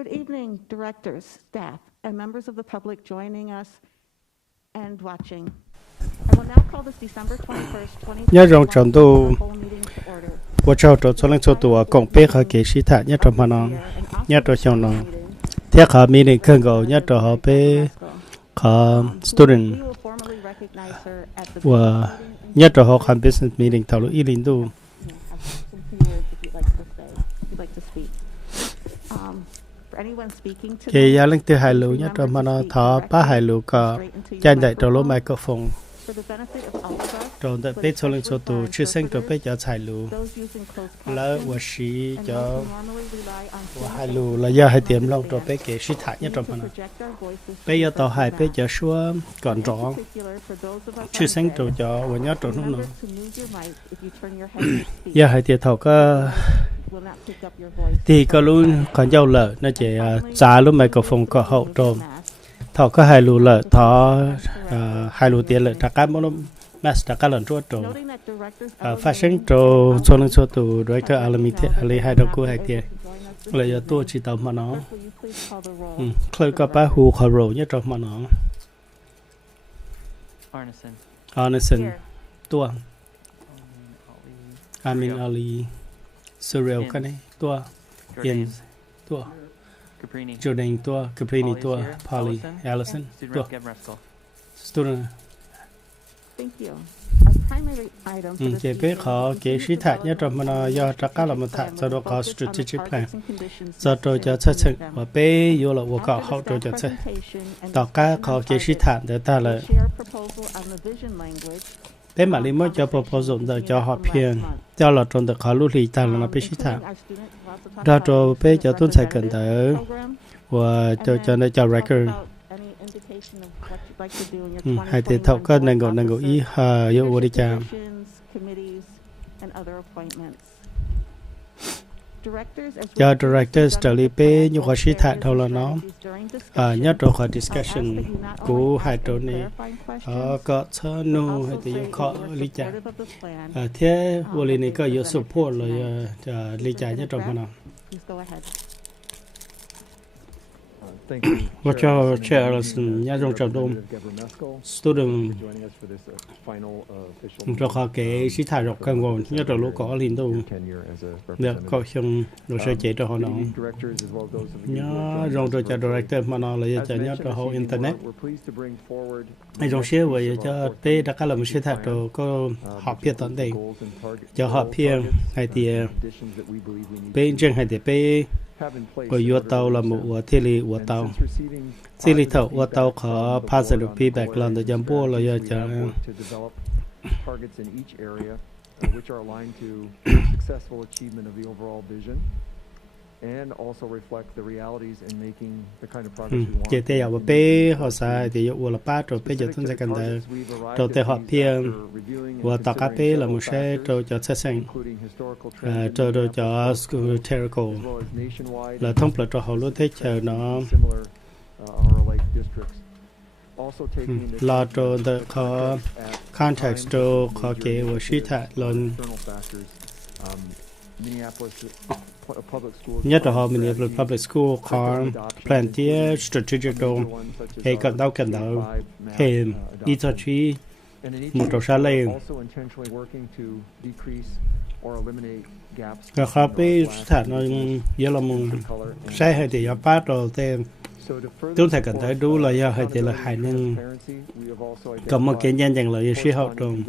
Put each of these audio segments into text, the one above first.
Good evening, directors, staff, and members of the public joining us and watching. I will now call this December 21st, 2021 whole meeting to order. 我找到做做ตัวกงเป้เขาเกชิตาเนี่ยตัวพนังเนี่ยตัวชาวนาเที่ยเขามีหนึ่งเครื่องก็เนี่ยตัวเขาไปเขา student ว่าเนี่ยตัวเขาคัน business meeting ทะลุอีลินดูเกี่ยลังที่ไฮลูเนี่ยตัวพนังท้าป้าไฮลูก็แจ้งได้ตัวรถไมโครโฟนตอนแต่เป็นโซลิงโซตูชื่อเส้นตัวเป็นจะถ่ายรูแล้วว่าชีจะว่าให้รูแล้วอยากให้เตรียมลงตัวเป็นเกชิถ่ายเนี่ยตรงนั้นเป็นจะต่อให้เป็นจะช่วยก่อนร้องชื่อเส้นตัวจะวันนี้ตัวนู้นอยากให้เตรียมเท่าก็ที่ก็รู้ก่อนเจ้าเลยน่าจะจ่ารู้ไมโครโฟนก็เข้าตรงเท่าก็ให้รู้เลยท้อให้รู้เตรียมเลยถ้าการมันมาสตาร์การหลังตัวตรงแฟชั่นโตโซนโซตูโดยก็อะไรมีเทอะไรให้เรากู้ให้เตียเลยตัวจีตอมาน้องเคยก็ป้าหูคาร์โรเนี่ยตอมาน้องอาร์เนสันตัวอามินอาลีซูเรลกันนี่ตัวเย็นตัวจูเดนตัวกาปรีนีตัวพอลลี่เอลิสันตัวสตูดิโอThank you. Our primary item for this meeting is to review strategic plan. So to just check what pay you will work out how to just talk about the share proposal on the vision language. เป็นมาลิมจะ proposal 的จะหอบเพียงจะหลอดตรง的考虑里ตาล那边ชิตาเราจะไปจะต้นใส่กันเถอะว่าจะในจะ record hai thế thâu có năng ngộ ý yêu vô đi chạm cho directors trở lại bên như có sĩ thạ thâu là nó nhất rồi khỏi discussion của hai chỗ này có thơ nu hay thì có lý trả thế vô lý này có yêu support rồi lý trả nhất rồi mà nào What your chair is Yazong Chadom student cho họ kể sĩ thải rộng càng ngon nhất là lúc có liền đâu được có xong rồi sẽ chế cho họ nó nhớ rong cho director mà nó là cho nhất là họ internet hay rong share vậy cho p đã cả là một sĩ thải rồi có học phía tận đây cho học phía hay thì bên trên hay thì p của Ua tàu là một thiết lý Ua tàu thiết lý thầu Ua tàu có positive feedback lần từ jump ball là do cho which are aligned to successful achievement of the overall vision and also reflect the realities in making the kind of progress we want. Chỉ theo vào bé họ sai thì Ua là ba rồi bé giờ tôi sẽ cần tới rồi theo họ phiên Ua tàu cá bé là một xe rồi cho xét sinh rồi cho theoretical là thông lập cho họ luôn thấy chờ nó là cho có context cho có kế và suy thả lần nhất là họ Minneapolis Public School có plan tiết strategic goal hay cần đâu hay đi cho chi một trò xa lên các khó bị thả nó giờ là một sai hay thì phát rồi thêm chúng ta cần thấy đủ là do hay thì là hại nên còn một cái nhân dạng là suy học trong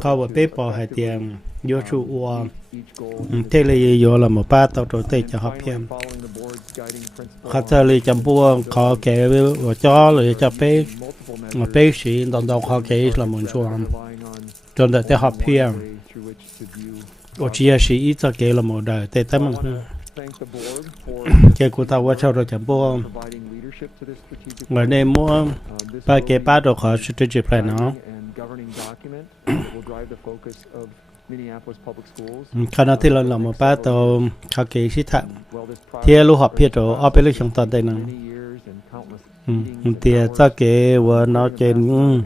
có một bếp bò hay tiền vô trụ uo thế là vô là một ba tàu trôi tây cho học thêm họ sẽ lấy chấm bùa có kể với cho rồi cho bé mà bé sĩ đồng đồng họ kể là một chuồng cho nên để học thêm ở chia sĩ ít cho kể là một đời tây tâm cái của tao qua sau rồi chấm bùa ở đây mua ba cái ba đồ khó strategic plan nó khả năng thì là một ba tàu khá kỹ sĩ thạm thì lúc học phía chỗ ở bên lúc trong toàn đây nè thì cho cái và nó trên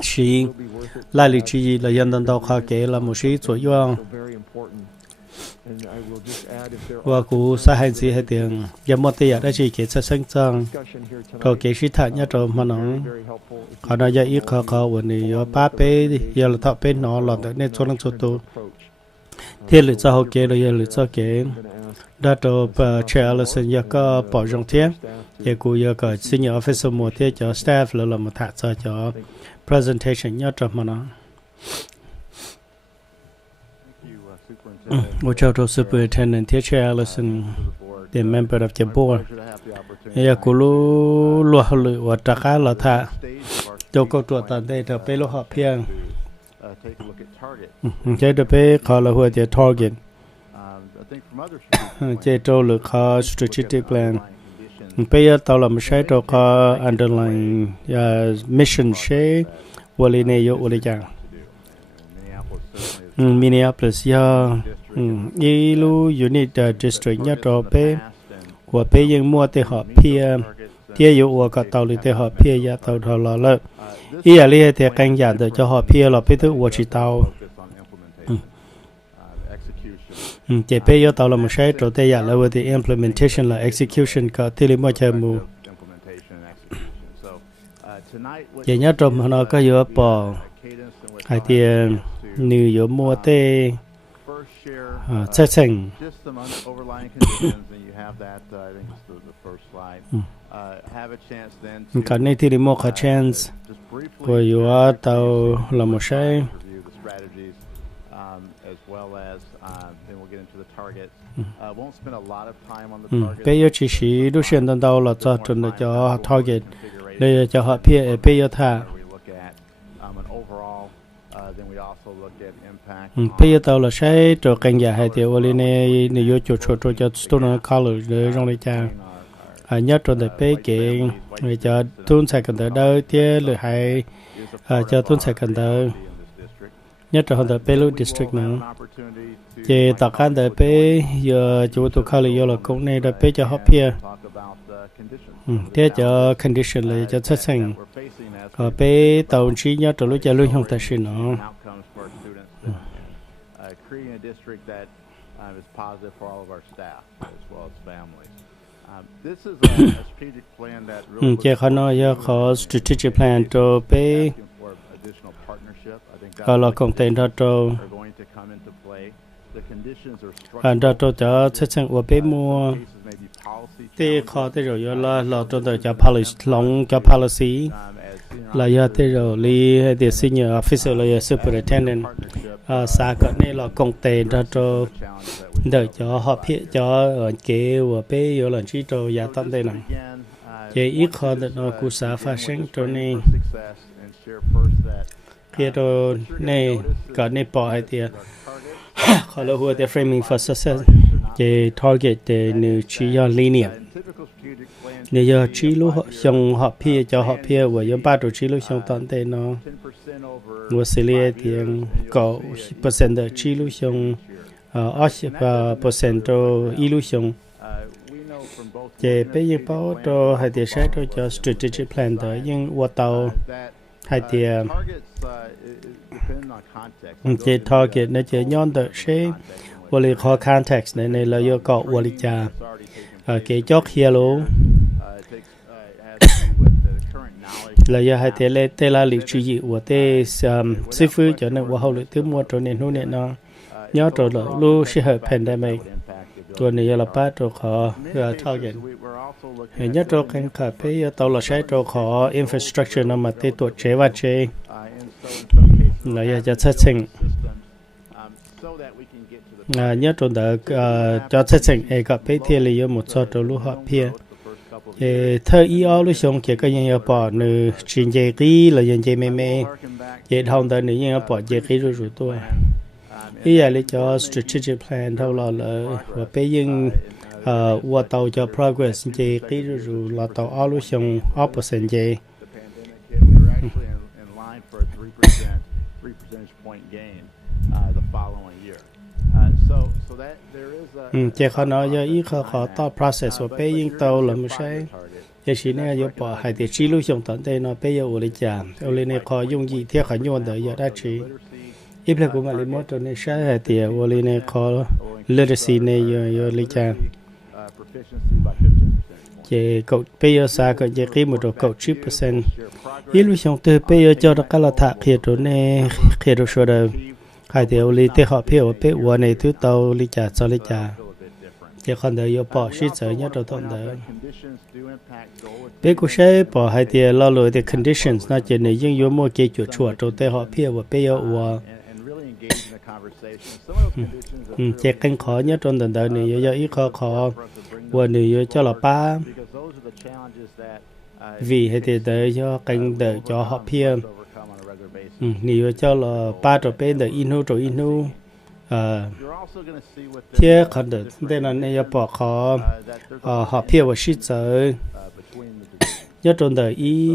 sĩ lại lịch là dân tộc khá kỹ là một sĩ tuổi young và cụ xã hành gì hay tiền giờ một tiền đã chỉ kể cho sinh trang rồi kể sĩ thật nhá rồi mà nó họ nói giờ ít khó vấn đề ba bé giờ là thọ bé nó là tự nên cho năng số tu thiên lựa cho họ kể rồi giờ lựa cho kể đã rồi trẻ là sinh giờ có bỏ rong thiên giờ cụ giờ có senior officer một thế cho staff là một thạc cho presentation nhá rồi mà nó Untitled Superintendent Teacher Allison, the member of the board. Ya kulu luah lu wataka la tha. Joko tua tan de the pe lo ha piang. Je de pe khala hu the target. Je to lu kha strategic plan. Pe ya ta la mshai to kha underlying mission she wali ne yo wali jang. Minneapolis ya ilu unit district nhá trò pe của peยังmua te họ pia tia yu của cả tàu li te họ pia ya tàu thọ lọ lợ ý là li te canh giản để cho họ pia lọ pe tu của chỉ tàu chỉ pe yo tàu là một sai trò te ya là với the implementation là execution cả thì li mua chơi mu chỉ nhá trò mà nó có yo bỏ hai tiền như yo mua te txheej cái này thì một cái chance của yo tàu là một sai bây giờ chỉ sĩ đối diện tận đâu là cho chuẩn để cho target để cho họ phía bây giờ thà bây giờ tàu là sai cho cảnh giả hay tiêu lên này nếu cho cho student college để trong đây cha nhất trong đây bây kể để cho tuân sai cần tới đâu thế là hay cho tuân sai cần tới nhất trong đây bây lúc district nữa thì tất cả đây bây giờ chủ tụ college là cũng này đây bây cho họ phía thế cho condition là cho xuất sinh bây tàu chỉ nhất trong lúc cho lưu thông tài sinh nữa creating a district that is positive for all of our staff as well as families. This is a strategic plan that really có strategic plan to pay for additional partnership. I think có là content đó are going to come into play. The conditions are đó cho xét sang của bé mua cases may be policy thì khó thế rồi là cho cho policy long cho policy là giờ thế rồi li the senior officer là superintendent xa cỡ này là công tệ ra cho đợi cho họ phía cho ở kế và bé vô lần chỉ cho giá tăng đây này chỉ ít khó để nó cụ xã phát sinh cho nên kia rồi này cỡ này bỏ hay thì khó là vừa the framing for success chỉ target để nếu chỉ do linear nếu giờ chỉ lúc xong họ phía cho họ phía và giờ ba tổ chỉ lúc xong tận đây nó mua xử lý thì có percent chỉ lúc xong 80% cho illusion chỉ bây giờ bảo cho hai tiền sẽ cho strategic plan đó nhưng qua tàu hai tiền chỉ target nó chỉ nhon được sẽ qua lại khó context này là do có qua lại cha cái chốt hello là do hai tiền lấy tên là lịch sử gì của tên sư phụ cho nên qua hậu lực thứ mua cho nên nó nó nhớ rồi là lúc sẽ hợp pandemic tuần này là bắt rồi khó target nhớ rồi cái cả bây giờ tàu là sẽ rồi khó infrastructure nó mà tên tuột chế và chế là giờ cho xét sinh nhớ rồi đã cho xét sinh cả bây giờ là một số rồi lúc họ phía thơ ý ở lúc xong chỉ có những bỏ nữ chuyên gia kỹ là những chế mê chế thông tới những bỏ chế kỹ rồi tôi ý là cho strategic plan thôi là bây giờ qua tàu cho progress chế kỹ rồi là tàu ở lúc xong opposite chế chế khó nói do ý khó tao process và bây giờ tàu là một sai chế chỉ này do bỏ hai tiền chỉ lúc xong tận đây nó bây giờ ở đây chạm ở đây này khó dùng gì theo khả nhuận tới giờ đã chỉ ít là của mà lấy một trong này sai hai tiền ở đây này khó literacy này yo lý cha chỉ cậu bây giờ xa cậu chỉ khi một độ cậu 3%. Ý lúc xong từ bây giờ cho các là thạc khi chỗ này khi đồ số đầu hai điều lý tế họ phiêu bé uo này thứ tàu lý cha cho lý cha chỉ còn đợi yo bỏ shit sợ nhất đầu tuần đợi bé cũng sẽ bỏ hai điều lo lối the conditions nó chỉ này nhưng yo mua cái chuột chuột đầu tế họ phiêu và bé yo uo chỉ canh khó nhất trong tuần đợi này yo ít khó uo này yo cho là ba vì hay thì đợi cho canh đợi cho họ phiêu nếu cho là ba trò bên đợi inu trò inu thế còn được đây là này bỏ khó họ phiêu và shit giờ nhất trong đời ý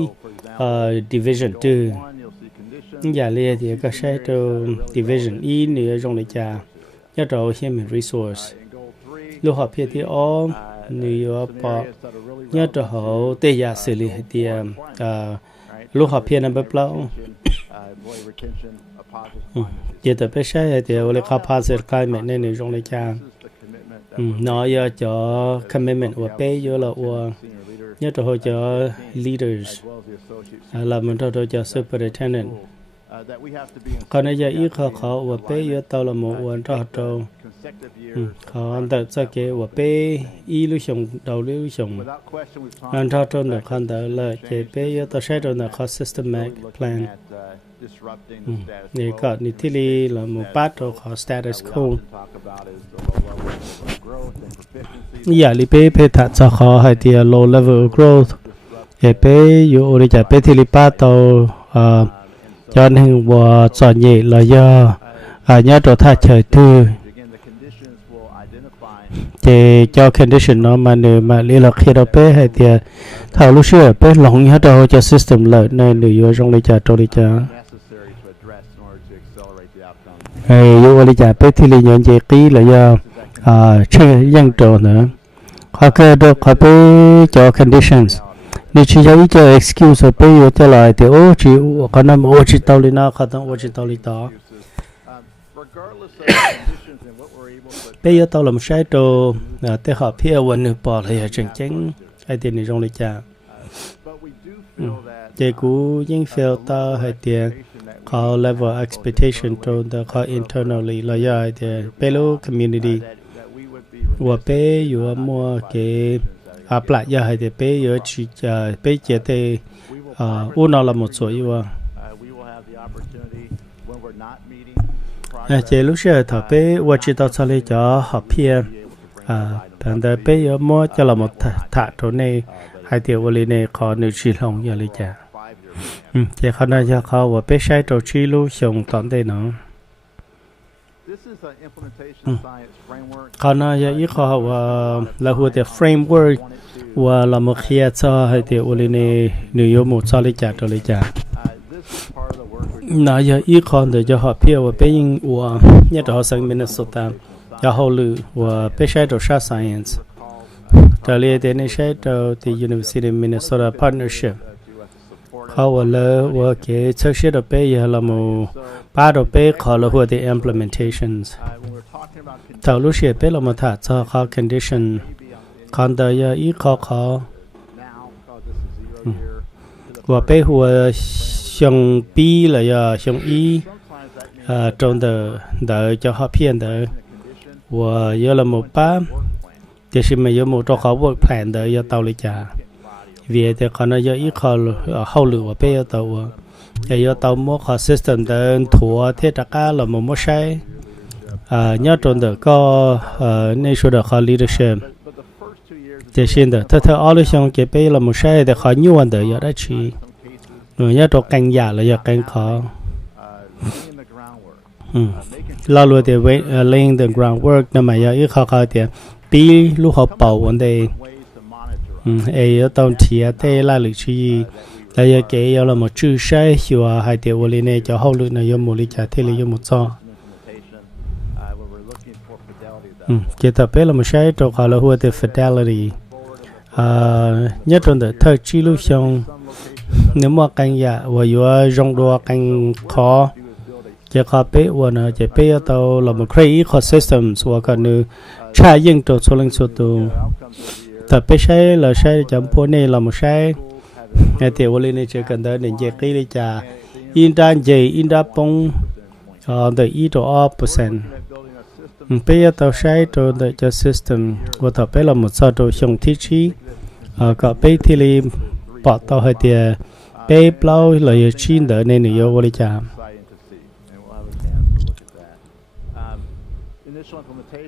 division 2 giả liệt thì các sẽ từ division ý nữa trong này cha nhất trong human resource lúc họ phiêu thì ó nếu bỏ nhất trong họ tây giả xử lý thì lúc họ phiêu nằm bếp lâu giờ tập bé sai thì ở đây positive climate nên này trong này cha nó giờ cho commitment của bé giờ là của nhất là cho leaders là mình cho superintendent còn bây giờ ít khó của bé giờ tao là một quan trọng còn tại sao cái của bé ít lưu dùng đầu lưu dùng anh cho tôi được còn tại là cái bé giờ tao sẽ được có systematic plan này có ní thì là một part của status quo giờ li bé thật sao khó hay thì low level growth cái bé dù đi chạy bé thì li part tàu cho nên và chọn nhẹ là do nhớ đồ thay trời tư thì cho condition nó mà nếu mà li là khi đó bé hay thì thảo lúc xưa bé lỏng nhớ đồ cho system lợi nên nếu trong đi chạy trôi đi chạy dù đi chạy bé thì li nhận gì kỹ là do chơi dân trò nữa họ cơ được họ bé cho conditions nếu chỉ cho excuse bé yêu cho lại thì ô chỉ có năm ô chỉ tao lên nào không ô chỉ tao lên đó bé yêu tao làm sai đồ để họ phía quân nước bỏ lại chân chân hay tiền này trong lịch trả để cú những fail tao hay tiền có level expectation trong đó có internally là do thì bé lô community và bé yêu mua cái apply giờ hay thì bé yêu chỉ bé chỉ thì u nó là một số yêu chỉ lúc xưa thợ bé và chỉ tao xử lý cho họ phía bạn đời bé yêu mua cho là một thả chỗ này hai điều vô lý này có nữ chỉ lòng giờ lý trả chỉ khả năng cho họ và bé sai chỗ chỉ lưu dùng toàn đây nó khả năng giờ ít họ là hồ the framework và là một khi cho hai điều vô lý này nữ yêu một sao lý trả cho lý trả nó giờ ít con để cho họ phía và bé những và nhất là họ sang Minnesota cho họ lựa và bé sai đồ sát science trở lại đến này sai đồ thì University of Minnesota partnership họ và lỡ và cái thực sự đồ bé giờ là một ba đồ bé họ là hồ the implementations thảo lúc xưa bé là một thà cho họ condition còn tới giờ ít khó và bé hồ xong B là giờ xong Y trong đợi cho họ phiền đợi và giờ là một ba thì xin mình giờ một trong họ work plan đợi giờ tàu lấy trả vì thì còn giờ ít họ hậu lửa và bây giờ tàu giờ tàu mua họ system đợi thua thế tất cả là một mối sai nhớ trong đợi có nên số đợi họ leadership thì xin đợi thế all the xong cái bây là một sai để họ nhuận đợi giờ đã chỉ người nhớ trong canh giả là giờ canh khó lo luôn thì laying the groundwork nhưng mà giờ ít khó thì bí lúc học bảo vấn đề ở trong thì thế là lịch sử là giờ cái là một chữ sai hiểu hai điều vô này cho hậu lực này một lý trả thế là một cho cái tập bé là một sai trong họ là hùa the fidelity nhất trong the third chi lúc xong nếu mà canh giả và vừa rong đua canh khó chỉ có bé và chỉ bé tàu là một create ecosystem và còn nữa cha yên tổ số lượng số tụ tập bé sai là sai chấm phố này là một sai ngày tiểu lên này chỉ cần tới đến chỉ cái đi trả in đan gì in đa bông the e to percent bây giờ tàu sai to the cho system và tập bé là một số tổ dùng thiết trí có bé thì li bỏ tàu hơi tiền bé bao là chín đỡ nên nhiều đi trả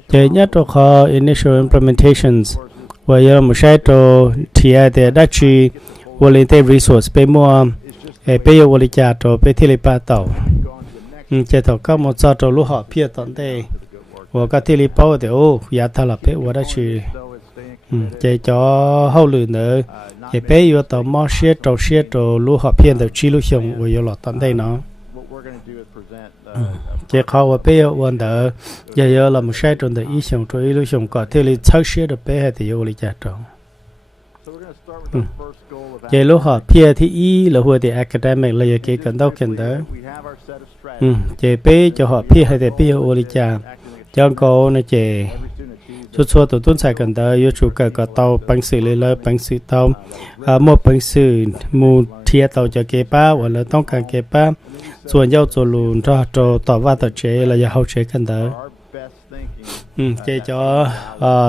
chỉ nhất là có initial implementations và giờ một sai to thiab để đáp chi và lên tới resource bé mua bây giờ đi trả to bé thì li ba tàu chỉ tàu có một số to lúc họ phía tận đây và cái thì li bao thì giá thà là bé và đáp chi chỉ cho hậu lửa nữa chỉ bé giờ tàu mua xe to lúc họ phía tàu chi lúc xong và giờ lọt tận đây nó chỉ khó và bé vấn đề giờ là một sai trong đời ý xong rồi lúc xong có thể là xác suất được bé thì yêu lý trả trống chỉ lúc họ phía thì ý là hồi thì academic là cái cần đâu cần đó chỉ bé cho họ phía hay thì bé yêu lý trả cho cô nó chỉ số tụi tuân sai cần đó yêu chủ cả tàu bằng sự lên bằng sự tàu một bằng sự một thiệt tàu cho cái ba hoặc làต้องการcái baส่วนgiao cho luôn cho tỏ va tờ chế là hậu chế cần đó chế cho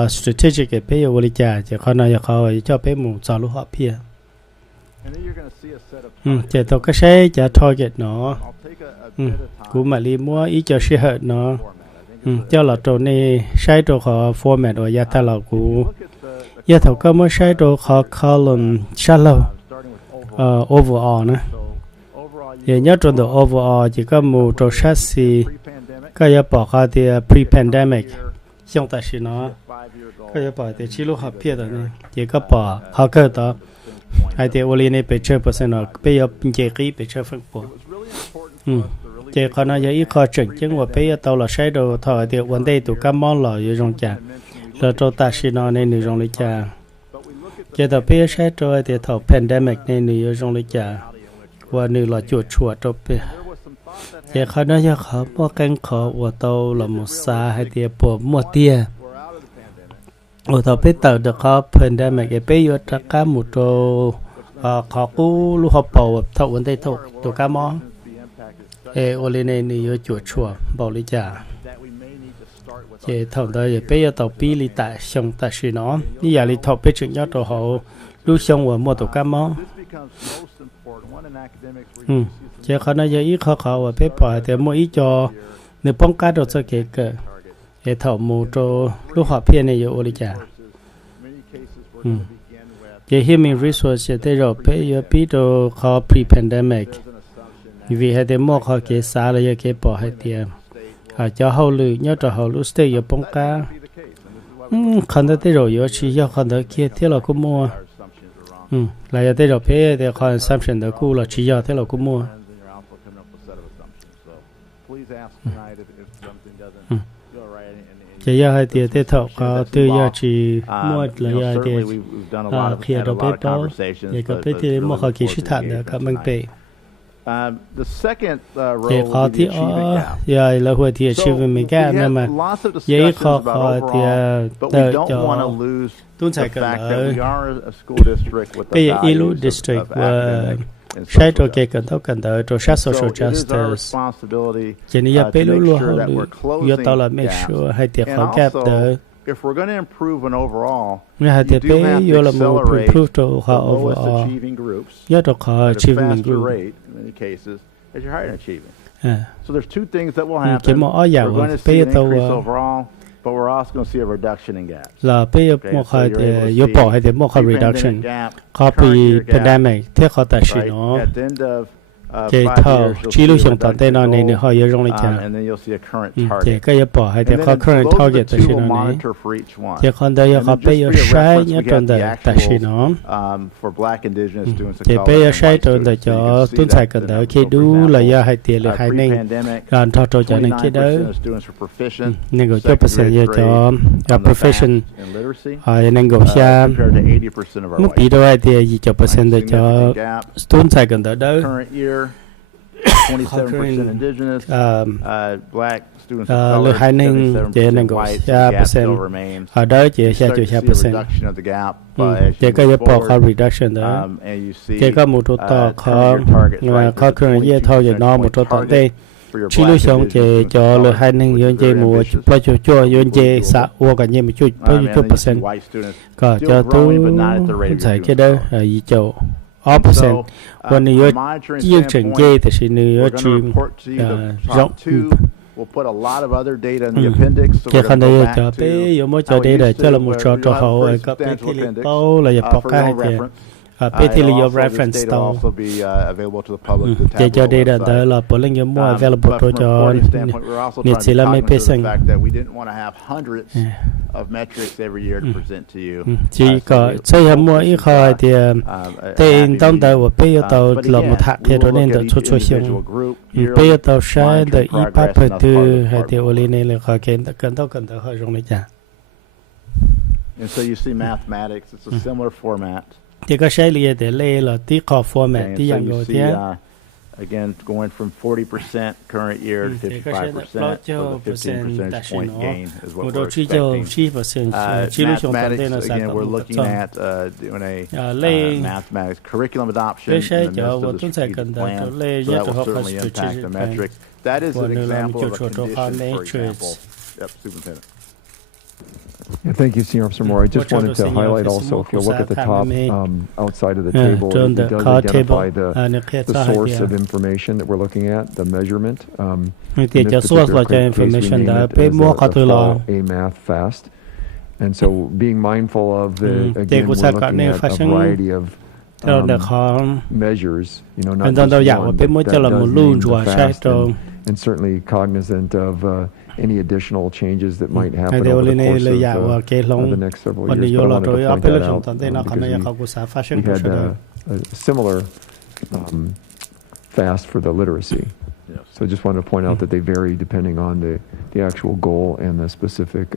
strategic cái bây giờ trả chế con này họ cho bé một giờ lúc họ phía chế tàu cái xe chế target nó cú mà đi mua ý cho xe hở nó cho là chỗ này sai chỗ họ format rồi giá thà là cú giá thầu có mới sai chỗ họ column shallow overall nữa giờ nhớ trong đó overall chỉ có một chỗ chassis cái giờ bỏ qua thì pre-pandemic xong tại sao nó cái giờ bỏ thì chỉ lúc học phía đó này chỉ có bỏ họ cơ đó hay thì only này bị chơi percent nó bây giờ chỉ cái bị chơi phân bổ chỉ còn nói giờ ít khó chỉnh nhưng mà bây giờ tàu là sai đồ thời thì vấn đề tụ các món là giờ trong chả là cho ta xin nó nên được trong lấy chả chỉ tàu bây giờ sai rồi thì thầu pandemic nên được trong lấy chả và nữ là chuột cho bé chỉ khó nói giờ khó mua canh khó và tàu là một xa hay thì bộ mua tia ở tàu bây giờ được khó pandemic cái bây giờ tất cả một chỗ khó cũ lúc học bầu thầu vấn đề thầu tụ các món ô lên này nhiều chuột bảo lý trả chỉ thầu đây bây giờ tàu pi lý tại xong tại sự nó như giờ lý thầu bây chuyện nhớ đồ họ lưu xong và mua tổ cá mó chỉ khó nói giờ ít khó và bây bỏ thì mua ít cho nếu bông cá đồ cho kể cỡ để thầu mua cho lúc họ phiền này ô lý trả chỉ human resource thì rồi bây giờ pi đồ khó pre-pandemic vì hay để mua họ cái xa là cái bỏ hay tiền cho hậu lử nhớ cho hậu lử stay ở bông cá không tới rồi giờ chỉ cho không tới kia thế là cũng mua là tới rồi bé để consumption đó cũng là chỉ cho thế là cũng mua chỉ giờ hay tiền thế thọ có từ giờ chỉ mua là giờ tiền khi đó bé bao để có bé thì mua họ cái sự thật là các mình bé the second role would be the achievement gap. Yeah, là hồi thì achievement gap nhưng mà vậy khó thì but we don't want to lose the fact that we are a school district with the values of academic sai rồi cái cần tới rồi social justice cho nên giờ bé luôn giờ tao là make sure hay tiệc khó gap đó if we're going to improve an overall, you do have to accelerate the lowest achieving groups at a faster rate in many cases as you're higher achieving. So there's two things that will happen. We're going to see an increase overall, but we're also going to see a reduction in gaps. Okay, so you're going to see reduction, pre-pandemic, at the end of chỉ thầu chỉ lưu xong tận tên nó này họ yêu trong lịch trả chỉ cái bỏ hay thì có current target tại sao nó này chỉ còn đây họ bây giờ sai nhất trong đời tại sao nó chỉ bây giờ sai trong đời cho tuân sai cần đời khi đủ là do hai tiền là hai nên làm thao trò cho nên cái đó nên gọi cho percent cho profession nên gọi xa mức bị đôi thì gì cho percent để cho tuân sai cần đời đó 27% indigenous, black students of color, lựa hai nên chế nên 77% có white, so the xa gap still percent remains. ở đó chế You xa start chữ to xa see a percent reduction of the gap as chế you có move giúp bỏ khó forward. reduction đó And you see chế có một số tờ khó và khó thường là thôi thì nó một số tờ đây for your chỉ lúc black xong indigenous chế students cho of lựa color, hai nên which yon is chế very mua ambitious, bao nhiêu cho yon chế doable. xã uo cả nhiều một chút bao nhiêu And then you see percent white students có still cho growing, but tôi not at the rate of giải your cái students đó of color. ở chỗ all And percent so, còn from nếu a monitoring chiên chỉnh standpoint, dây thì sẽ nếu we're going to chìm report to you the rộng top two. We'll put a lot of other data in the appendix, so cái we're khăn going to đây go cho back to bé yếu mỗi how cho it đây để used cho là to, một where trò you'll trò have a hậu very ở các bé substantial thì appendix bao là nhập for bọc your cái own thì reference. bé thì là And your also, this reference data will tàu also be available to the public, the để cho Tableau đây là website. đỡ là bộ lên những mua available But tôi from a cho reporting standpoint, we're also nhiệt trying sĩ to là be mấy cognizant of the percent fact that we didn't want to have hundreds of metrics every year to present to you. chỉ So có we xây hầm hope mua this ít is, khỏi thì tên happy trong tàu của bé tàu But là again, một thạc we thì will đó nên look được at cho each cho individual xong group bé yearly, tàu sai monitoring để ít progress, bắt and phải that's từ part of hay our thì report. ô lên này là khỏi cái cần tàu hơi rong này chả And so you see mathematics, it's a similar format. thì có sai lìa để lấy là tí khó Okay, format and tí so dạng you rồi see, thế again, going from 40% current year to thì có sai 55%, là so the 15 percent percentage point gain is what một we're đôi chỉ cho expecting. chỉ percent chỉ lúc xong tận đây là Mathematics, sao again, có we're một looking trăm at doing a lấy mathematics curriculum adoption cái in sai the cho midst và of the tuân sai strategic cần đó plan, lấy so giá that cho will họ có certainly impact strategic the plan metric. That is Và an nếu làm example of a cho họ condition, for matrix. example. Yep, superintendent. Yeah, thank you, Senior Officer Moore. I just wanted to highlight also, if you look at the top, outside of the table, it does identify the source of information that we're looking at, the measurement. In thì this cho source là particular cho case, we information name đã it bé as mua có the từ là Fall A Math Fast. And so being mindful of the, again, của we're sao cả looking nên at phát a sinh variety of theo được họ measures, not anh đâu just dạo one, bé but mua that cho là một does luôn name rồi the sai fast cho and certainly cognizant of any additional changes that might hay happen đều over the lên course lấy dạo of và cái the lông next several còn years. điều But I là wanted rồi to point áp that lực out trong tận nó khả năng because họ cũng sẽ phát we sinh had rồi a similar fast for the literacy. Yes. So I just wanted to point out that they vary depending on the actual goal and the specific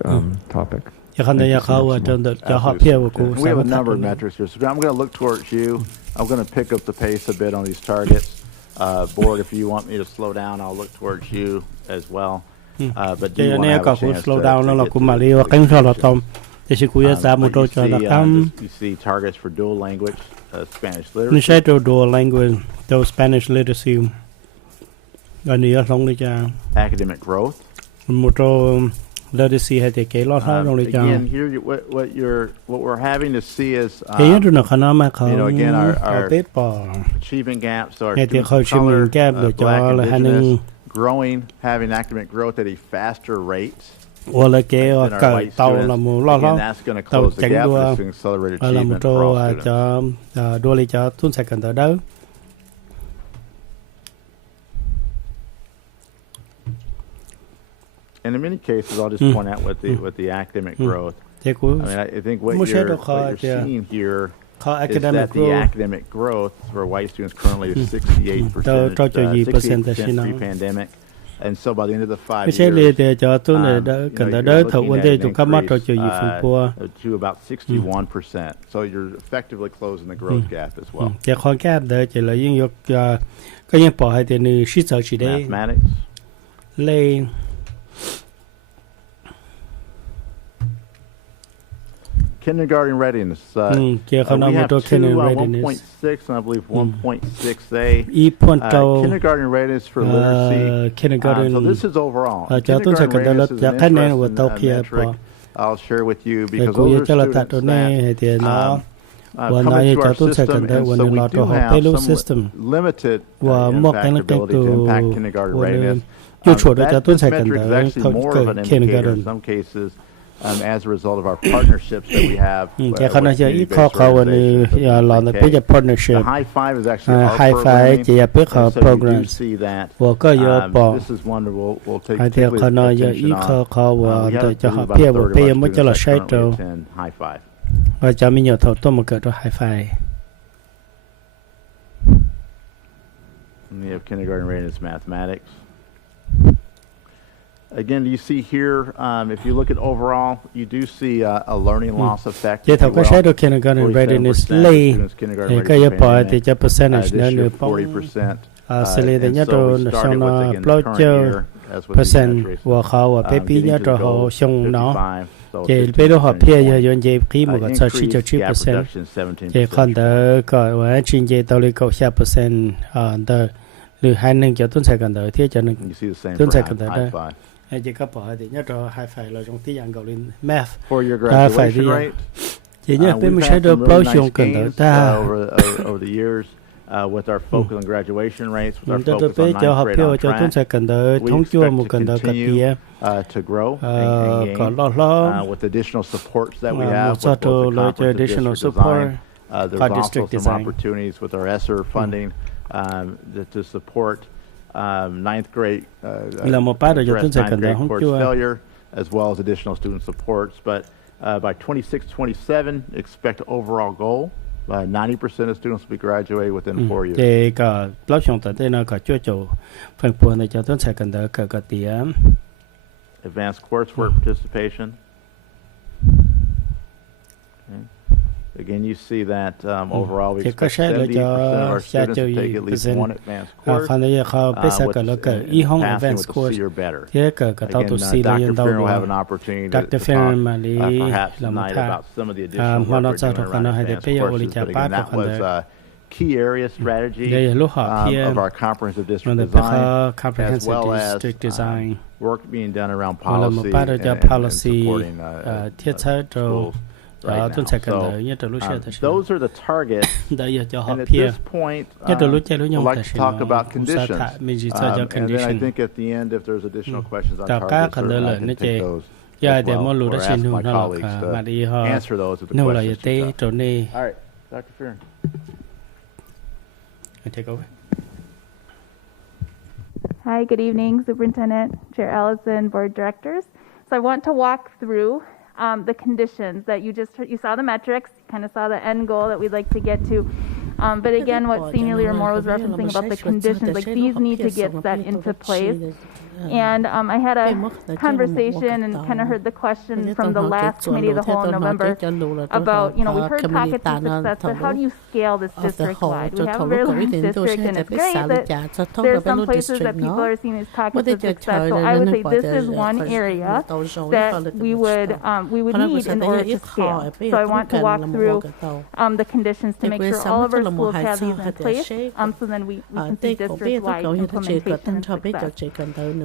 topic. cho khả năng họ ở trong được cho họ phía của cô We have a number of metrics here, so I'm going to look towards you. I'm going to pick up the pace a bit on these targets. Board, if you want me to slow down, I'll look towards you as well. But do cho you want to nên have có a cũng chance slow to down nó là get cũng to mà đi và the cánh cho là conclusion? tom thì sẽ cũng ra một đôi cho là cam You see targets for dual language, Spanish nên literacy. sẽ đồ dual language đồ Spanish literacy và nhiều lông đi cha Academic growth. một đôi literacy hay thì cái lo thôi trong đi cha Again, here what we're having to see is cái nhất là khả năng mà không again, ở our bếp bò achievement gaps. So our hay thì students khởi of chim color, gap để black, cho là hai indigenous, nên growing, having academic growth at a faster rate hoặc là cái than our cỡ white tàu là students. một lo Again, lo that's going to tàu close the tránh gap đua to accelerated là một achievement for trâu all students. cho đua đi cho tuân sạch cần tới đâu And in many cases, I'll just point out with the academic growth. thì cũng I mean, I think what Một số độ you're khó thì seeing here khó is academic that the growth academic growth for white students currently is 68%, Cho gì percent là xin nó. pre-pandemic. And so by the end of the 5 cái xe lìa years, thì cho tôi này đỡ cần tới đỡ thầu vấn đề chúng ta mất rồi cho gì phụ qua to about 61%. So you're effectively closing the growth gap as well. chỉ khó gap đỡ chỉ là những dục có những bỏ hay thì nữ sĩ sợ chỉ đây Mathematics. lên Kindergarten readiness. chỉ khó We nói một have đôi two, kindergarten readiness 1.6 and I believe 1.6a. ý point trâu Kindergarten readiness for literacy. kindergarten So this is overall. cho tôi sẽ cần tới lớp Kindergarten giá readiness cái is này an của tàu interesting kia metric bỏ I'll share with you để because cũng như those cho là are thật students đó này that hay thì nó và nói coming to cho our tôi sẽ system, cần tới and so when we lo do cho họ have payload some system limited và một cái nó cái ability to impact kindergarten từ readiness. chú chuột cho tôi This sẽ cần metric is tới actually more of an indicator in kindergarten some cases as a result of our partnerships that we have cái khả năng with cho ít community-based khó khăn organizations such as là nó bây giờ PK. partnership The high five is actually our high five programming, chỉ là biết and họ so you do programs see that. và có giờ bỏ This is one that we'll take hay thì khả năng cho ít attention khó on. khăn We và have, cho I họ believe, phía about và a third bây of giờ our mới cho là students sai that currently trâu attend high five. và cho mình nhiều thầu tôi một cái cho high five And we have kindergarten readiness mathematics. Again, you see here, if you look at overall, you do see a learning loss effect. vậy if thầu you có will. sai được kindergarten 47% readiness of lay students kindergarten thì ready cái for giờ bỏ pandemic. thì cho percentage This nữa year, nữa 40%. xử lý để nhớ đồ xong nó bao nhiêu percent của họ và peev nhớ đồ họ xong nó chỉ bây giờ họ peev giờ dùng chỉ khi một cái số chỉ cho 3%, chỉ còn đỡ gọi là chuyên gia tàu lý cầu 6%, đỡ lừa hai nâng cho tuần sai cần đỡ thiết cho nâng tuần sai cần đỡ đó, chỉ có bỏ thì nhớ đồ hai phải là trong tiếng Anh gọi là math, phải đi, chỉ nhớ bên mình sẽ được bao nhiêu cần đỡ ta. With our focus on graduation rates, with our focus on ninth grade on track, we expect to grow and gain with additional supports that we have with both the conference additional district support. design. There's also some opportunities with our ESSER funding to support ninth grade course failure, as well as additional student supports. But by 26-27, expect overall goal. 90% of students will be graduated within 4 years. Thì cả lớp trong tại đây nó cả chỗ chỗ phần buồn này cho tôi sẽ cần đỡ cả cái điểm. Advanced coursework participation. Okay. Again, you see that overall we expect 70% of our students to take at least one advanced course with passing with a C or better. Again, Dr. Farron will have an opportunity to talk perhaps tonight about some of the additional work we're doing around advanced courses. But again, that was a key area strategy of our comprehensive district design, as well as work being done around policy and supporting schools. Right now. So, those are the targets, and at this point, I'd like to talk about conditions, and then I think at the end, if there's additional questions on targets, I can take those as well, or ask my colleagues to answer those with the questions. All right, Dr. Farron. Take over. Hi, good evening, Superintendent, Chair Allison, Board Directors. So I want to walk through the conditions that you saw the metrics, kind of saw the end goal that we'd like to get to. But again, what Senior Leader Moore was referencing about the conditions, like these need to get set into place. And I had a conversation and kind of heard the question from the last committee of the whole in November about, we heard pockets of success, but how do you scale this district-wide? We have a very large district, and it's great that there's some places that people are seeing these pockets of success. So I would say this is one area that we would need in order to scale. So I want to walk through the conditions to make sure all of our schools have these in place, so then we can see district-wide implementation and success.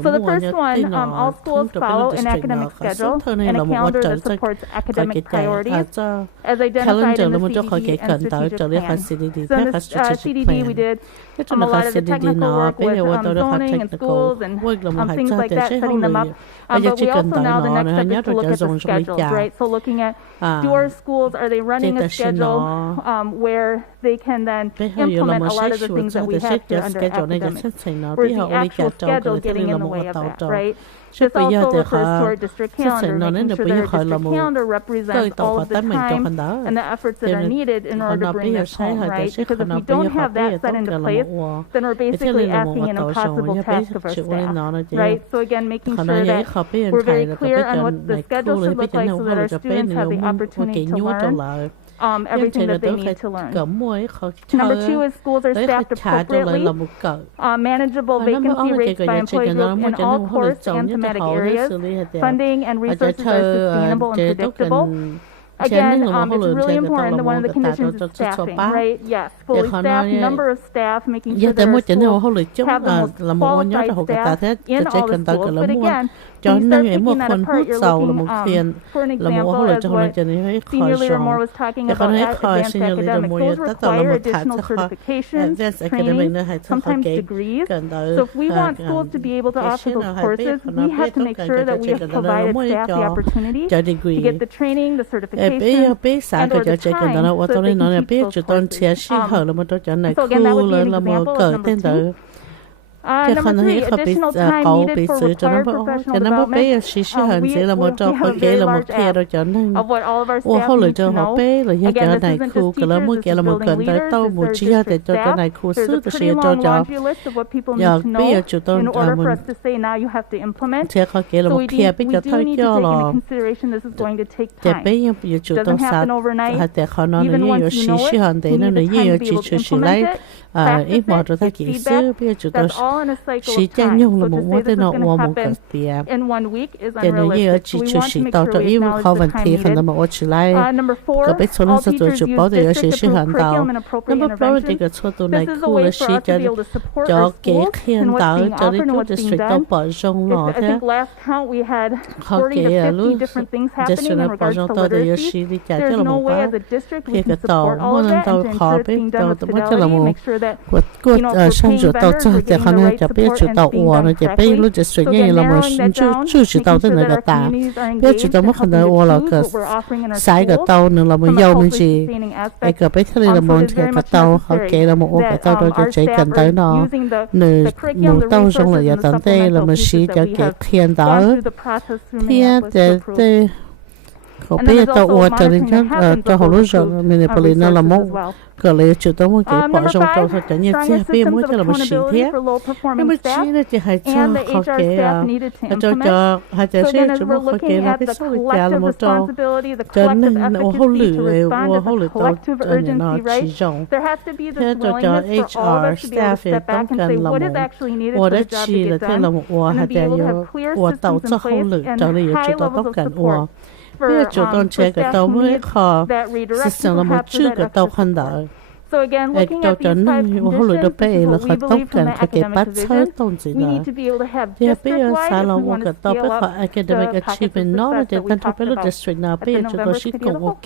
So the first one, all schools follow an academic schedule and a calendar that supports academic priorities as identified in the CDD and strategic plan. So in the CDD, we did a lot of the technical work with zoning and schools and things like that, setting them up. But we also now, the next step is to look at the schedules, right? So looking at, do our schools, are they running a schedule where they can then implement a lot of the things that we have here under academics? Or is the actual schedule getting in the way of that, right? This also refers to our district calendar, making sure that our district calendar represents all of the time and the efforts that are needed in order to bring this home, right? Because if we don't have that set into place, then we're basically asking an impossible task of our staff, right? So again, making sure that we're very clear on what the schedule should look like so that our students have the opportunity to learn everything that they need to learn. Number two is schools are staffed appropriately, manageable vacancy rates by employee group in all course and thematic areas, funding and resources are sustainable and predictable. Again, it's really important that one of the conditions is staffing, right? Yes, fully staffed, number of staff, making sure that our schools have the most qualified staff in all the schools. But again, when you start picking that apart, you're looking, for an example, as what Senior Leader Moore was talking about at advanced academics. Those require additional certifications, training, sometimes degrees. So if we want schools to be able to offer those courses, we have to make sure that we have provided staff the opportunity to get the training, the certification, and or the time so that they can keep those courses. So again, that would be an example of number two. Number 3, additional time needed for required professional development. We have a very large app of what all of our staff need to know. Again, this isn't just teachers, this is building leaders, this is our district staff. There's a pretty long laundry list of what people need to know in order for us to say now you have to implement. So we do need to take into consideration this is going to take time. It doesn't happen overnight. Even once you know it, you need the time to be able to implement it. Practice it, take feedback. That's all in a cycle of time. So to say this is going to happen in 1 week is unrealistic. So we want to make sure we acknowledge the time needed. Number 4, all teachers use district-approved curriculum and appropriate interventions. This is a way for us to be able to support our schools and what's being offered and what's being done. I think last count we had 40 to 50 different things happening in regards to literacy. There's no way as a district we can support all of that and to ensure it's being done with fidelity, make sure that, you know, if we're paying vendors, we're getting the right support and it's being done correctly. So again, narrowing that down, making sure that our communities are engaged and helping to do what we're offering in our schools from a culturally-sustaining aspect. So it is very much necessary that our staff are using the curriculum, the resources, and the supplemental pieces that we have gone through the process through Minneapolis to approve. And then there's also monitoring that happens of those approved resources as well. Number 5, stronger systems of accountability for low-performing staff and the HR staff needed to implement. So again, as we're looking at the collective responsibility, the collective efficacy to respond to the collective urgency, right? There has to be this willingness for all of us to be able to step back and say what is actually needed for the job to get done, and then be able to have clear systems in place and high levels of support for staff who need that redirection perhaps in that extra support. So again, looking at these 5 conditions, this is what we believe from the academic division. We need to be able to have district-wide if we want to scale up the pockets of success that we talked about at the November Committee of the Whole.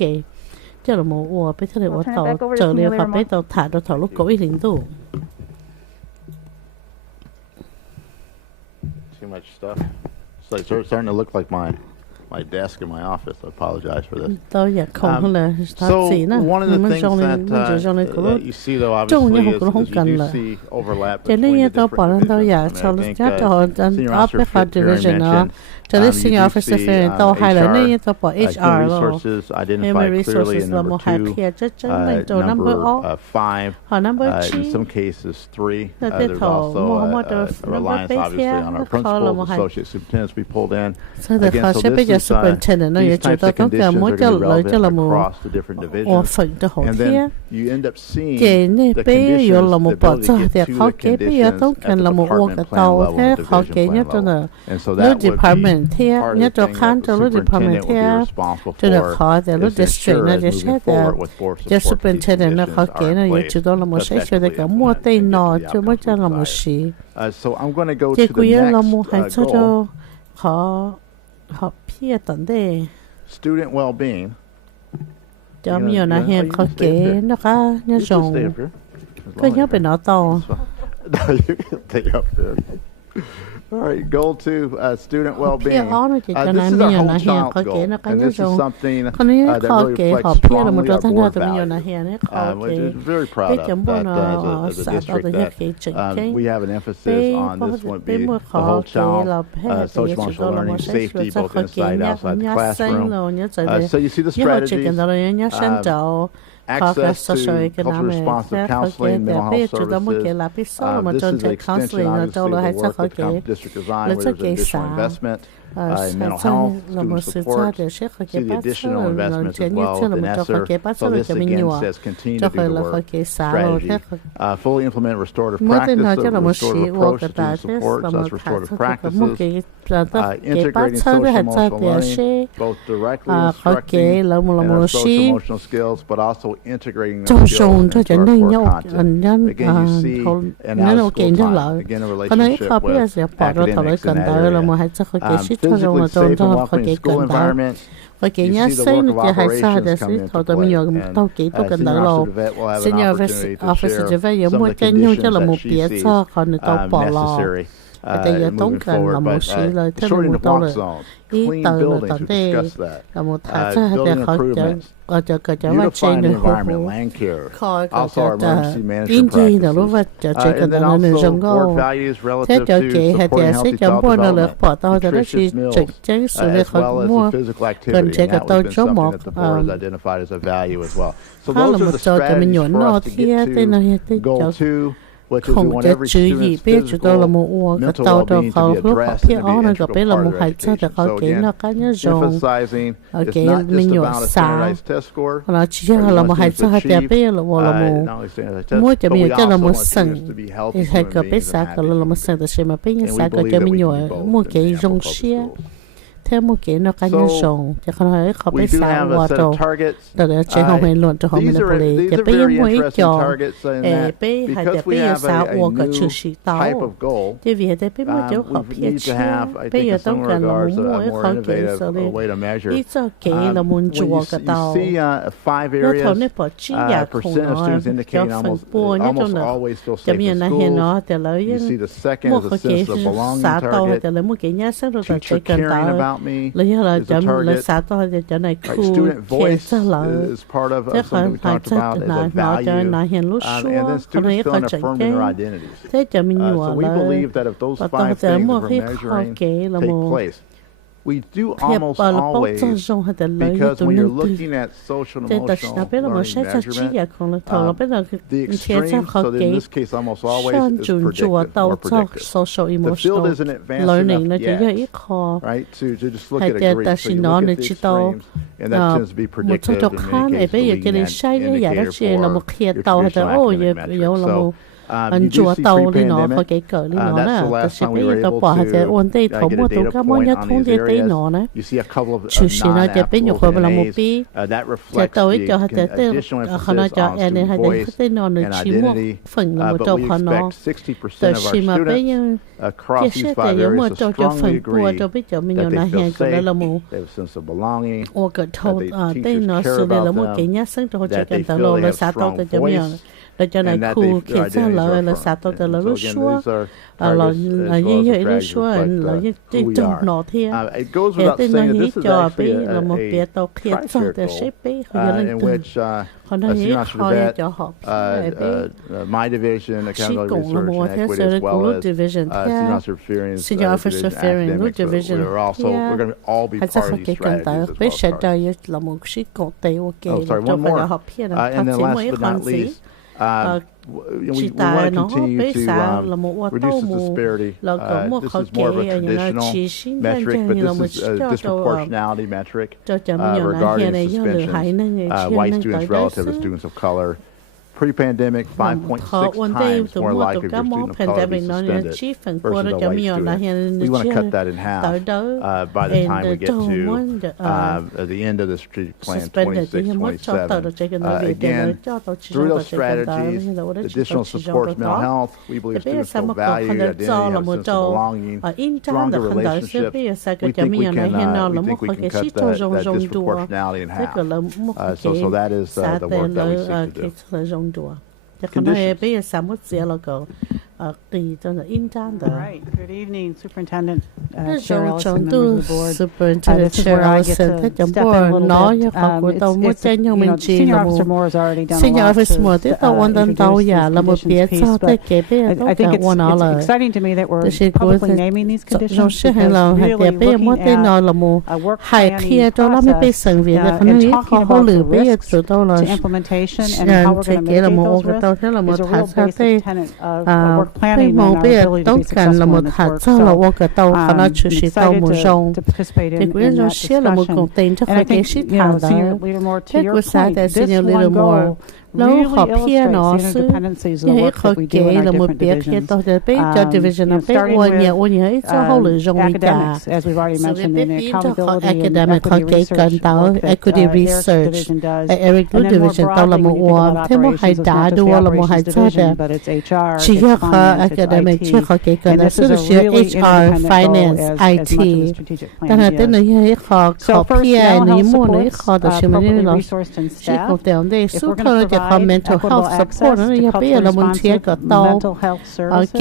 I'll turn it back over to Amelia Ramon. Too much stuff. It's like starting to look like my desk in my office. I apologize for this. So one of the things that you see, though, obviously, is you do see overlap between the different divisions. And I think Senior Officer Fitzgerald mentioned Senior Officer HR resources identified clearly in number 2, number 5, in some cases 3. There's also a reliance, obviously, on our principals, associate superintendents we pulled in. Again, so this superintendent, these types of conditions are going to be relevant across the different divisions. And then you end up seeing the conditions, the ability to get to the conditions at the department plan level, the division plan level. And so that would be part of the thing that the superintendent would be responsible for, is to ensure as moving forward with board support, these conditions are in place effectively. So I'm going to go to the next goal. Student well-being. You can stay up here. No, you can stay up here. All right, goal 2, student well-being. This is our whole child goal, and this is something that really reflects strongly our board values, which is very proud of that as a district that we have an emphasis on. This would be the whole child, social emotional learning, safety, both inside and outside the classroom. So you see the strategies. Access to culturally responsive counseling, mental health services. This is an extension, obviously, of the work with County District Design, where there's additional investment in mental health, student support. See the additional investments as well with ESSER. So this again says continue to do the work, strategy. Fully implement restorative practice, restorative approach to student support, so that's restorative practices. Integrating social emotional learning, both directly instructing and our social emotional skills, but also integrating those skills into our core content. Again, you see an out-of-school time, again, a relationship with academics in that area. Physically safe and welcoming school environment. You see the work of operations come into play, and Senior Officer DeVette will have an opportunity to share some of the conditions that she sees necessary and moving forward. But shortening the block zones, clean buildings, we discussed that. Building improvements, unifying the environment, land care, also our emergency management practices. And then also board values relative to supporting healthy child development, nutritious meals, as well as the physical activity. And that was been something that the board has identified as a value as well. So those are the strategies for us to get to goal 2, which is we want every student's physical, mental well-being to be addressed and to be an integral part of their education. So again, emphasizing it's not just about a standardized test score. We want students to achieve not only standardized tests, but we also want students to be healthy human beings and happy human beings. And we believe that we can do both in Minneapolis Public Schools. Theo một cái nó cá nhân sòng cho con hỏi họ We biết do sao have a qua set trâu of targets. đó là chế không hay luôn cho họ mình These là are cho bây giờ very mỗi interesting cho targets in that bây hay because để we bây giờ have sao a qua cái new chữ sĩ type tao of goal. chứ vì thế bây giờ họ We biết need to chứ have, I bây think, giờ in someต้องการlà regards, muốn a mỗi more khó kể innovative sau đi way to measure. ít cho kể là muốn When chùa cái you tao see 5 nó thầu areas, nên bỏ chi nhà khủng percent of nó students cho indicating phần bùa nhất almost trong nó always feel cho safe bây giờ in nó hiện schools. nó thì lấy You see the second một is a khó kể sense of belonging xã tao target. thì lấy một cái nhà sáng rồi Teacher chạy cần caring tao about me lấy là is a chấm lấy target. xã tao thì cho này Right, khu student kể voice ra là is part of thế something we còn talked about as a nó cho value. nó hiện lúc And xua then còn students ấy khó feeling chạy affirmed cái in their identities. thế cho mình So nhủ we là believe that if those và tao 5 sẽ things một we're cái khó measuring kể là take một place, we do thiệp almost bà là bóc always, cho rong hay là lấy because tụi when nó you're từ looking at social and thế ta chỉ emotional nói biết là một learning sách cho chỉ measurement, là còn là thầu là biết là the thiệp ra extremes, khó so in kể this case almost sang always is chuẩn chùa predictive, tàu more cho predictive. social The field emotional isn't advanced learning nó enough chỉ là yet, ít khó right, to just look hay at a ta grade. So chỉ you nói look là at the chỉ tàu extremes, and that tends to be một số predictive cho in khán many ấy cases, bây giờ leading cái này an sai cái giả đó indicator chỉ là for một khía your tàu hay là traditional ô academic giờ metrics. là So, một you anh do chùa see tàu đi nó pre-pandemic. có cái cỡ đi nó That's nè the ta last chỉ time we bây were giờ tao able bỏ hay thế to ôn tây get thống a một data tụ cá món point nhá on thông these tây tây areas. nó nè You see a couple of chú xí nó chỉ bây giờ non-applicable khỏi là một NAs. pi That thế reflects tàu ấy cho the hay thế additional họ nói emphasis cho on anh ấy hay student đấy voice thế nó and chỉ một identity. phần là một But trâu we họ nó expect 60% ta of chỉ our mà bây students giờ across cái these sách 5 này giống một areas trâu to cho strongly phần bùa agree cho bây giờ mình that nhỏ they là feel hàng cái đó safe, là một they have a sense of belonging, ô cái thâu the tên teachers nó care xử lý là about một them, cái nhá sáng cho họ chỉ that they cần tao feel lô they là have xã tao strong tới cho mình voice, là cho này and that khu their khiến ra identities là are là affirmed. xã tao tới là And so lúc again, xua these are là targets là as như well as vậy the lúc strategies xua là reflect như who we trong are. nọ thế It goes thế without tên saying nó that hí this is cho actually bé là một bé tao khiến cho tri-shared để goal, xếp bé họ nhớ in lên which họ nói hí Xyuas họ cho họ my division, chỉ accountability, cũng là một research, and thế equity, sẽ as là well cũng as division Xyuas Reference senior officer division, Ferring academics. division We're going to all be hay part sao of cái these cần tới strategies as bé well. sẽ as đây là một sĩ cổ tế ok Oh, sorry, cho one phải là more. học hiện là And phát then triển last mấy but khoản not sĩ least, we chỉ want tại to nó continue bé to xã là một ô reduce tô the mù disparity. là có một This khó is more of kể a ở những traditional chỉ xin metric, but như là một this is a cho disproportionality metric cho chấm nhiều là regarding hiện này do lửa hại nên người suspensions, chia white nên students tới đấy relative to students of color. Pre-pandemic, 5.6 times more likely for a student of color to be suspended versus a white student. We want to cut that in half by the time we get to the end of the strategic plan 26-27. Again, through those strategies, additional supports mental health, we believe students feel valued, identity, have a sense of belonging, stronger relationships. We think we can cut that disproportionality in half. So that is the work that we seek to do. All right. Good evening, Superintendent Chair Chair Ellison, members of the board. Superintendent This is Chair where I get Ellison, to thế step in a board little nói bit. cho họ của tàu một chân nhau mình chỉ Senior là Officer một Moore has already done a Senior lot Officer Moore to tiếp tàu quan tâm tàu giả là một bé cho tới kế bé I think it's exciting to me that we're publicly naming these conditions because really looking at a work planning process and talking about the risks to implementation and how we're going to mitigate those risks is a real basic tenet of work planning and our ability to be successful in this work. So I'm excited to participate in that discussion. And I think, Senior Leader Moore, to your point, this one goal really illustrates the interdependencies of the work that we do in our different divisions. Starting with academics, as we've already mentioned, in the accountability and equity research work that this division does. And then more broadly, when you think about operations, it's not just the operations division, but it's HR, it's finance, it's IT. And this is a really interdependent goal as much of the strategic plan is. So first, mental health supports appropriately resourced and staffed. If we're going to provide equitable access to culturally responsive mental health services,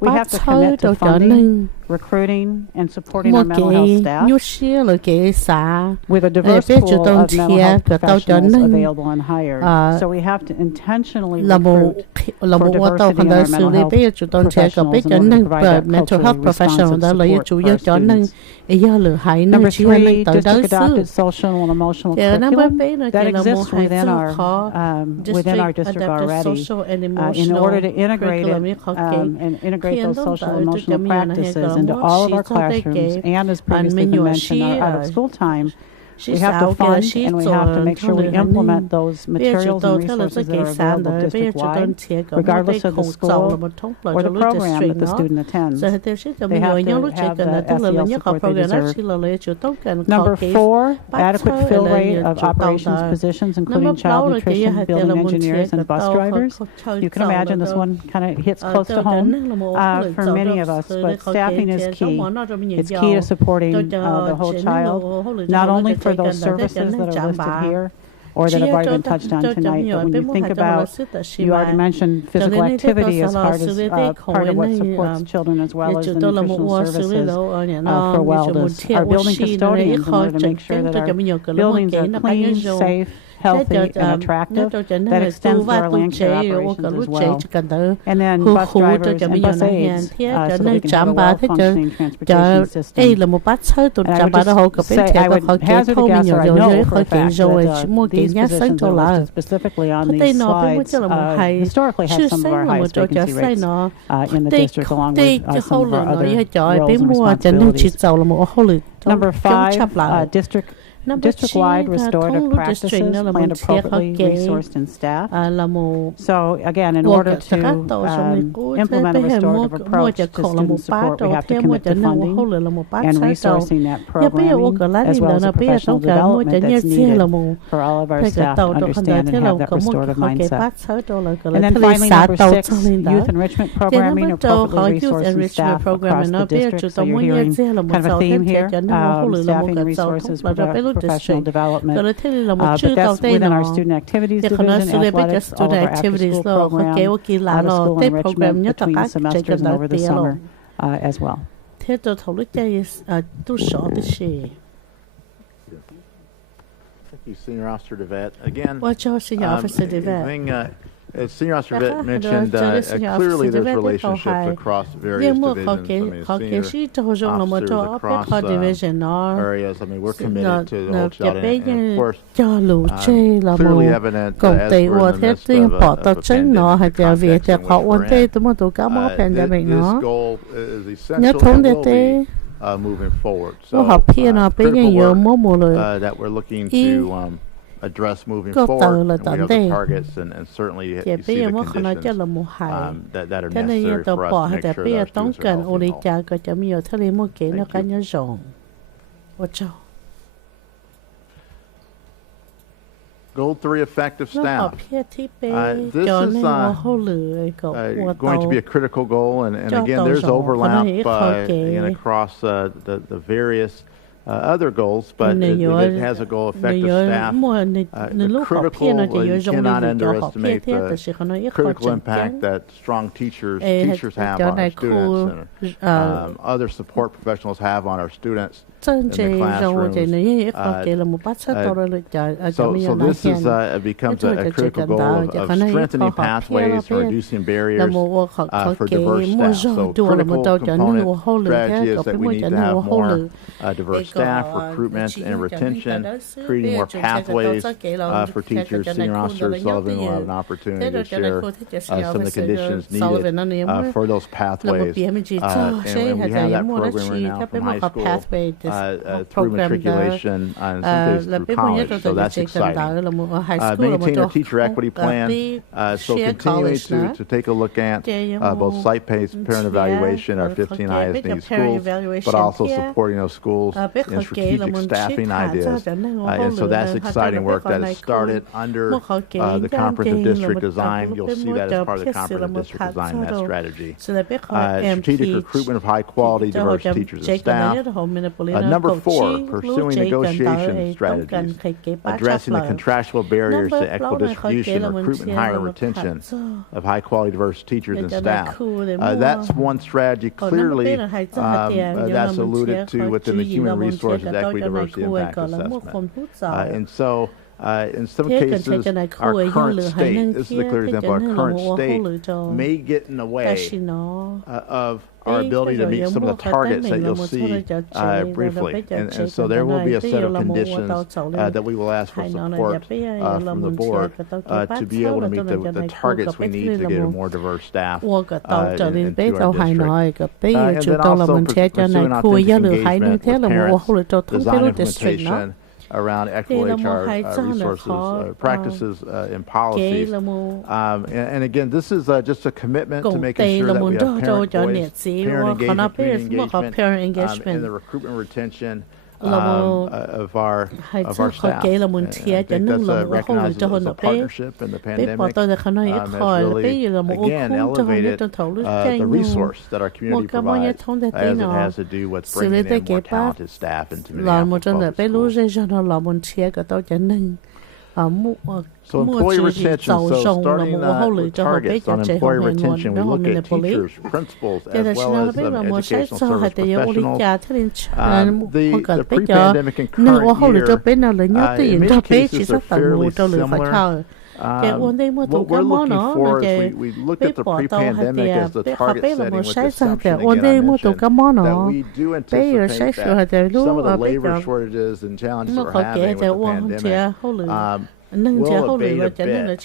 we have to commit to funding, recruiting, and supporting our mental health staff with a diverse pool of mental health professionals available and hired. So we have to intentionally recruit for diversity in our mental health professionals in order to provide that culturally responsive support for our students. Number 3, district adopted social and emotional curriculum that exists within our district already. In order to integrate it and integrate those social and emotional practices into all of our classrooms, and as previously been mentioned, our out-of-school time, we have to fund and we have to make sure we implement those materials and resources that are available district-wide, regardless of the school or the program that the student attends. They have to have the SEL support they deserve. Number 4, adequate fill rate of operations positions, including child nutrition, building engineers, and bus drivers. You can imagine this one kind of hits close to home for many of us, but staffing is key. It's key to supporting the whole child, not only for those services that are listed here or that have already been touched on tonight, but when you think about, you already mentioned physical activity as part of what supports children, as well as the nutritional services for wellness. Our building custodians, in order to make sure that our buildings are clean, safe, healthy, and attractive. That extends to our land care operations as well. And then bus drivers and bus aides, so that we can have a well-functioning transportation system. And I would hazard a guess, or I know for a fact, that these positions are listed specifically on these slides historically have some of our highest vacancy rates in the district, along with some of our other roles and responsibilities. Number 5, district-wide restorative practices planned appropriately, resourced, and staffed. So again, in order to implement a restorative approach to student support, we have to commit to funding and resourcing that programming, as well as the professional development that's needed for all of our staff to understand and have that restorative mindset. And then finally, number 6, youth enrichment programming, appropriately resourced and staffed across the district. So you're hearing kind of a theme here, staffing and resources, professional development, but that's within our student activities division, athletics, all of our after-school program, out-of-school enrichment between the semesters and over the summer as well. Thank you, Senior Officer DeVette. Again, as Senior Officer DeVette mentioned, clearly there's relationships across various divisions. I mean, senior officers across areas. I mean, we're committed to the whole child, and of course, clearly evident as we're in the midst of a pandemic. This goal is essential and will be moving forward. So critical work that we're looking to address moving forward, and we have the targets and certainly you see the conditions that are necessary for us to make sure that our students are healthy. Thank you. Goal 3, effective staff. This is going to be a critical goal, and again, there's overlap again across the various other goals, but it has a goal, effective staff. The critical, you cannot underestimate the critical impact that strong teachers have on our students, and other support professionals have on our students in the classrooms. So this is becomes a critical goal of strengthening pathways for reducing barriers for diverse staff. So critical component strategy is that we need to have more diverse staff, recruitment and retention, creating more pathways for teachers. Senior Officer Sullivan will have an opportunity to share some of the conditions needed for those pathways. And we have that program right now from high school through matriculation and some through college, so that's exciting. Maintain a teacher equity plan, so continuing to take a look at both site-based parent evaluation, our 15 highest need schools, but also supporting those schools in strategic staffing ideas. And so that's exciting work that has started under the Comprehensive District Design. You'll see that as part of the Comprehensive District Design, that strategy. Strategic recruitment of high-quality, diverse teachers and staff. Number 4, pursuing negotiation strategies, addressing the contractual barriers to equitable distribution, recruitment, hiring, retention of high-quality, diverse teachers and staff. That's one strategy clearly that's alluded to within the Human Resources, Equity, Diversity, Impact Assessment. And so, in some cases, our current state, this is a clear example, our current state may get in the way of our ability to meet some of the targets that you'll see briefly. And so there will be a set of conditions that we will ask for support from the board to be able to meet the targets we need to get a more diverse staff into our district. And then also pursuing authentic engagement with parents, design implementation around equitable HR resources, practices, and policies. And again, this is just a commitment to making sure that we have parent voice, parent engagement, and the recruitment retention of our staff. And I think that's recognized as a partnership in the pandemic has really, again, elevated the resource that our community provides as it has to do with bringing in more talented staff into Minneapolis public schools. So employee retention, so starting with targets on employee retention, we look at teachers, principals, as well as educational service professionals. The pre-pandemic and current year, in many cases, are fairly similar. What we're looking for is we look at the pre-pandemic as the target setting with the assumption, again, that we do anticipate that some of the labor shortages and challenges we're having with the pandemic will abate a bit.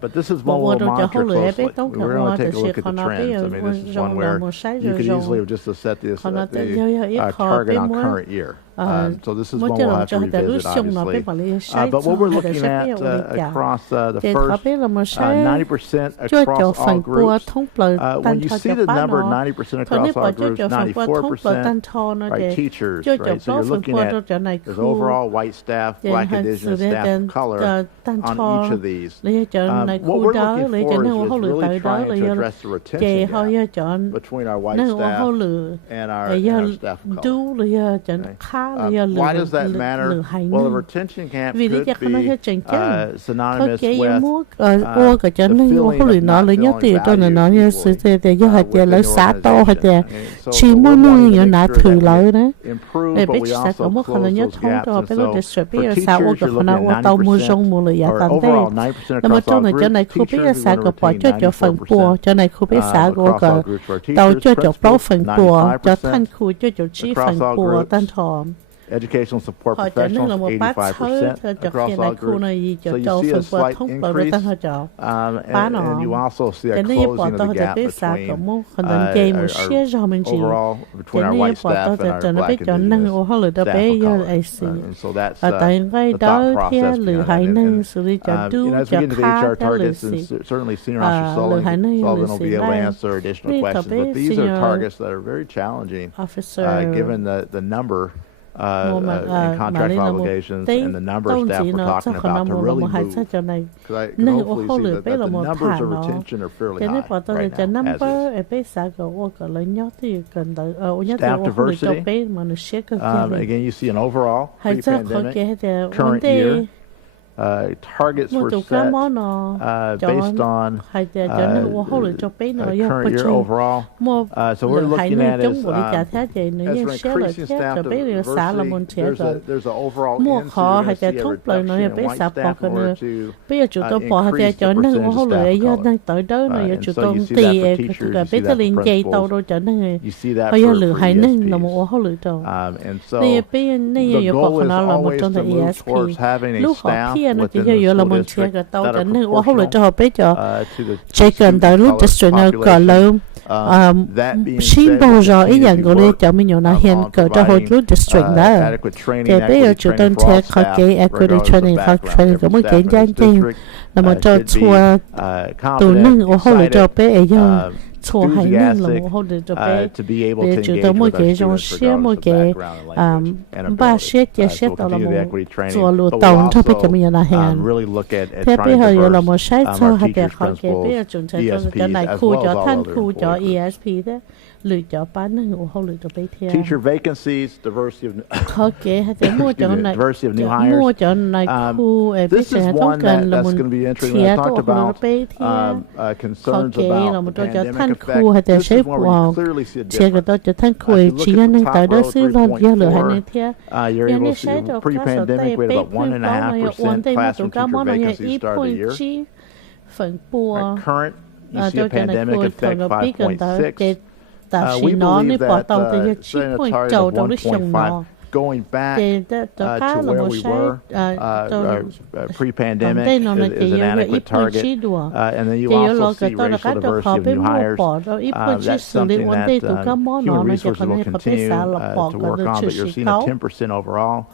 But this is one we'll monitor closely. We're going to take a look at the trends. I mean, this is one where you could easily have just set the target on current year. So this is one we'll have to revisit, obviously. But what we're looking at across the first 90% across all groups, when you see the number 90% across all groups, 94% right, teachers, right? So you're looking at there's overall white staff, black indigenous staff of color on each of these. What we're looking for is really trying to address the retention gap between our white staff and our staff of color. Why does that matter? Well, the retention gap could be synonymous with the feeling of not feeling valued equally within the organization. Improve, but we also close those gaps. And so for teachers, you're looking at 90%, or overall 90% across all groups. Teachers, we want to retain 94% across all groups for teachers. Principals, 95% across all groups. Educational support professionals, 85% across all groups. So you see a slight increase, and you also see a closing of the gap between overall between our white staff and our black indigenous staff of color. And so that's the thought process behind it. And as we get into the HR targets, and certainly Senior Officer Sullivan will be able to answer additional questions, but these are targets that are very challenging given the number and contract obligations and the number of staff we're talking about to really move. Because I can hopefully see that the numbers of retention are fairly high right now, as is. Staff diversity, again, you see an overall pre-pandemic, current year. Targets were set based on current year overall. So we're looking at as we're increasing staff diversity, there's an overall end, so you're going to see a reduction in white staff in order to increase the percentage of staff of color. And so you see that for teachers, you see that for principals, you see that for ESPs. And so the goal is always to move towards having a staff within the school district that are proportional to the district population. That being said, we'll continue to work on providing adequate training, equity training for all staff, regardless of background. Every staff in this district should be confident, excited, enthusiastic to be able to engage with our students regardless of background and language and ability. So we'll continue the equity training, but we'll also really look at trying to diverse our teachers, principals, ESPs, as well as all other employee groups. Teacher vacancies, diversity of new hires. This is one that's going to be interesting. When I talked about concerns about the pandemic effect, this is one where you clearly see a difference. If you look at the top row, 3.4, you're able to see pre-pandemic we had about 1.5% classroom teacher vacancies start of the year. Current, you see a pandemic effect 5.6. We believe that setting a target of 1.5, going back to where we were pre-pandemic is an adequate target. And then you also see racial diversity of new hires. That's something that human resources will continue to work on, but you're seeing a 10% overall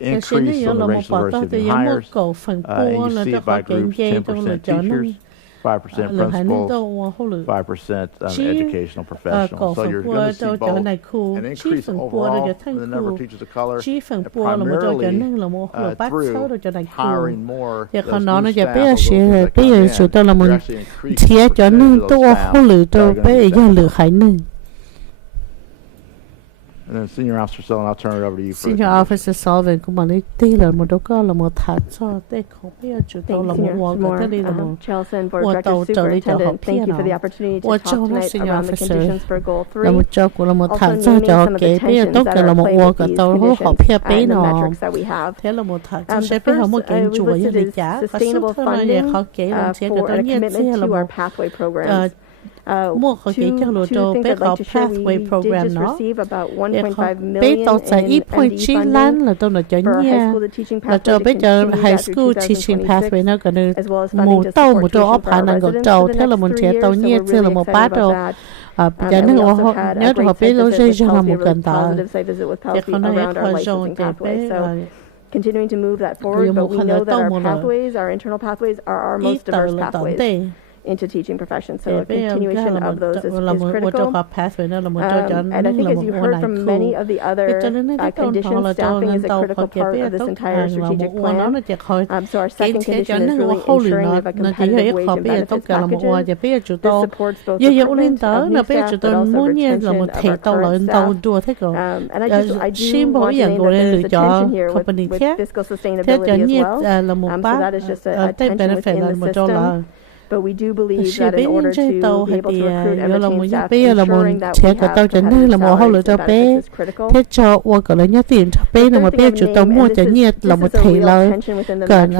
increase in the racial diversity of new hires. And you see it by groups, 10% teachers, 5% principals, 5% educational professionals. So you're going to see both an increase overall in the number of teachers of color, and primarily through hiring more those new staff of those that come in. You're actually increasing the percentage of those staff that are going to be staff. And then Senior Officer Sullivan, I'll turn it over to you. Senior Officer Sullivan, cũng bảo tí là một đứa con là một thạch cho té không biết chủ tàu là một quan của thế đi là một tàu trở đi cho họ phía nào. Một cho nó Senior Officer là một cho của là một thạch cho kế biết tốt cả là một quan của tàu họ phía bé nào. Thế là một thạch cho sẽ biết họ một cái chủ như để trả. Và số thơ này để họ kế làm xe của tôi nhất xe là một mua khó kỹ cho lô tô bé có pathway program nó để họ bé tàu chạy ít point chi lan là tôi nói cho nha là cho bé cho high school teaching pathway nó còn được một tàu một chỗ ốp khả năng của tàu thế là một trẻ tàu nhẹ thế là một bát đâu bây giờ nó nhớ họ bé lối dây cho là một cần tàu để họ nói họ dùng để bé continuing to move that forward, but we know that our pathways, our internal pathways, are our most diverse pathways into teaching professions. So a continuation of those is critical. And I think as you heard from many of the other conditions, staffing is a critical part of this entire strategic plan. So our second condition is really ensuring we have a competitive wage and benefits packages. This supports both the recruitment of new staff, but also retention of our current staff. And I do want to name that there's a tension here with fiscal sustainability as well. So that is just a tension within the system. But we do believe that in order to be able to recruit and retain staff, ensuring that we have competitive salaries and benefits is critical. Thế cho qua cái lấy nhớ tiền cho bé là một bé chủ tàu mua cho nhiệt là một thầy lời cần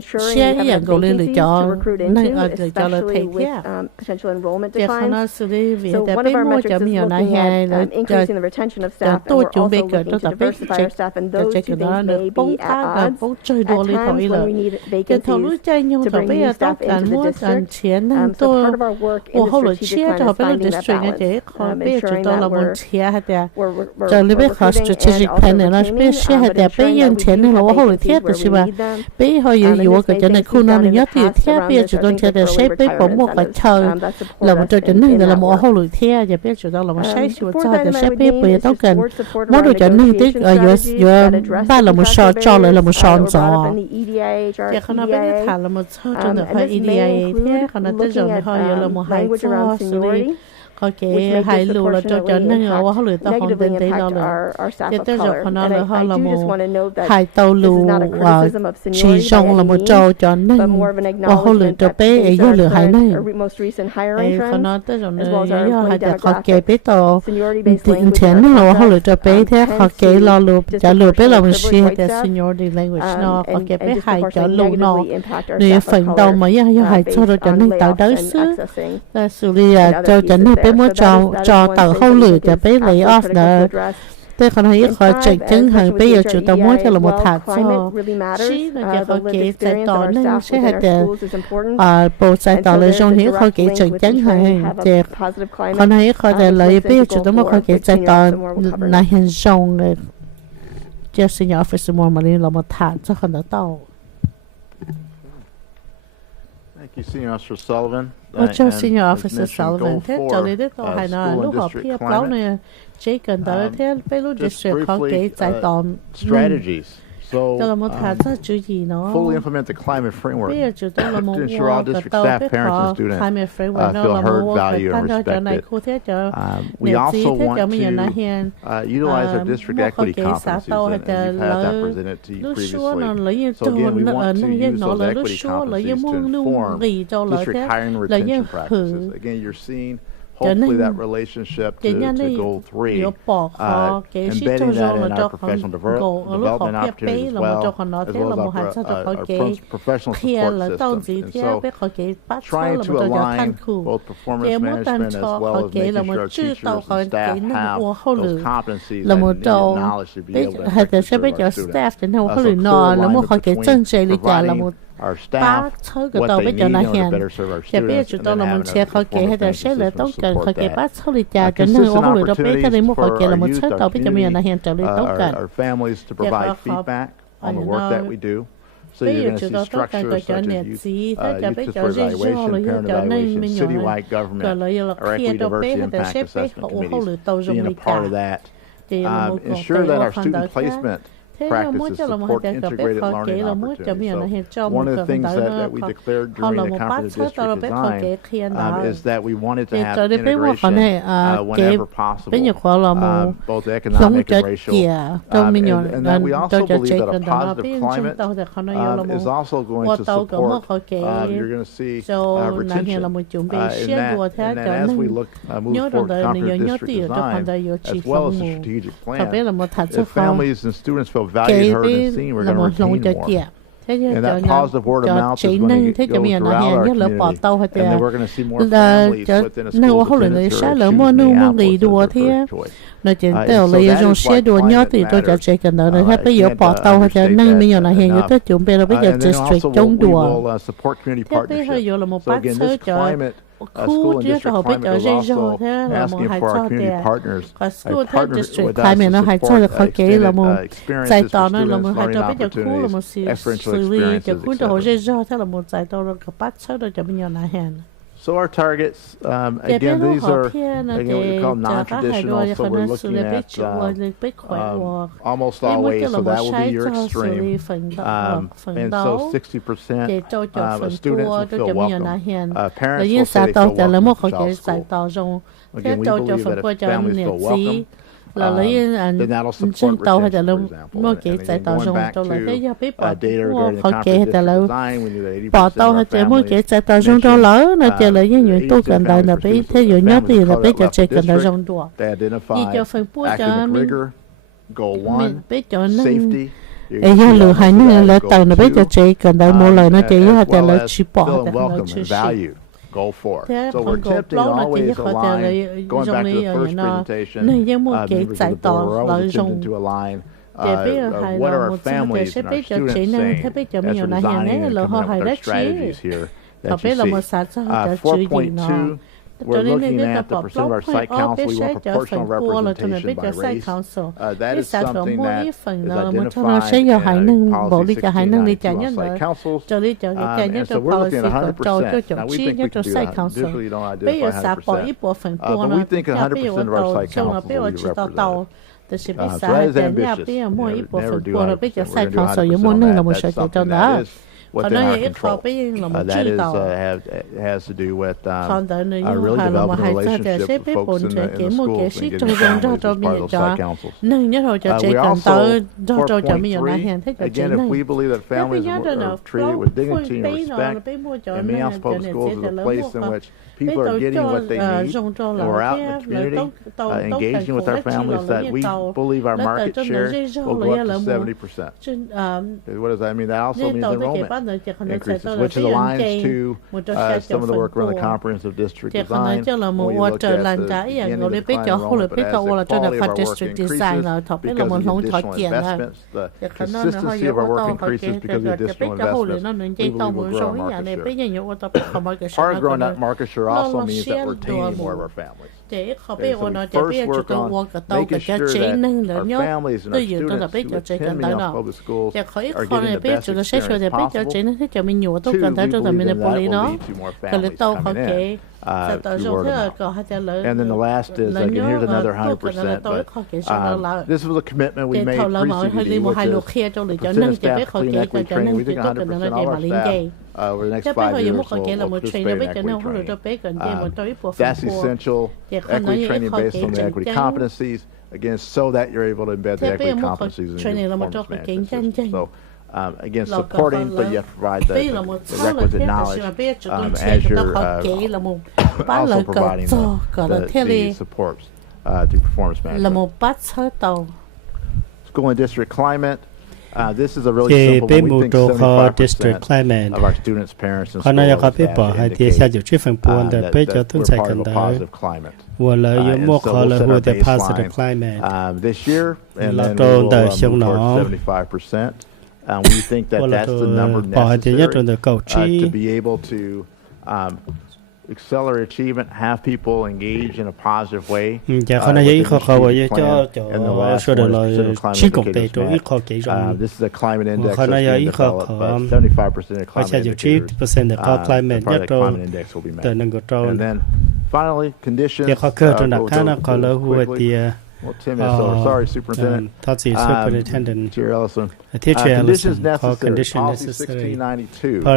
share cái dạng gọi lên để cho nên để cho là thầy thế để không nó xử lý việc để bé mua cho mình này hay là cho tôi chuẩn bị cái đó là bé chạy cái đó được bóng thác bóng chơi đồ đi thôi là cái thầu lúa chơi nhau thầu bé tốt cả mua ăn钱能多，我后来切就俾你 district 嘅嘢，佢俾做到啦冇切係嘅，就你俾佢 strategic plan 啦，俾切係嘅，俾人錢咧，我後來貼就是話，俾佢要我嘅人嚟困難，你一定要貼，俾做到切嘅，寫俾保姆嘅湊，啦冇做人咧，啦冇後來貼，就俾做到啦冇寫少咗，就寫俾俾都緊，冇到人咧啲有บ้าน啦冇上咗เลย啦冇上咗，即係佢那邊啲談啦冇抽咗到去 EDA。thế còn là tới rồi họ giờ là một hai cho xử lý họ kể hai lù là cho nên họ họ lựa tao không tên thế nào rồi thế tới rồi họ nói là họ là một hai tàu lù chỉ trong là một trâu cho nên họ lựa cho bé ấy giờ lựa hai này họ nói tới rồi giờ hai giờ họ kể bé tàu tiền tiền họ lựa cho bé thế họ kể lo lù trả lựa bé là một sĩ hay là seniority language nó họ kể bé hai cho lù nó để phần đầu mà giờ hai cho rồi cho nên tạo đỡ xứ là xử lý cho nên bé muốn cho tàu hậu lửa cho bé lay off đó. Thế còn thấy họ chạy chân hàng bây giờ chủ tàu muốn cho là một thạch cho xí là cho họ kể chạy tàu nên sẽ hay để bộ chạy tàu là trong những họ kể chạy chân hàng để còn thấy họ để lấy bây giờ chủ tàu muốn họ kể chạy tàu là hiện trong này cho senior officer mua mà lên là một thạch cho họ đỡ tàu. Thank you, Senior Officer Sullivan. cho senior officer Sullivan thế cho lý đức có hai nó lúc họ phía báo này chỉ cần tới thế bây lúc district có cái giải tóm strategies. So, fully implement the climate framework to ensure all district staff, parents, and students feel heard, valued, and respected. We also want to utilize our district equity competencies, and we've had that presented to you previously. So again, we want to use those equity competencies to inform district hiring and retention practices. Again, you're seeing hopefully that relationship to goal 3, embedding that in our professional development opportunities as well as our professional support system. And so trying to align both performance management as well as making sure our teachers and staff have those competencies and needed knowledge to be able to effectively serve our students. So clear alignment between providing our staff what they need in order to better serve our students, and then having a performance management system to support that. Consistent opportunities for our youth, our community, our families to provide feedback on the work that we do. So you're going to see structures such as youth discipline evaluation, parent evaluation, citywide government, our equity, diversity, impact assessment committees, being a part of that. Ensure that our student placement practices support integrated learning opportunities. So one of the things that we declared during the comprehensive district design is that we wanted to have integration whenever possible, both economic and racial. And that we also believe that a positive climate is also going to support, you're going to see retention in that. And then as we move forward to comprehensive district design, as well as the strategic plan, if families and students feel valued, heard, and seen, we're going to retain more. And that positive word of mouth is going to go throughout our community. And then we're going to see more families within a school dependent or Minneapolis and choice. Nó chỉ tao lấy trong xe đua nhớ thì tôiจะchơiกันđóถ้าไปยกปอเตาจะนั่งไม่อยู่นะเห็นอยู่ตัวจุ่มไปเราไปจะ district จงดัวถ้าไปให้อยู่เรามาปัดเชื้อจะคู่ที่เราไปจะเรียนรู้ถ้าเรามาให้ชอบแต่ก็ school ถ้า district ใครไม่เราให้ชอบจะเขาเก๋เรามาใจต่อนั้นเรามาให้จะไปจะคู่เรามาสื่อจะคู่จะเขาเรียนรู้ถ้าเรามาใจต่อเราก็ปัดเชื้อเราจะไม่อยู่นะเห็นSo our targets, again, these are what we call non-traditional. So we're looking at almost always. So that will be your extreme. And so 60% of students will feel welcome. Parents will say they feel welcome to school. Again, we believe that if families feel welcome, then that'll support retention, for example. And again, going back to data regarding the comprehensive design, we knew that 80% of our families they identify academic rigor, goal 1, safety, lừa hai nữa là tàu nó biết cho chị cần đợi một lời nó chị cho chị là chỉ bỏ feel welcome and valued. Goal 4. So we're attempting to always align, going back to the first presentation, members of the board, we're always attempting to align what are our families and our students saying as we're designing and coming up with our strategies here that you see. 4.2, we're looking at the percent of our site council. We want proportional representation by race. That is something that is identified in policy 69 of site councils. And so we're looking at 100%. Now we think we can do that. Usually you don't identify 100%. But we think 100% of our site councils will be represented. So that is ambitious. Never do 100%. We're going to do 100% on that. That's something that is within our control. That is has to do with really developing a relationship with folks in the schools and getting families as part of those site councils. We also, 4.3, again, if we believe that families are treated with dignity and respect, and Minneapolis Public Schools is a place in which people are getting what they need, and we're out in the community engaging with our families, that we believe our market share will go up to 70%. What does that mean? That also means enrollment increases, which aligns to some of the work around the comprehensive district design. When you look at the beginning of the decline enrollment, but as the quality of our work increases, because of the additional investments, the consistency of our work increases because of the additional investments, we believe will grow our market share. Part of growing that market share also means that we're retaining more of our families. Okay, so we first work on making sure that our families and our students who attend Minneapolis Public Schools are getting the best experience possible. Two, we believe that will lead to more families coming in to word of mouth. And then the last is, again, here's another 100%, but this was a commitment we made pre-CBD, which is percentage staff clean equity training. We think 100% of our staff over the next 5 years will participate in equity training. That's essential equity training based on the equity competencies, again, so that you're able to embed the equity competencies in your performance management system. So, again, supporting, but you have to provide the requisite knowledge as you're also providing the supports through performance management. School and district climate. This is a really simple one. We think 75% of our students, parents, and schools have indicated that we're part of a positive climate. And so we'll set our baseline this year, and then we'll move towards 75%. We think that that's the number necessary to be able to accelerate achievement, have people engage in a positive way. And the last one is climate indicators. This is a climate index that's being developed, but 75% of climate indicators, part of the climate index will be met. And then finally, conditions. We'll go quickly. Well, Tim is sorry, Superintendent. Chair Ellison. Conditions necessary. Policy 1692. So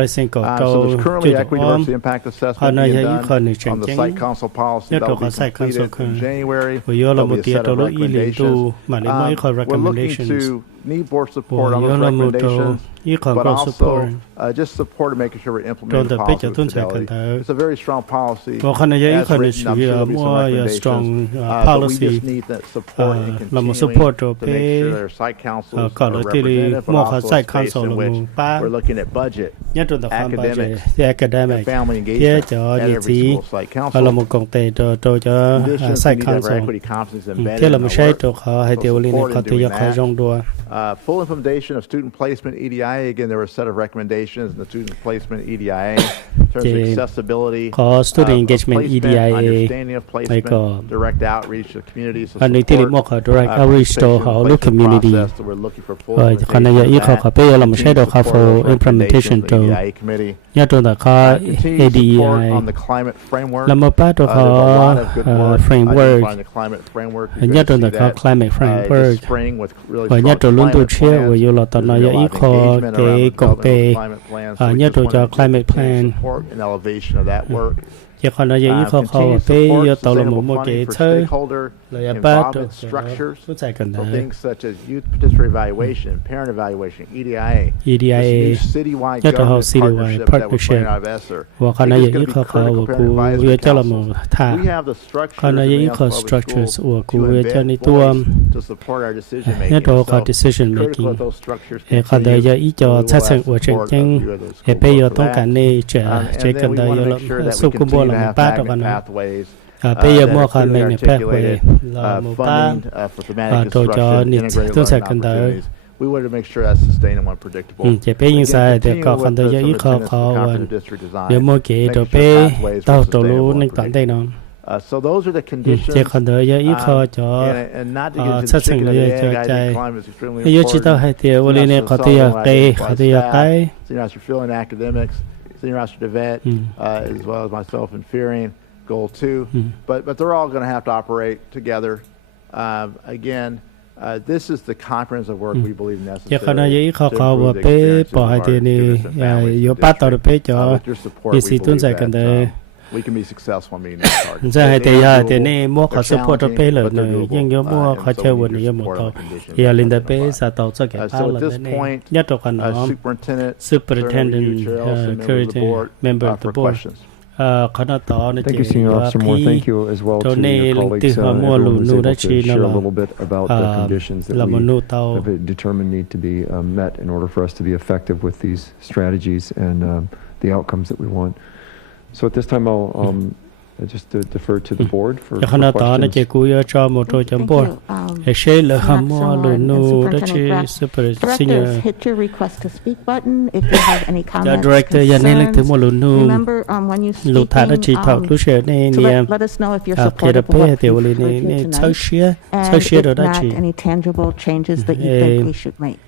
there's currently equity diversity impact assessment being done on the site council policy that will be completed in January. There'll be a set of recommendations. We're looking to need board support on those recommendations, but also just support in making sure we're implementing the policy with fidelity. It's a very strong policy. As written, I'm sure there'll be some recommendations, but we just need that support and continuing to make sure that our site councils are representative, but also a space in which we're looking at budget, academics, and family engagement at every school site council. Conditions, we need to have our equity competencies embedded in the work, so support in doing that. Full implementation of student placement EDIA. Again, there were a set of recommendations in the student placement EDIA in terms of accessibility, student engagement EDIA, understanding of placement, direct outreach to communities, support, direct outreach to the community. So we're looking for full implementation to the EDIA committee. Continued support on the climate framework. There's a lot of good work identifying the climate framework. You're going to see that this spring with really strong climate plans. There's a lot of engagement around the development of climate plans. So we just want to continue support and elevation of that work. Continued support sustainable funding for stakeholder involvement structures. So things such as youth participatory evaluation, parent evaluation, EDIA, this new citywide government partnership that we're putting out of ESSER. It's going to be critical parent advisory councils. We have the structure in the schools to embed voice to support our decision making. So critical that those structures continue. We will have support of a few of those schools for that. And then we want to make sure that we continue to have magnet pathways that are clearly articulated, funding for thematic instruction, integrated learning opportunities. We wanted to make sure that's sustainable and predictable. Again, continue with some of the tenets of competent district design, making sure pathways are sustainable. So those are the conditions, and not to get into the chicken and egg, I think climate is extremely important. Senior Officer Phil in academics, Senior Officer DeVette, as well as myself in Fearing, Goal 2. But they're all going to have to operate together. Again, this is the comprehensive work we believe necessary to improve the experience of our students and families in the district. With your support, we believe that we can be successful in meeting these targets. They're challenging, but they're doable. And so we need your support on the conditions. So at this point, Superintendent, Chair Ellison, member of the board, questions. Thank you, Senior Officer Moore. Thank you as well to your colleagues. Everyone was able to share a little bit about the conditions that we have determined need to be met in order for us to be effective with these strategies and the outcomes that we want. So at this time, I'll just defer to the board for questions. Thank you. Directors, hit your request to speak button if you have any comments, concerns. Remember, when you speak, to let us know if you're supportive of what we've heard here tonight, and if not, any tangible changes that you think we should make.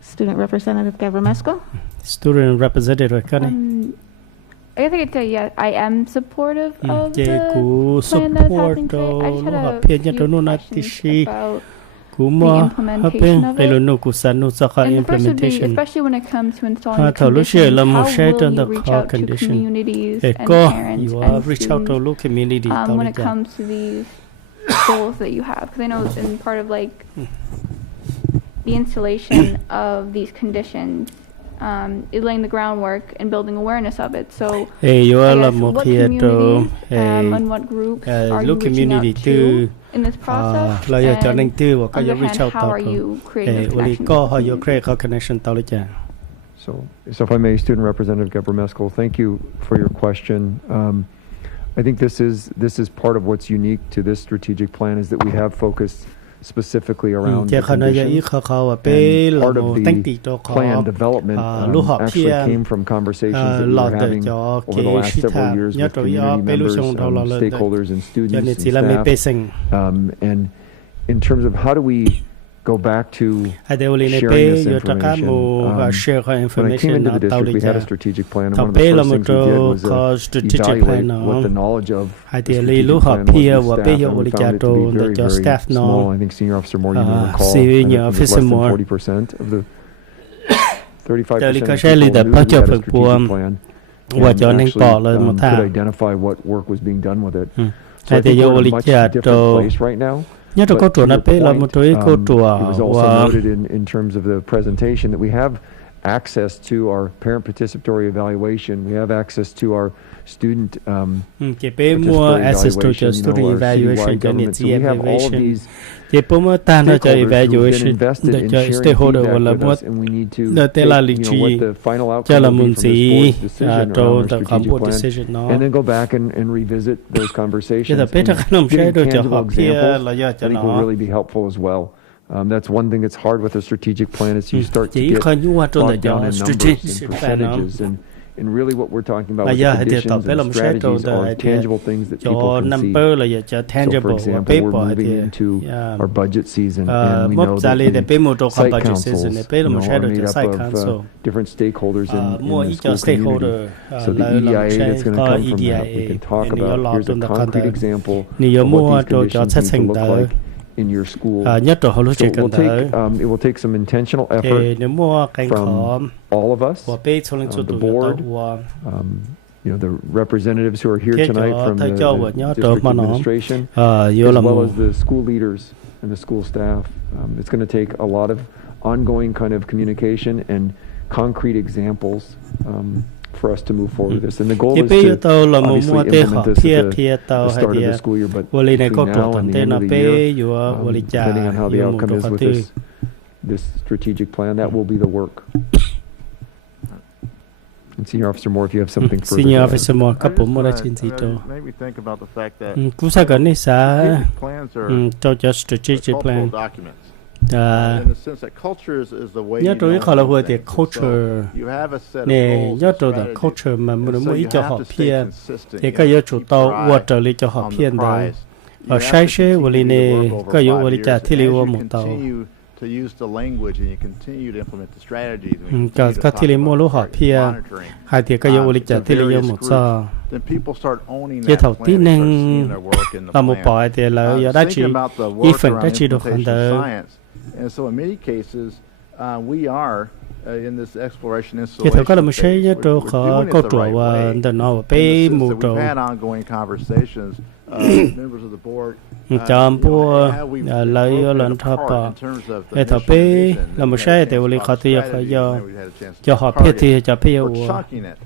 Student Representative Gavramesco? Student Representative I guess I could say yes. I am supportive of the plan that's happening today. I just had a few questions about the implementation of it. And the first would be, especially when it comes to installing conditions, how will you reach out to communities and parents and students when it comes to these goals that you have? Because I know in part of like the installation of these conditions is laying the groundwork and building awareness of it. So, I guess, what community and what groups are you reaching out to in this process? And on the other hand, how are you creating those connections? So if I may, Student Representative Gavramesco, thank you for your question. I think this is part of what's unique to this strategic plan is that we have focused specifically around the conditions. And part of the plan development actually came from conversations that we were having over the last several years with community members, stakeholders and students and staff. And in terms of how do we go back to sharing this information. When I came into the district, we had a strategic plan, and one of the first things we did was evaluate what the knowledge of the strategic plan was with staff, and we found it to be very, very small. I think Senior Officer Moore, you may recall, it was less than 40% of the 35% of people knew that we had a strategic plan, and actually could identify what work was being done with it. So I think we're in a much different place right now. But to your point, it was also noted in terms of the presentation that we have access to our parent participatory evaluation. We have access to our student participatory evaluation, government. So we have all of these stakeholders who have been invested in sharing feedback with us, and we need to take, what the final outcome will be from this board's decision around our strategic plan, and then go back and revisit those conversations. And giving tangible examples, I think will really be helpful as well. That's one thing that's hard with a strategic plan is you start to get bogged down in numbers and percentages, and really what we're talking about with the conditions and strategies are tangible things that people can see. So for example, we're moving into our budget season, and we know that the site councils are made up of different stakeholders in the school community. So the EDIA that's going to come from that, we can talk about, here's a concrete example of what these conditions need to look like in your school. So it will take some intentional effort from all of us, the board, the representatives who are here tonight from the district administration, as well as the school leaders and the school staff. It's going to take a lot of ongoing kind of communication and concrete examples for us to move forward with this. And the goal is to obviously implement this at the start of the school year, but between now and the end of the year, depending on how the outcome is with this strategic plan, that will be the work. And Senior Officer Moore, if you have something further. Senior Officer Moore, made me think about the fact that strategic plans are strategic plan documents. In the sense that culture is the way you know culture. You have a set of goals and strategies, and so you have to stay consistent. You have to keep your eye on the prize. You have to continue to work over 5 years. As you continue to use the language and you continue to implement the strategies, and you continue to talk about monitoring, then people start owning that plan and start seeing their work in the plan. Thinking about the work around implementation science. And so in many cases, we are in this exploration installation phase. We're doing it the right way. In the sense that we've had ongoing conversations, members of the board, how we in terms of the mission vision, we're chunking it,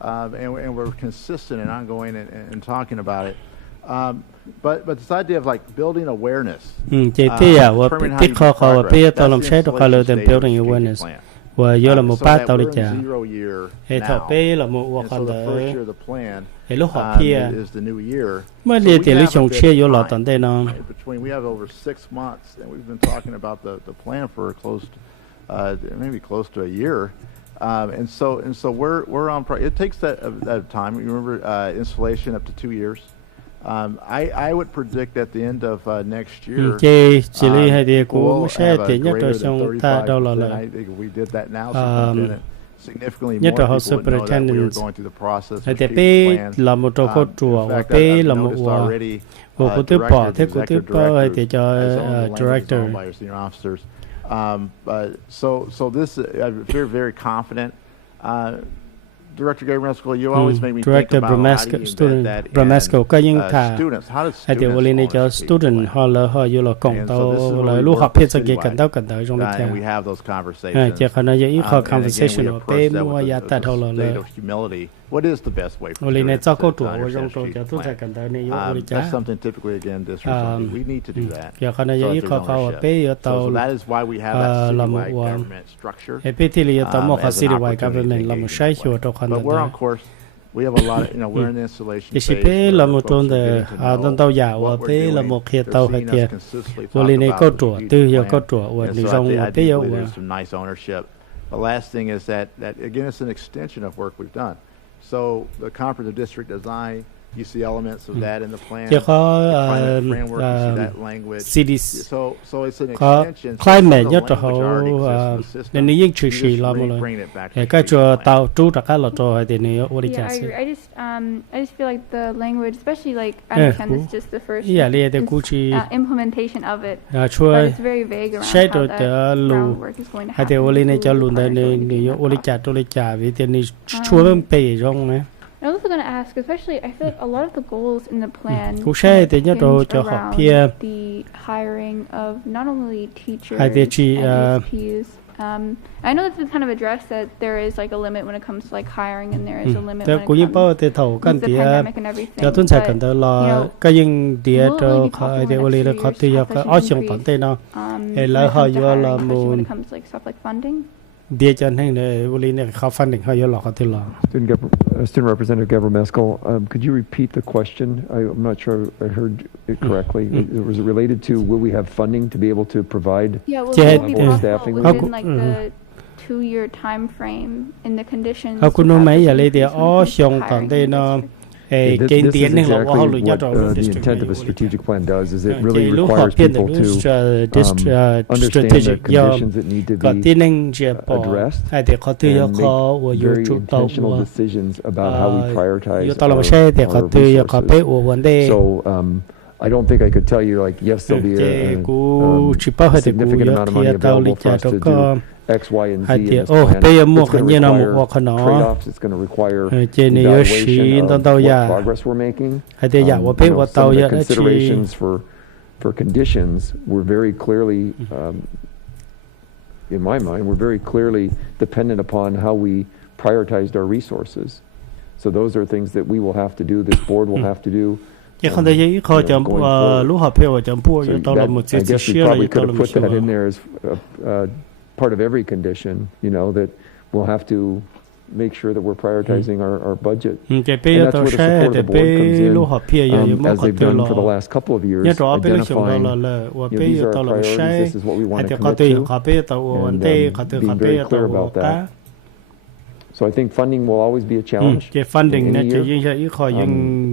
and we're consistent and ongoing and talking about it. But this idea of like building awareness, determining how you progress, that's the installation stage of the strategic plan. và giờ là một ba tàu đi chả hệ thọ bê là một hoặc còn tới hệ lúc họ kia mới đi tiền lúc trồng chia vô lọ tận đây nó maybe close to a year. And so we're on. It takes that time. You remember installation up to 2 years. I would predict at the end of next year. Okay, chỉ hay đi cũng sẽ tiền nhất rồi xong ta đâu là I think we did that now. Significantly nhất more là people would know that we were going through the process. Hay thì là một trò cốt chùa và bé là một của cô tiếp bỏ thế cô tiếp bỏ hay thì cho director. So this I'm very confident. Director Gabriel School, you always make me think about how do you embed that in students. How does students cho student họ là họ vô là cộng tao là lúc học hết cái cần tao trong đó and we have those conversations. Chỉ khả năng những cái conversation ở bên mua giá ta thôi là what is the best way for students to understand that's something typically again districts we need to do that. So that is why we have that citywide government structure. But we're on course. We have a lot of, we're in the installation phase. Là một trong the Ntawv và bé là một hiện tàu hay tiệt. Vì này có chùa, từ giờ có chùa và đi trong và bé yêu. Some nice ownership. The last thing is that again it's an extension of work we've done. So the comprehensive district design, you see elements of that in the plan. Chỉ có framework, you see that language. So it's an extension. Climate nhất là họ nên những chuyện gì làm rồi. Cái chỗ tàu trú đặc cái là chỗ hay thì này ở đây chả I just feel like the language, especially like I understand this just the first implementation of it. But it's very vague around how that groundwork is going to happen. Hay thì ở đây này cho luôn đây này ở đây chả vì thế này chúa bên bề trong này. I was also going to ask, especially, I feel like a lot of the goals in the plan hinge around the hiring of not only teachers and APs. I know that's been kind of addressed that there is like a limit when it comes to like hiring, and there is a limit when it comes with the pandemic and everything. But will it when it comes to like stuff like funding? Student Representative Gabriel Meskel, could you repeat the question? I'm not sure I heard it correctly. Was it related to will we have funding to be able to provide staffing within like the 2-year time frame in the conditions? This is exactly what the intent of a strategic plan does, is it really requires people to understand the conditions that need to be addressed and make very intentional decisions about how we prioritize our resources. So I don't think I could tell you, like, yes, there'll be a significant amount of money available for us to do X, Y, and Z in this plan. It's going to require trade-offs. It's going to require evaluation of what progress we're making. Some of the considerations for conditions were very clearly, in my mind, were very clearly dependent upon how we prioritized our resources. So those are things that we will have to do, this board will have to do. I guess we probably could have put that in there as part of every condition, that we'll have to make sure that we're prioritizing our budget. And that's where the support of the board comes in, as they've done for the last couple of years, identifying, these are our priorities, this is what we want to commit to, and being very clear about that. So I think funding will always be a challenge in any year,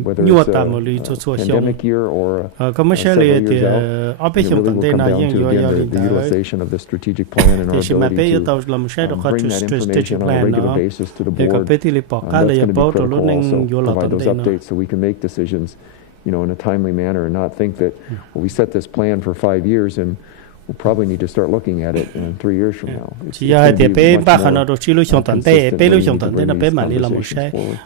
whether it's a pandemic year or several years out. It really will come down to, again, the utilization of the strategic plan and our ability to bring that information on a regular basis to the board. That's going to be critical also, provide those updates so we can make decisions, in a timely manner and not think that, well, we set this plan for 5 years and we'll probably need to start looking at it 3 years from now. It's going to be much more consistent when we bring these conversations forward.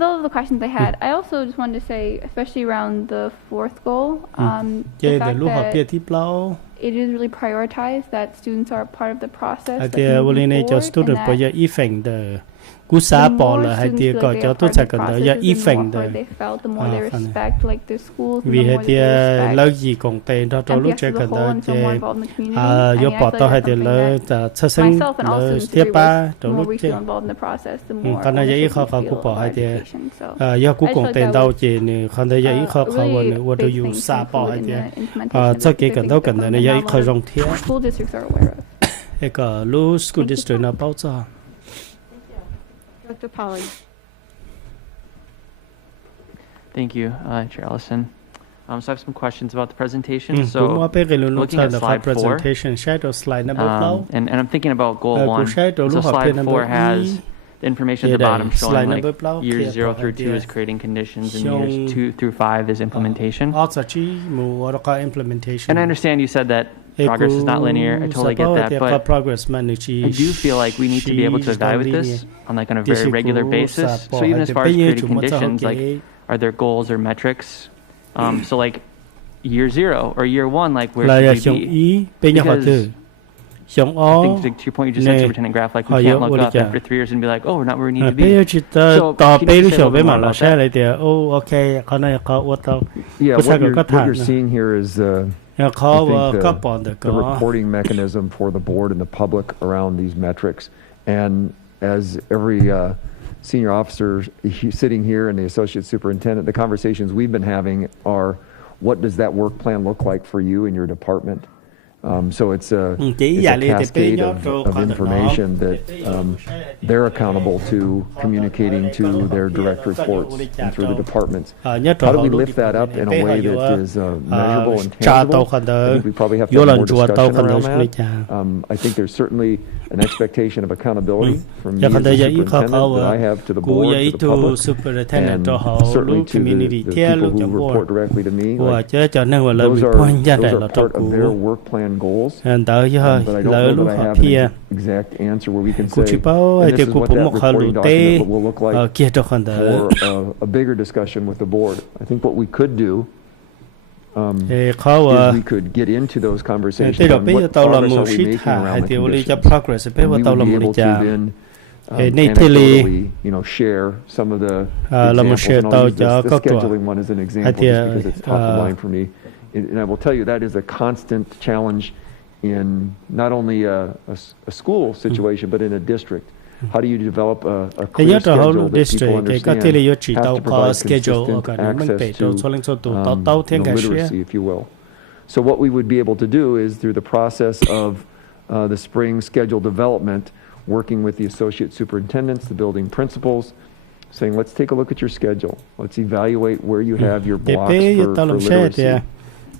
Those are the questions I had. I also just wanted to say, especially around the fourth goal, the fact that it is really prioritized that students are a part of the process. cú xả bỏ là hai tia có cho tôi sẽ cần đợi giờ y phèn đời vì hai tia lấy gì còn tiền đó cho lúc chơi cần đợi chơi giờ bỏ tao hai tia lấy sơ sinh lấy thiab ba cho lúc chơi còn là giờ ít khó khó cú bỏ hai tia giờ cú còn tiền đâu chơi nè còn là giờ ít khó khó nè và tôi dùng xả bỏ hai tia cho cái cần đâu cần đợi này giờ ít khó rong thiab cái cái lúc school district nó bảo cho Dr. Pawg. Thank you, Chair Ellison. So I have some questions about the presentation. So looking at slide 4, and I'm thinking about goal 1. So slide 4 has the information at the bottom showing like years 0 through 2 is creating conditions and years 2 through 5 is implementation. And I understand you said that progress is not linear. I totally get that, but I do feel like we need to be able to evaluate this on like on a very regular basis. So even as far as creating conditions, like are there goals or metrics? So like year 0 or year 1, like where should we be? Because I think to your point, you just said Superintendent Graf, like we can't look up after 3 years and be like, oh, we're not where we need to be. So can you say a little bit more about that? Yeah, what you're seeing here is I think the reporting mechanism for the board and the public around these metrics. And as every senior officer sitting here and the associate superintendent, the conversations we've been having are, what does that work plan look like for you and your department? So it's a cascade of information that they're accountable to communicating to their direct reports and through the departments. How do we lift that up in a way that is measurable and tangible? I think we probably have to have more discussion around that. I think there's certainly an expectation of accountability from me as a superintendent that I have to the board, to the public, and certainly to the people who report directly to me. Like, those are part of their work plan goals, but I don't know that I have an exact answer where we can say, and this is what that reporting document will look like for a bigger discussion with the board. I think what we could do is we could get into those conversations on what progress are we making around the conditions. And we would be able to then anecdotally, share some of the examples, and I'll use the scheduling one as an example just because it's top of mind for me. And I will tell you that is a constant challenge in not only a school situation, but in a district. How do you develop a clear schedule that people understand has to provide consistent access to literacy, if you will. So what we would be able to do is through the process of the spring schedule development, working with the associate superintendents, the building principals, saying, let's take a look at your schedule. Let's evaluate where you have your blocks for literacy.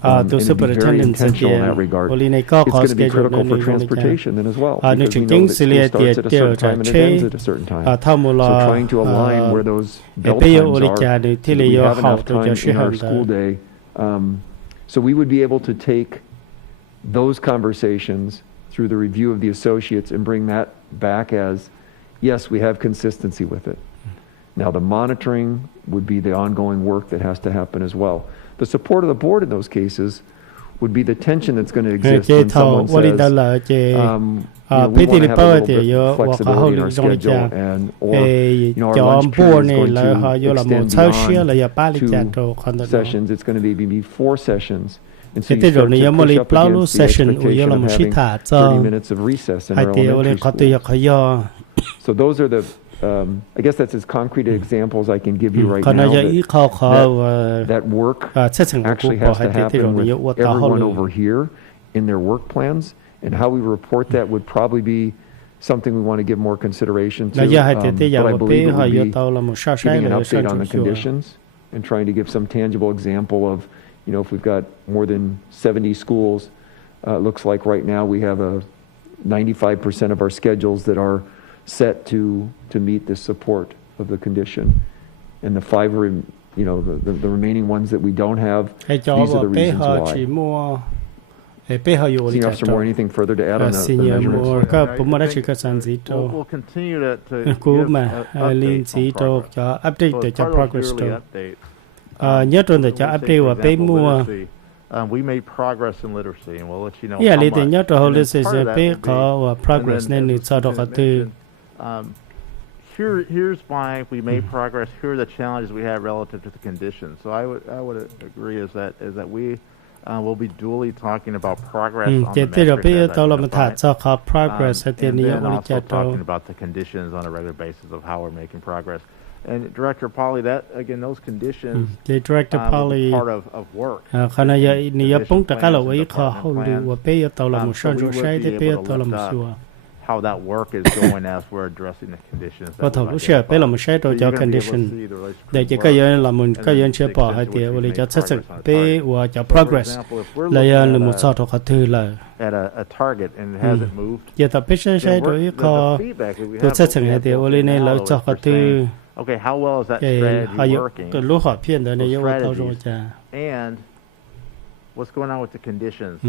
And be very intentional in that regard. It's going to be critical for transportation then as well, because we know that school starts at a certain time and it ends at a certain time. So trying to align where those bell times are, so that we have enough time in our school day. So we would be able to take those conversations through the review of the associates and bring that back as, yes, we have consistency with it. Now the monitoring would be the ongoing work that has to happen as well. The support of the board in those cases would be the tension that's going to exist when someone says, we want to have a little bit of flexibility in our schedule, and or our lunch period is going to extend beyond 2 sessions. It's going to be 4 sessions. And so you start to push up against the expectation of having 30 minutes of recess in our elementary schools. So those are the I guess that's as concrete examples I can give you right now. That work actually has to happen with everyone over here in their work plans, and how we report that would probably be something we want to give more consideration to. But I believe it would be giving an update on the conditions and trying to give some tangible example of, if we've got more than 70 schools, it looks like right now we have 95% of our schedules that are set to meet the support of the condition, and the 5 the remaining ones that we don't have, these are the reasons why. Senior Officer Moore, anything further to add on the measurements? We'll continue to give progress. We made progress in literacy, and we'll let you know how much. here's why we made progress. Here are the challenges we have relative to the conditions. So I would agree is that we will be duly talking about progress on the metrics and then also talking about the conditions on a regular basis of how we're making progress. And Director Polly, that again, those conditions will be part of work. So we would be able to lift up how that work is going as we're addressing the conditions. Và thầu lúc xưa bé là một sai đồ cho condition để cho cái dân là mình cái dân chưa bỏ hay thì với cho chất sự bé và cho progress là một số đồ khác thứ là giờ tập bé sai đồ ý có đồ chất sự hay thì với này là cho khác thứ okay, how well is that strategy working? And what's going on with the conditions? So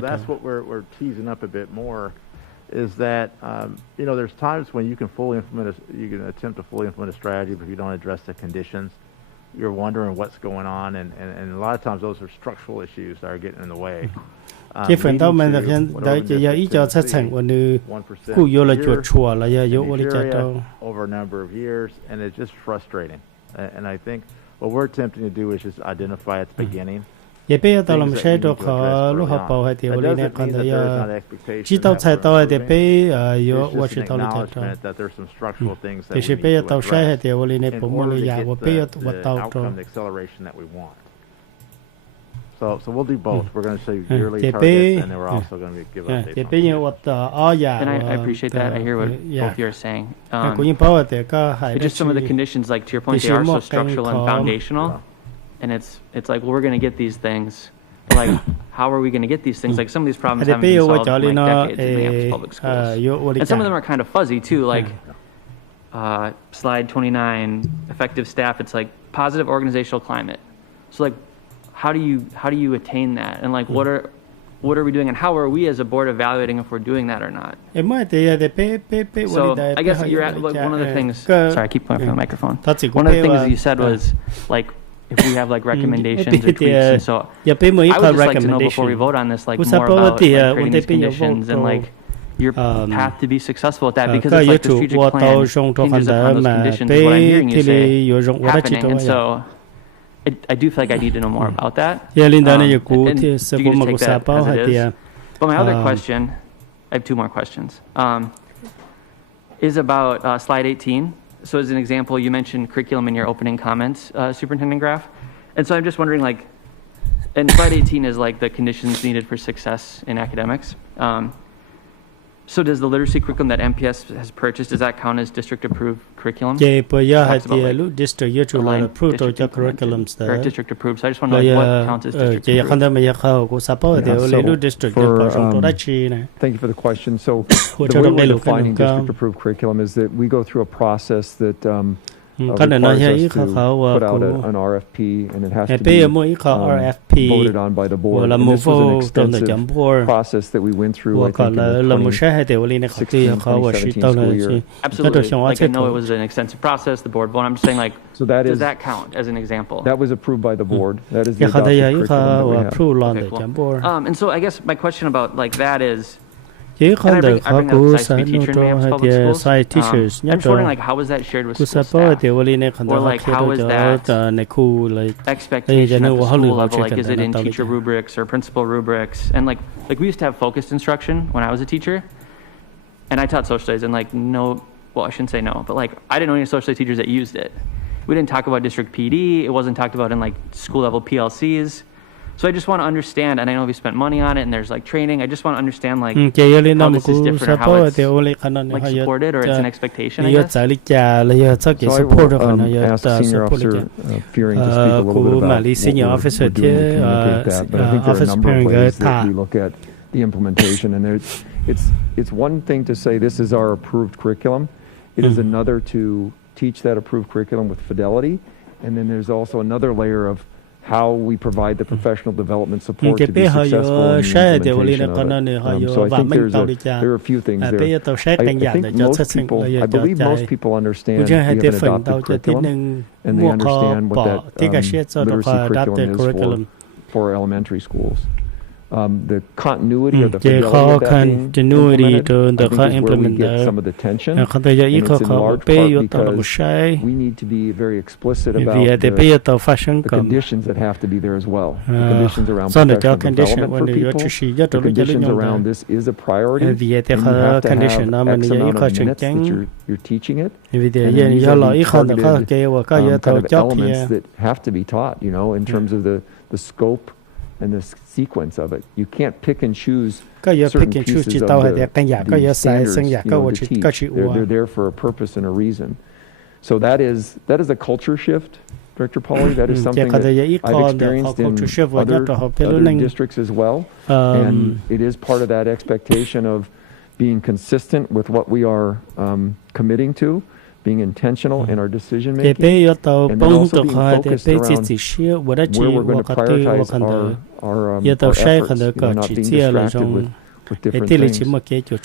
that's what we're teasing up a bit more. Is that there's times when you can attempt to fully implement a strategy, but if you don't address the conditions, you're wondering what's going on, and a lot of times those are structural issues that are getting in the way. Cái phần đó mình đã giờ ý cho sát sản của nữ cụ vô là chuột chùa là giờ vô là chặt đâu. Over a number of years, and it's just frustrating. And I think what we're attempting to do is just identify at the beginning. Giờ bây giờ tao làm sai đồ khó lúc học bảo hay thì vô này còn thấy chỉ tao sai tao thì bây vô vô chỉ tao là chặt đâu. Thì bây giờ tao sai hay thì vô này bố mua lấy nhà vô bây giờ tao tao. So we'll do both. We're going to show you yearly targets, and then we're also going to give updates. And I appreciate that. I hear what both of you are saying. Just some of the conditions, like to your point, they are so structural and foundational. And it's like, well, we're going to get these things. But like, how are we going to get these things? Like some of these problems haven't been solved in like decades in Minneapolis public schools. And some of them are kind of fuzzy too. Like slide 29, effective staff. It's like positive organizational climate. So like, how do you attain that, and like what are we doing, and how are we as a board evaluating if we're doing that or not? So I guess you're at one of the things. Sorry, I keep pointing from the microphone. One of the things that you said was like if we have like recommendations or tweaks, and so I would just like to know before we vote on this, like more about like, creating these conditions and like your path to be successful at that, because it's like the strategic plan hinges upon those conditions. Is what I'm hearing you say happening, and so. I do feel like I need to know more about that. And you can just take that as it is. But my other question, I have two more questions, is about slide 18. So as an example, you mentioned curriculum in your opening comments, Superintendent Graff. And so I'm just wondering, like, and slide 18 is like the conditions needed for success in academics. So does the literacy curriculum that MPS has purchased, does that count as district-approved curriculum? Yeah, but yeah, district approved curriculums. District approved. So I just want to know what counts as district approved. Thank you for the question. So the way we're defining district-approved curriculum is that we go through a process that requires us to put out an RFP, and it has to be voted on by the board. And this was an extensive process that we went through, I think, in the 2016-2017 school year. Absolutely. Like, I know it was an extensive process, the board vote. I'm just saying, like, so does that count as an example? That was approved by the board. That is the adopted curriculum that we have. Okay, cool. And so I guess my question about, like, that is, I bring up Xyuas teacher in Minneapolis public schools. I'm just wondering, like, how was that shared with school staff? Or, like, how was that expectation at the school level? Like, is it in teacher rubrics or principal rubrics? And, like we used to have focused instruction when I was a teacher. And I taught social studies, and, like, no, well, I shouldn't say no, but, like, I didn't know any social studies teachers that used it. We didn't talk about district PD. It wasn't talked about in, like, school-level PLCs. So I just want to understand, and I know we spent money on it, and there's like training. I just want to understand, like, how this is different, or how it's like supported, or it's an expectation, I guess. So I will ask Senior Officer Fearing to speak a little bit about what we're doing to communicate that. But I think there are a number of ways that we look at the implementation, and it's one thing to say this is our approved curriculum. It is another to teach that approved curriculum with fidelity, and then there's also another layer of how we provide the professional development support to be successful in the implementation of it. So I think there are a few things there. I believe most people understand we have an adopted curriculum, and they understand what that literacy curriculum is for elementary schools. the continuity or the fidelity of that being implemented, I think is where we get some of the tension. And it's in large part because we need to be very explicit about the conditions that have to be there as well. The conditions around professional development for people, the conditions around this is a priority, and you have to have X amount of minutes that you're teaching it. And then these are the targeted kind of elements that have to be taught, you know, in terms of the scope and the sequence of it. You can't pick and choose certain pieces of the standards, you know, to teach. They're there for a purpose and a reason. So that is a culture shift, Director Pauly. That is something that I've experienced in other districts as well. And it is part of that expectation of being consistent with what we are committing to, being intentional in our decision making, and then also being focused around where we're going to prioritize our efforts, you know, not being distracted with different things.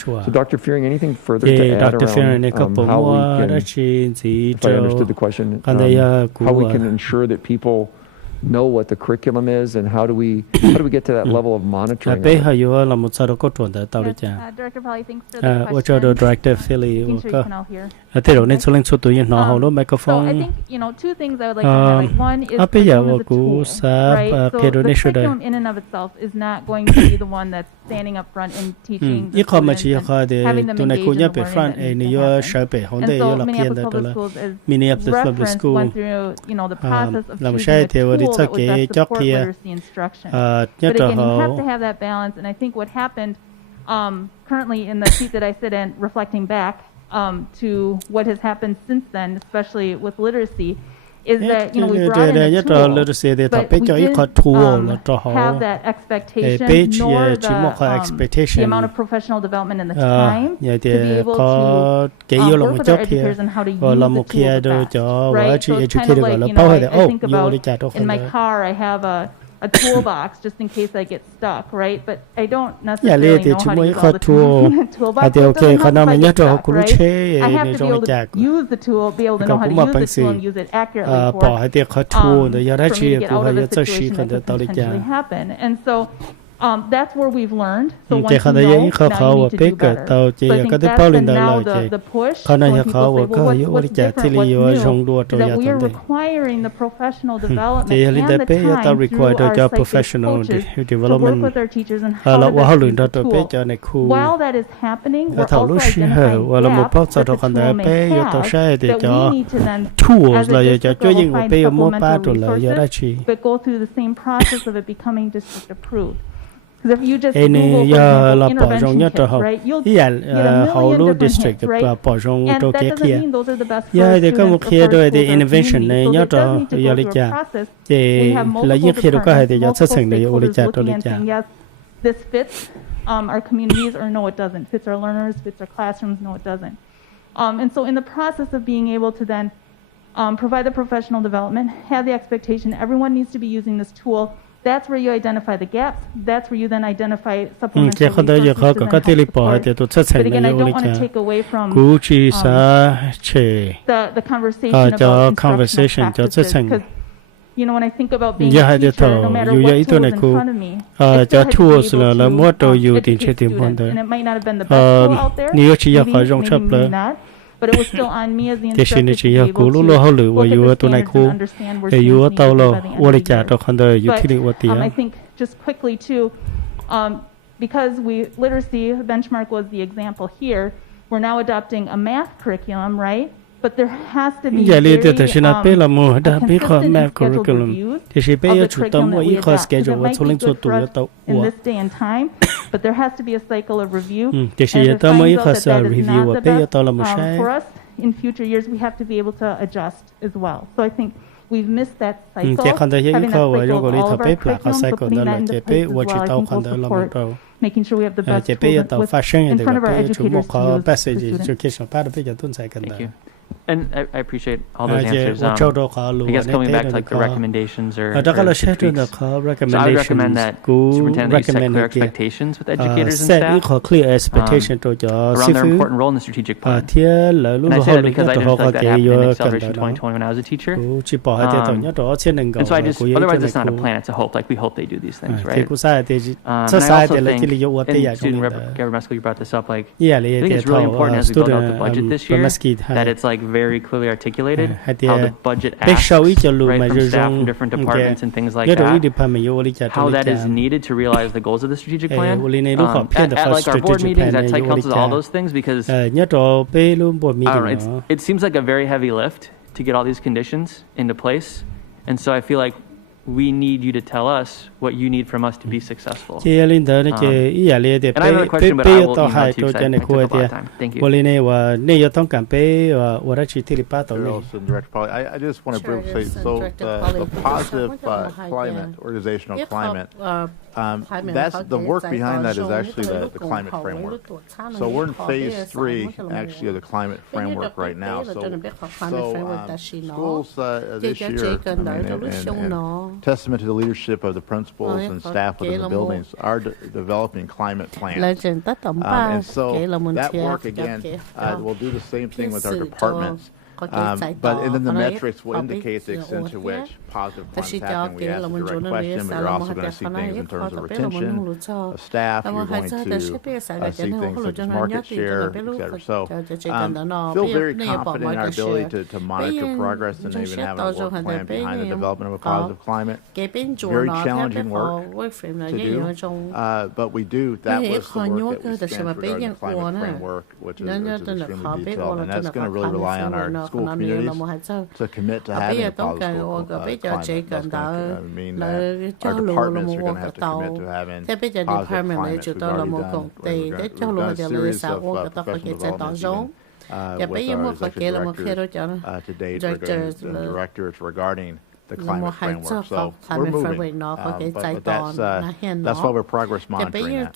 So Dr. Fearing, anything further to add around how we can, if I understood the question, how we can ensure that people know what the curriculum is, and how do we get to that level of monitoring? Director Pauly, thanks for the question. Director Philly. So I think, you know, two things I would like to highlight. One is curriculum as a tool, right? So the curriculum in and of itself is not going to be the one that's standing up front and teaching the students and having them engage in the learning that needs to happen. And so Minneapolis Public Schools, as referenced, went through, you know, the process of choosing a tool that would best support literacy instruction. But again, you have to have that balance, and I think what happened currently in the seat that I sit in, reflecting back to what has happened since then, especially with literacy, is that, you know, we brought in a tool, but we didn't have that expectation nor the amount of professional development and the time to be able to work with our educators on how to use the tool best, right? So it's kind of like, you know, I think about in my car I have a toolbox just in case I get stuck, right? But I don't necessarily know how to use all the tools in the toolbox. It doesn't help if I get stuck, right? I have to be able to use the tool, be able to know how to use the tool and use it accurately for me to get out of a situation that could potentially happen. And so that's where we've learned. So once you know, now you need to do better. So I think that's been now the push. When people say, well, what's different, what's new, is that we are requiring the professional development and the time through our professional development to work with our teachers and how to use the tool. While that is happening, we're also identifying gaps that the tool may have that we need to then, as a district level, find supplemental resources, but go through the same process of it becoming district approved. Because if you just Google, for example, intervention kits, right, you'll get a million different hits, right? And that doesn't mean those are the best for students or for schools or communities. So it does need to go through a process. We have multiple departments, multiple stakeholders looking and saying, yes, this fits our communities, or no, it doesn't. Fits our learners, fits our classrooms, no, it doesn't. And so in the process of being able to then provide the professional development, have the expectation everyone needs to be using this tool. That's where you identify the gaps. That's where you then identify supplementary resources to then help support. But again, I don't want to take away from the conversation about instructional practices, because, you know, when I think about being a teacher, no matter what tool is in front of me, I still have to be able to educate students. And it might not have been the best tool out there, maybe not. But it was still on me as the instructor to be able to look at the standards and understand where students need to be by the end of the year. But I think just quickly too, because literacy benchmark was the example here, we're now adopting a math curriculum, right? But there has to be very consistent and scheduled reviews of the curriculum that we adopt. It might be good for us in this day and time, but there has to be a cycle of review. And if it finds out that is not the best for us, in future years we have to be able to adjust as well. So I think we've missed that cycle, having that cycle of all of our curriculum, so putting that into place as well, I think will support making sure we have the best tools in front of our educators to use to students. Thank you. And I appreciate all those answers. I guess coming back to like the recommendations or tweaks. So I would recommend that superintendent set clear expectations with educators and staff around their important role in the strategic plan. And I say that because I didn't feel like that happened in Acceleration 2020 when I was a teacher. And so otherwise it's not a plan, it's a hope. Like we hope they do these things, right? And I also think, and student government school, you brought this up, like I think it's really important as we build out the budget this year that it's like very clearly articulated how the budget asks, right, from staff from different departments and things like that, how that is needed to realize the goals of the strategic plan, at like our board meetings, at site councils, all those things, because I don't know, it seems like a very heavy lift to get all these conditions into place, and so I feel like we need you to tell us what you need from us to be succccessful. And I have another question, but I will email to you because I took up a lot of time. Thank you. I just want to briefly say, so the positive climate, organizational climate, that's the work behind that is actually the climate framework. So we're in phase 3, actually, of the climate framework right now. So schools this year, and testament to the leadership of the principals and staff within the buildings are developing climate plans. And so that work, again, we'll do the same thing with our departments. But and then the metrics will indicate the extent to which positive climate's happening. We ask the direct question, but you're also going to see things in terms of retention of staff. You're going to see things such as market share, etc. So feel very confident in our ability to monitor progress and even have a work plan behind the development of a positive climate. Very challenging work to do, but we do. That was the work that we spent regarding the climate framework, which is extremely detailed, and that's going to really rely on our school communities to commit to having a positive climate. That's going to, I mean, our departments are going to have to commit to having positive climates. We've already done a series of professional developments with our executive directors to date, and directors regarding the climate framework. So we're moving, but that's why we're progress monitoring that.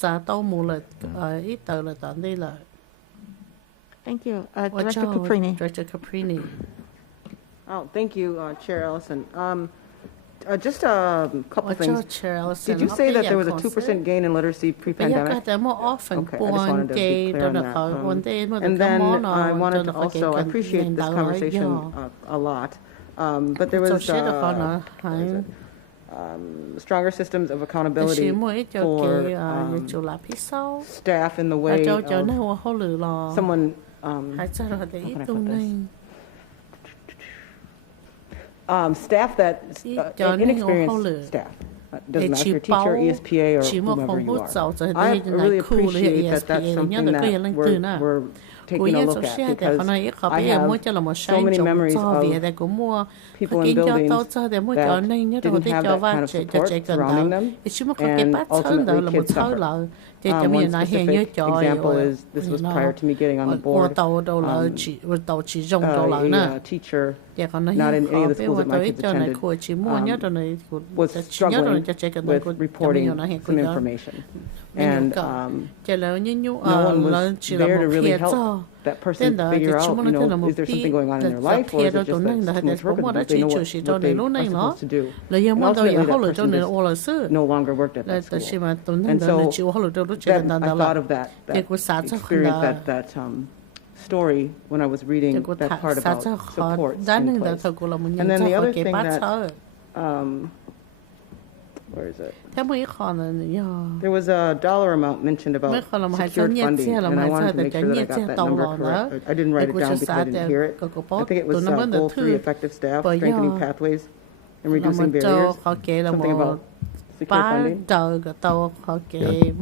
Thank you. Director Caprini. Director Caprini. Oh, thank you, Chair Ellison. Just a couple things. Did you say that there was a 2% gain in literacy pre-pandemic? Okay, I just wanted to be clear on that. And then I wanted to also, I appreciate this conversation a lot, but there was stronger systems of accountability for staff in the way of someone staff that inexperienced staff. Doesn't matter if you're a teacher, ESPA, or whomever you are. I really appreciate that that's something that we're taking a look at, because I have so many memories of people in buildings that didn't have that kind of support surrounding them, and ultimately kids suffer. One specific example is, this was prior to me getting on the board, a teacher, not in any of the schools that my kids attended, was struggling with reporting some information. And no one was there to really help that person figure out, is there something going on in their life, or is it just that someone's working because they know what they are supposed to do. And ultimately, that person no longer worked at that school. And so I thought of that experience, that story when I was reading that part about supports in place. And then the other thing that, where is it? There was a dollar amount mentioned about secured funding, and I wanted to make sure that I got that number correct. I didn't write it down because I didn't hear it. I think it was Goal 3, effective staff, strengthening pathways, and reducing barriers. Something about secure funding.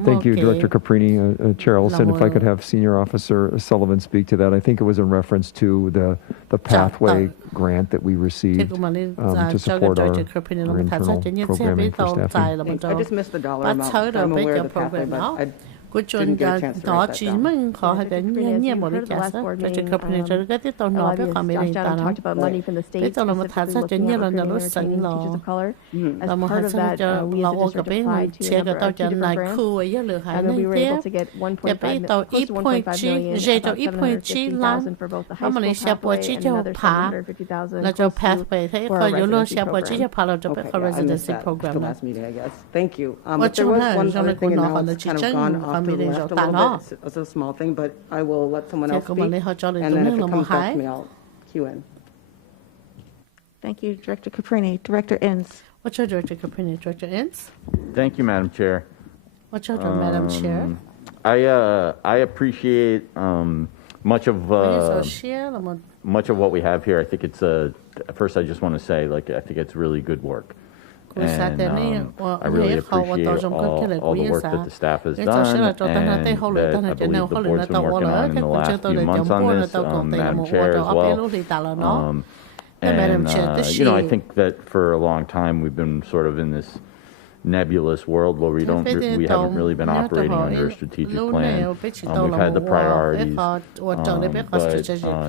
Thank you, Director Caprini. Chair Ellison, if I could have Senior Officer Sullivan speak to that. I think it was in reference to the pathway grant that we received to support our internal programming for staffing. I just missed the dollar amount. I'm aware of the pathway, but Cô chọn đó chỉ mình khó hay đến nhiều một cái giá cho chụp hình cho cái tiếp tục nói với họ mình ta nói bây giờ là một tháng sau chuyện nhiều là nó sẵn là một tháng sau cho là ô cái bên chia cái tàu cho này khu ấy giờ lừa hai này tiếp cái bên tàu ít point chi dễ cho ít point chi lắm mà mình sẽ bỏ chi cho phá là cho pathway thế còn nếu lo sẽ bỏ chi cho phá là cho cái residency program Thank you. But there was one other thing and now it's kind of gone off the left a little bit. It's a small thing, but I will let someone else speak. And then if it comes back to me, I'll cue in. Thank you, Director Caprini. Director Inns. What's your Director Caprini? Director Inns? Thank you, Madam Chair. What's your Madam Chair? I appreciate much of what we have here. I think it's first I just want to say I think it's really good work. And I really appreciate all the work that the staff has done and that I believe the board's been working on in the last few months on this, Madam Chair as well. And, I think that for a long time we've been sort of in this nebulous world where we haven't really been operating under a strategic plan. We've had the priorities, but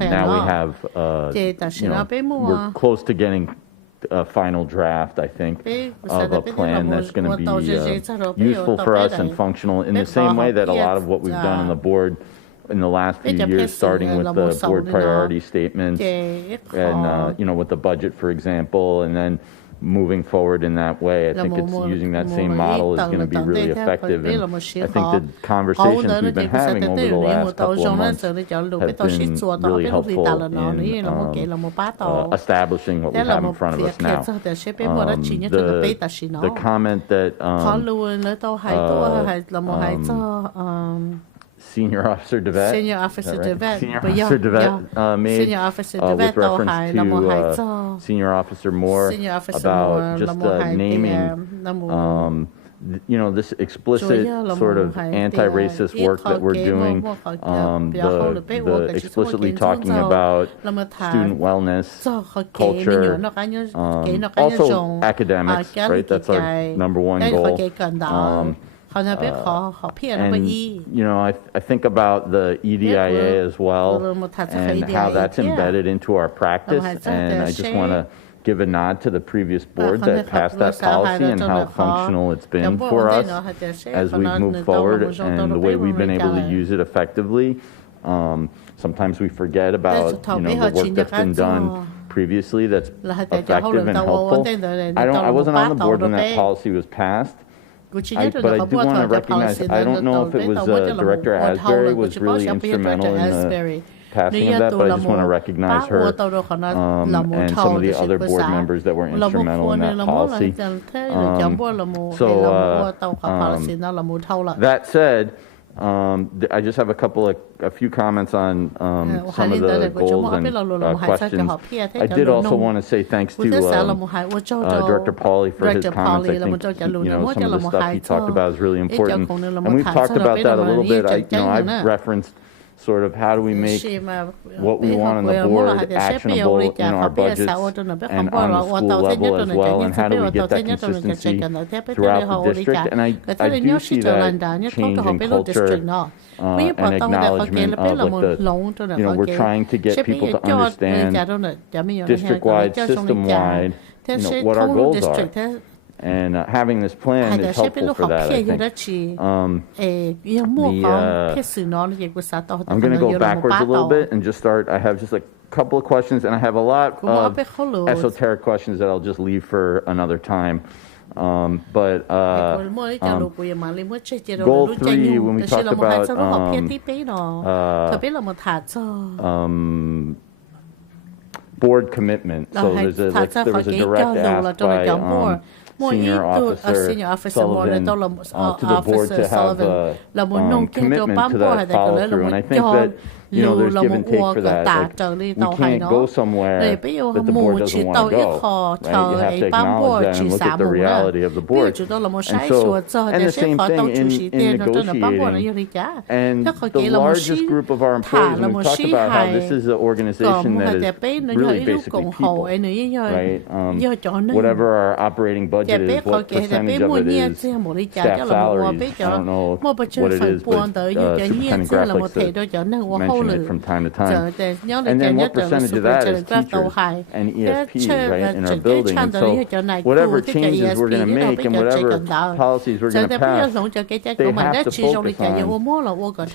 now we have, we're close to getting a final draft, I think, of a plan that's going to be useful for us and functional in the same way that a lot of what we've done on the board in the last few years, starting with the board priority statements and, with the budget, for example, and then moving forward in that way. I think it's using that same model is going to be really effective. And I think the conversations we've been having over the last couple of months have been really helpful in establishing what we have in front of us now. The comment that Senior Officer DeVette made with reference to Senior Officer Moore about just naming this explicit sort of anti-racist work that we're doing, the explicitly talking about student wellness, culture, also academics, right? That's our number one goal. And, I think about the EDIA as well and how that's embedded into our practice. And I just want to give a nod to the previous board that passed that policy and how functional it's been for us as we've moved forward and the way we've been able to use it effectively. Sometimes we forget about, the work that's been done previously that's effective and helpful. I wasn't on the board when that policy was passed. But I do want to recognize, I don't know if it was Director Asbury was really instrumental in the passing of that, but I just want to recognize her and some of the other board members that were instrumental in that policy. That said, I just have a few comments on some of the goals and questions. I did also want to say thanks to Director Pauly for his comments. I think some of the stuff he talked about is really important, and we've talked about that a little bit. I've referenced sort of how do we make what we want on the board actionable in our budgets and on the school level as well, and how do we get that consistency throughout the district. And I do see that change in culture and acknowledgement of we're trying to get people to understand district-wide, system-wide, what our goals are. And having this plan is helpful for that, I think. I'm going to go backwards a little bit and just start. I have just a couple of questions, and I have a lot of esoteric questions that I'll just leave for another time. Goal 3, when we talked about board commitment, so there was a direct ask by Senior Officer Sullivan to the board to have a commitment to that follow through. And I think that you know, there's give and take for that. Like, we can't go somewhere that the board doesn't want to go. Right? You have to acknowledge that and look at the reality of the board. And the same thing in negotiating. And the largest group of our employees, when we talk about how this is an organization that is really basically people, right? Whatever our operating budget is, what percentage of it is staff salaries. I don't know what it is, but Superintendent Graff likes to mention it from time to time. And then what percentage of that is teachers and ESPs, right, in our building. And so whatever changes we're going to make and whatever policies we're going to pass, they have to focus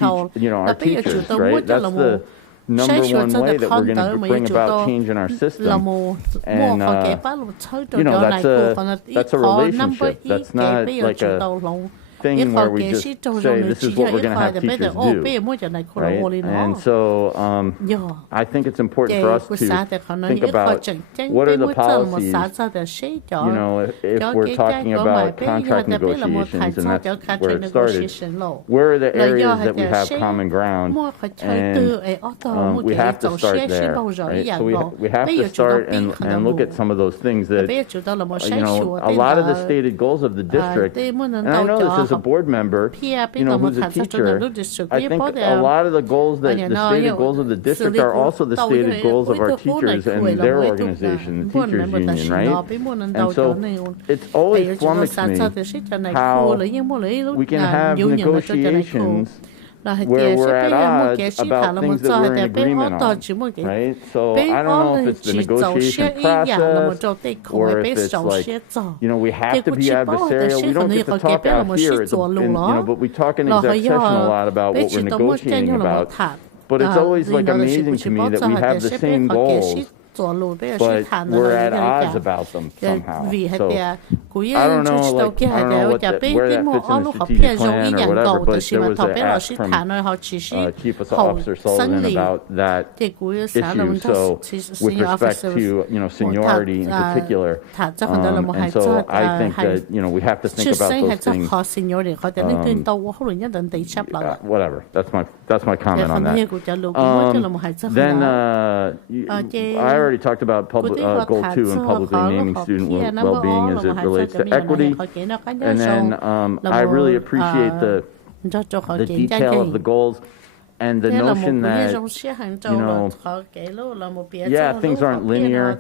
on, you know, our teachers, right? That's the number one way that we're going to bring about change in our system. And, you know, that's a relationship. That's not like a thing where we just say this is what we're going to have teachers do, right? And so I think it's important for us to think about what are the policies, you know, if we're talking about contract negotiations, and that's where it started, where are the areas that we have common ground, and we have to start there, right? So we have to start and look at some of those things that, you know, a lot of the stated goals of the district, and I know this is a board member, you know, who's a teacher. I think a lot of the goals that the stated goals of the district are also the stated goals of our teachers and their organization, the teachers union, right? And so it's always flummoxed me how we can have negotiations where we're at odds about things that we're in agreement on, right? So I don't know if it's the negotiation process or if it's like, you know, we have to be adversarial. We don't get to talk out here, you know, but we talk in exec session a lot about what we're negotiating about. But it's always like amazing to me that we have the same goals, but we're at odds about them somehow. So I don't know, like, I don't know where that fits in the strategic plan or whatever, but there was an ask from Chief Officer Sullivan about that issue. So with respect to, you know, seniority in particular, and so I think that, you know, we have to think about those things. Whatever. That's my comment on that. Then I already talked about goal 2 and publicly naming student well-being as it relates to equity. And then I really appreciate the detail of the goals and the notion that, you know, yeah, things aren't linear,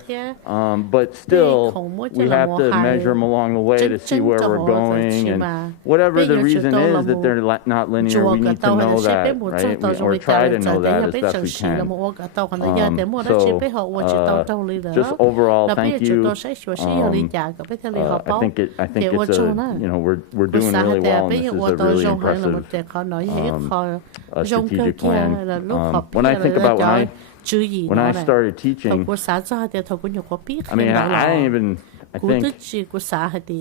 but still we have to measure them along the way to see where we're going, and whatever the reason is that they're not linear, we need to know that, right? Or try to know that as best we can. So just overall, thank you. I think it's a, you know, we're doing really well, and this is a really impressive strategic plan. When I think about when I started teaching, I mean,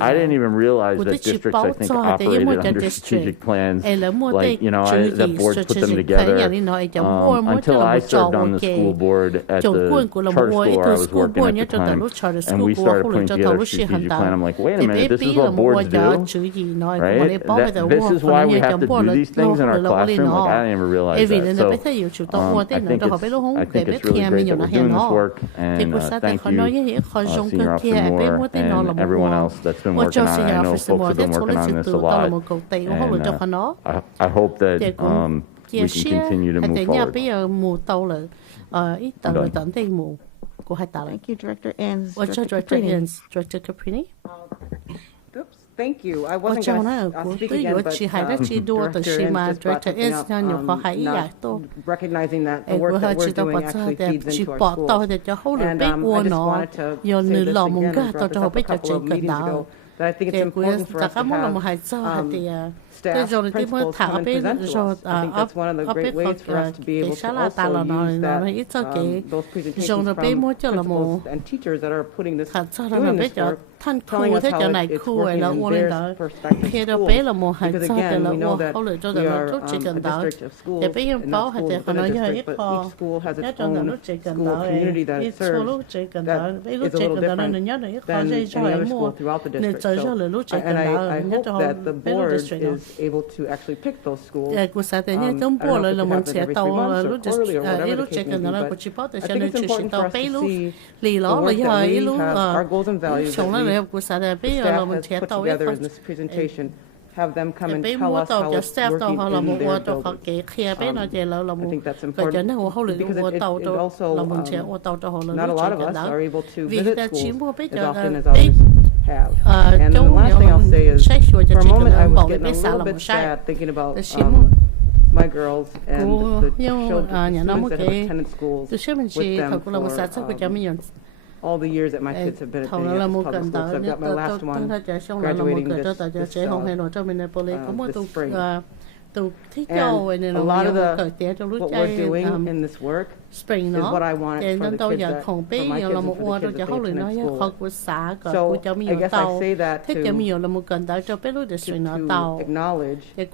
I didn't even realize that districts, I think, operated under strategic plans, like, you know, that boards put them together, until I served on the school board at the charter school where I was working at the time, and we started putting together a strategic plan. I'm like, wait a minute, this is what boards do, right? This is why we have to do these things in our classroom? Like, I didn't even realize that. So I think it's really great that we're doing this work, and thank you, Senior Officer Moore, and everyone else that's been working on it. I know folks have been working on this a lot, and I hope that we can continue to move forward. Thank you, Director Enns. Director Caprini. Oops, thank you. I wasn't going to speak again, but Director Enns just recognizing that the work that we're doing actually feeds into our schools. And I just wanted to say this again, and brought this up a couple of meetings ago, that I think it's important for us to have staff, principals come and present to us. I think that's one of the great ways for us to be able to also use that, those presentations from principals and teachers that are doing this work, telling us how it's working in their perspective schools. Because again, we know that we are a district of schools, and not schools within a district, but each school has its own school community that it serves that is a little different than any other school throughout the district. and I hope that the board is able to actually pick those schools. I don't know if it could happen every 3 months or quarterly or whatever the case may be, but I think it's important for us to see the work that we have, our goals and values that the staff has put together in this presentation, have them come and tell us how it's working in their buildings. I think that's important because it also, not a lot of us are able to visit schools as often as others have. And the last thing I'll say is, for a moment I was getting a little bit sad thinking about my girls and the children, the students that have attended schools with them for all the years that my kids have been attending public schools. So I've got my last one graduating this spring. And a lot of what we're doing in this work is what I wanted for the kids for my kids and for the kids that they attend school. So I guess I say that to acknowledge, yes,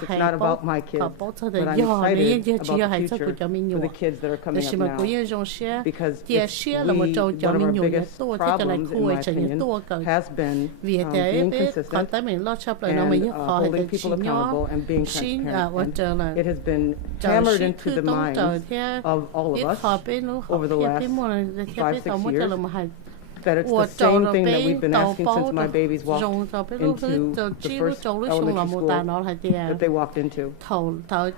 it's not about my kids, but I'm excited about the future for the kids that are coming up now. Because one of our biggest problems, in my opinion, has been being consistent and holding people accountable and being transparent. And it has been hammered into the minds of all of us over the last 5-6 years that it's the same thing that we've been asking since my babies walked into the first elementary school that they walked into. So I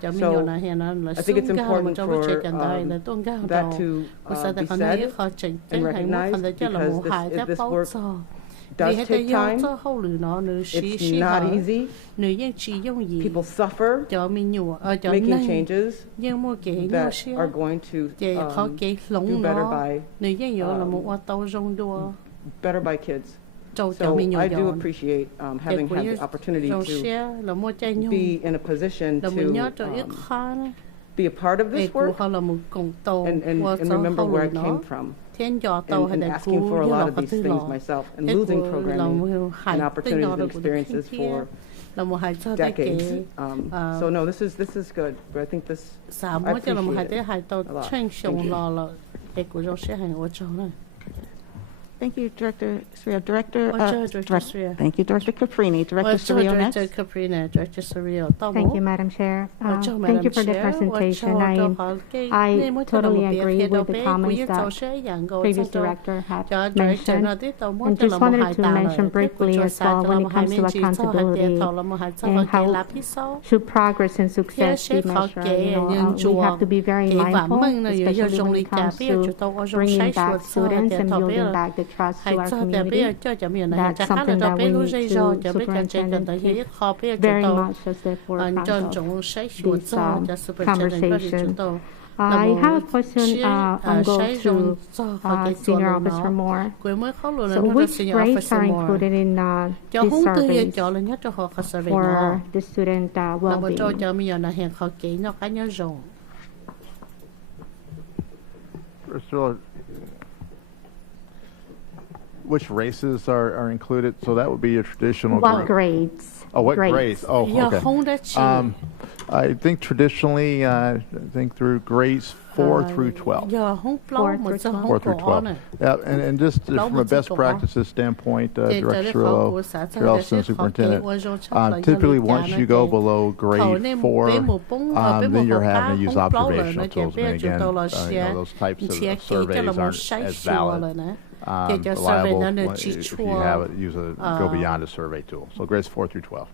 think it's important for that to be said and recognized, because this work does take time. It's not easy. People suffer making changes that are going to do better by kids. So I do appreciate having had the opportunity to be in a position to be a part of this work and remember where I came from. And asking for a lot of these things myself, and losing programming and opportunities and experiences for decades. So no, this is good. But I think this, I appreciate it a lot. Thank you. Thank you, Director Xyuas. Thank you, Director Caprini. Director Xyuas next. Director Xyuas. Thank you, Madam Chair. Thank you for the presentation. I totally agree with the comments that previous director had mentioned. And just wanted to mention briefly as well when it comes to accountability and how should progress and success be measured. We have to be very mindful, especially when it comes to bringing back students and building back the trust to our community. That's something that we need to superintendent very much as the forefront of these conversations. I have a question on go to Senior Officer Moore. So which grades are included in these surveys for the student well-being? First of all, which races are included? So that would be your traditional. What grades? Oh, what grades? Oh, okay. I think traditionally, I think through grades 4 through 12. 4 through 12. Yeah, and just from a best practices standpoint, Director Xyuas, Superintendent, typically once you go below grade 4, then you're having to use observational tools. And again, those types of surveys aren't as valid. Reliable if you have it, go beyond a survey tool. So grades 4 through 12.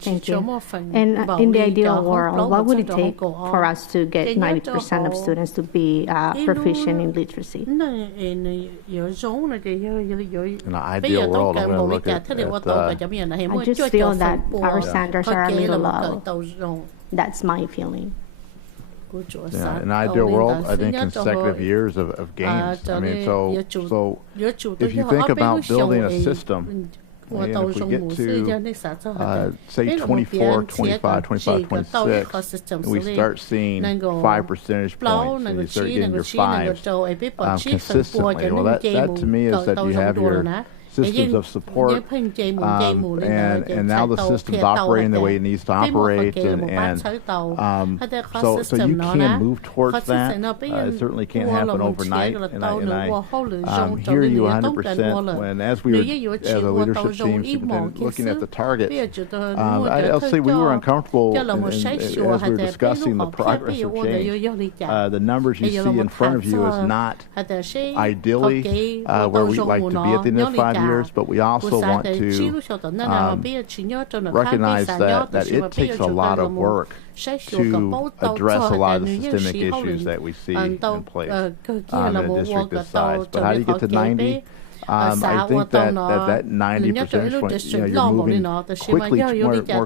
Thank you. And in the ideal world, what would it take for us to get 90% of students to be proficient in literacy? In an ideal world, I'm going to look at I just feel that our standards are a little low. That's my feeling. Yeah, in an ideal world, I think consecutive years of gains. I mean, so if you think about building a system, and if we get to, say, 24, 25, 25, 26, and we start seeing 5 percentage points, and you start getting your 5s consistently, well, that to me is that you have your systems of support, and now the system's operating the way it needs to operate, and so you can move towards that. It certainly can't happen overnight, and I hear you 100%. When as a leadership team, looking at the targets, I'll say we were uncomfortable as we were discussing the progress of change. The numbers you see in front of you is not ideally where we'd like to be at the end of 5 years, but we also want to recognize that it takes a lot of work to address a lot of the systemic issues that we see in place in a district this size. But how do you get to 90? I think that 90%, you're moving more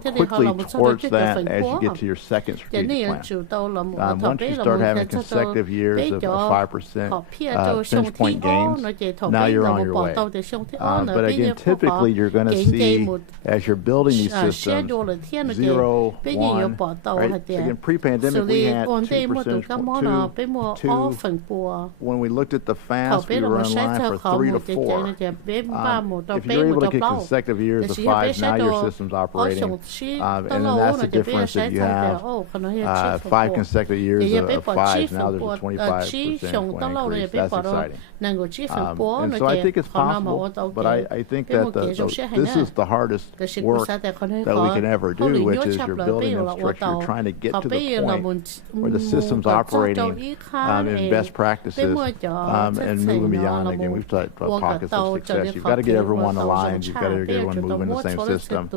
quickly towards that as you get to your second strategic plan. Once you start having consecutive years of 5% percentage point gains, now you're on your way. But again, typically you're going to see, as you're building these systems, 0, 1, right? Again, pre-pandemic we had 2 percentage points, 2. When we looked at the fast, we were in line for 3 to 4. If you're able to get consecutive years of 5, now your system's operating, and then that's the difference. If you have 5 consecutive years of 5, now there's a 25% increase. That's exciting. And so I think it's possible, but I think that this is the hardest work that we can ever do, which is you're building infrastructure, you're trying to get to the point where the system's operating in best practices and moving beyond. Again, we've talked about pockets of success. You've got to get everyone aligned. You've got to get everyone moving in the same system.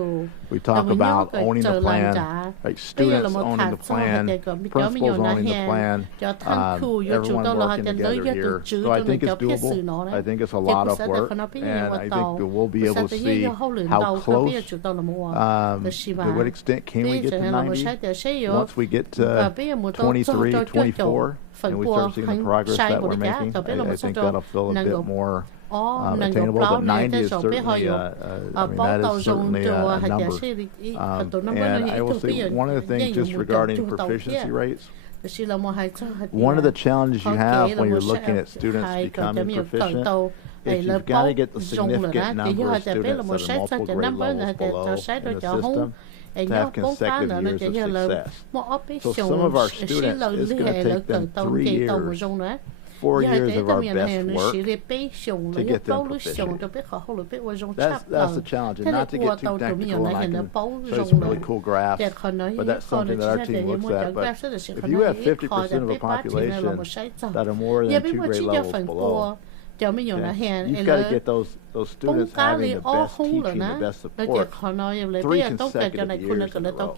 We talk about owning the plan, right? Students owning the plan, principals owning the plan, everyone working together here. So I think it's doable. I think it's a lot of work, and I think that we'll be able to see how close, to what extent can we get to 90 once we get to 23, 24, and we start seeing the progress that we're making. I think that'll feel a bit more attainable, but 90 is certainly, that is certainly a number. And I will say one of the things just regarding proficiency rates, one of the challenges you have when you're looking at students becoming proficient is you've got to get the significant number of students that are multiple grade levels below in the system to have consecutive years of success. So some of our students, it's going to take them 3 years, 4 years of our best work to get them proficient. That's the challenge, and not to get too technical, and I can show you some really cool graphs, but that's something that our team looks at. But if you have 50% of a population that are more than 2 grade levels below, you've got to get those students having the best teaching, the best support 3 consecutive years in a row.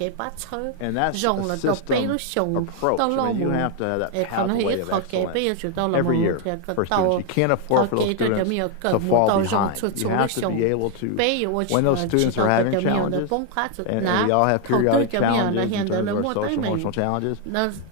And that's a system approach. I mean, you have to have that pathway of excellence every year for students. You can't afford for those students to fall behind. You have to be able to, when those students are having challenges, and we all have periodic challenges in terms of our social emotional challenges,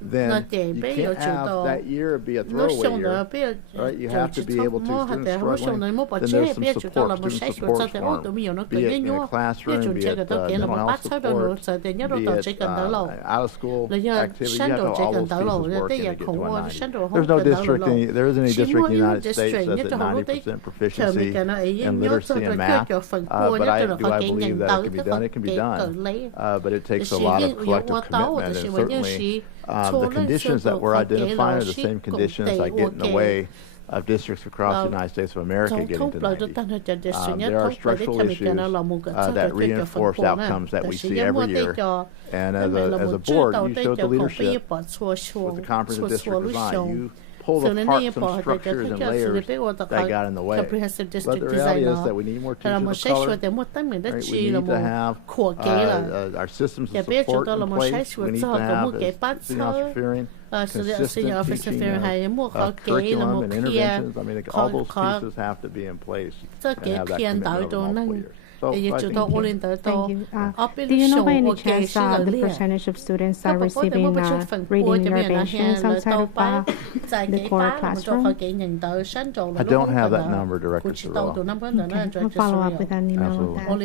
then you can't have that year be a throwaway year. Right? You have to be able to, students struggling, then there's some support, student support for them, be it in a classroom, be it mental health support, be it out of school activity. You have to have all those pieces working to get to a 90. There's no district, there isn't any district in the United States that's at 90% proficiency in literacy and math, but I believe that it can be done. It can be done, but it takes a lot of collective commitment, and certainly the conditions that we're identifying are the same conditions that get in the way of districts across the United States of America getting to 90. There are structural issues that reinforce outcomes that we see every year. And as a board, you showed the leadership with the comprehensive district design. You pulled apart some structures and layers that got in the way. But the reality is that we need more teachers of color. Right? We need to have our systems of support in place. We need to have student interfering. Consistent teaching of curriculum and interventions. I mean, all those pieces have to be in place and have that commitment over multiple years. So Thank you. Do you know by any chance the percentage of students are receiving reading interventions outside of the core classroom? I don't have that number, Director Cirillo. Okay, I'll follow up with an email on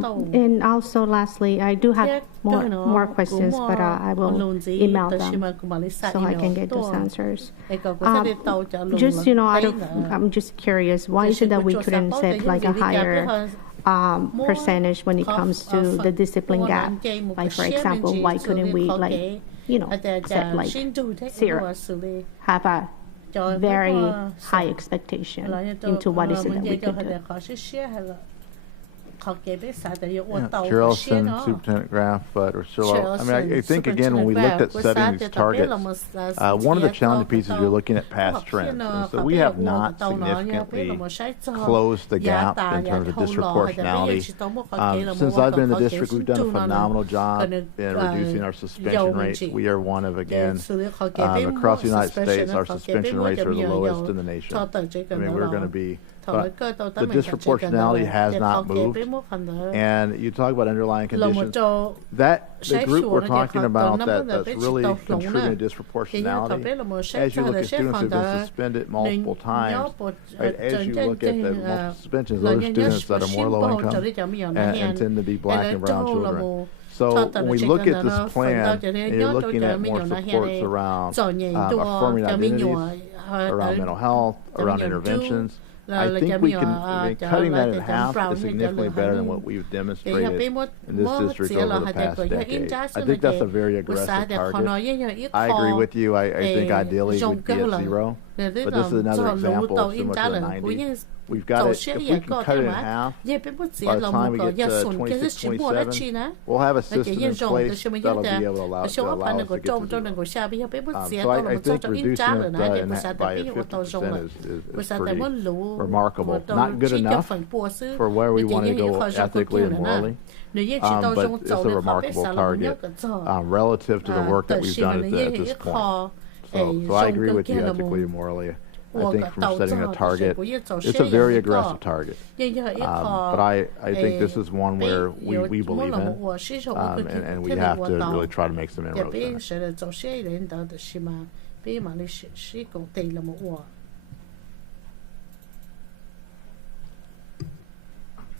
that. And also, lastly, I do have more questions, but I will email them so I can get those answers. Just, I'm just curious, why is it that we couldn't set like a higher percentage when it comes to the discipline gap? Like, for example, why couldn't we set like 0, have a very high expectation into what is it that we could do? Charleston, Superintendent Graff, or Cirillo. I mean, I think, again, when we looked at setting these targets, one of the challenging pieces, you're looking at past trends. And so we have not significantly closed the gap in terms of disproportionality. Since I've been in the district, we've done a phenomenal job in reducing our suspension rate. We are one of, again, across the United States, our suspension rates are the lowest in the nation. I mean, we're going to be... the disproportionality has not moved, and you talk about underlying conditions. The group we're talking about that's really contributing to disproportionality, as you look at students who've been suspended multiple times, right, as you look at the multiple suspensions, those are students that are more low income and tend to be black and brown children. So when we look at this plan, and you're looking at more supports around affirming identities, around mental health, around interventions, I think we can, cutting that in half is significantly better than what we've demonstrated in this district over the past decade. I think that's a very aggressive target. I agree with you. I think ideally we'd be at 0, but this is another example similar to the 90. We've got it, if we can cut it in half, by the time we get to 26, 27, we'll have a system in place that'll be able to allow us to get to 0. So I think reducing it by 50% is pretty remarkable. Not good enough for where we want to go ethically and morally, but it's a remarkable target relative to the work that we've done at this point. So I agree with you ethically and morally. I think from setting a target, it's a very aggressive target. But I think this is one where we believe in, and we have to really try to make some inroads in it.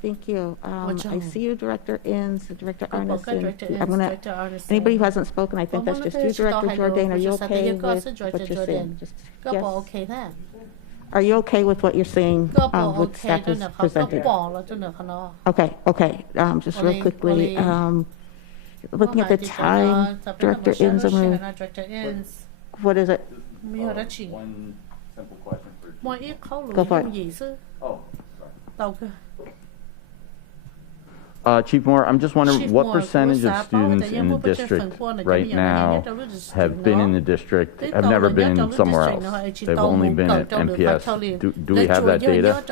Thank you. I see you, Director Inns, Director Arneson. Anybody who hasn't spoken, I think that's just you, Director Jordan. Are you okay with what you're saying? Yes. Are you okay with what you're saying with staff is presented? Okay. Just real quickly, looking at the time, Director Inns, what is it? One simple question for Go for it. Oh, sorry. Chief Moore, I'm just wondering what percentage of students in the district right now have been in the district, have never been somewhere else. They've only been at MPS. Do we have that data?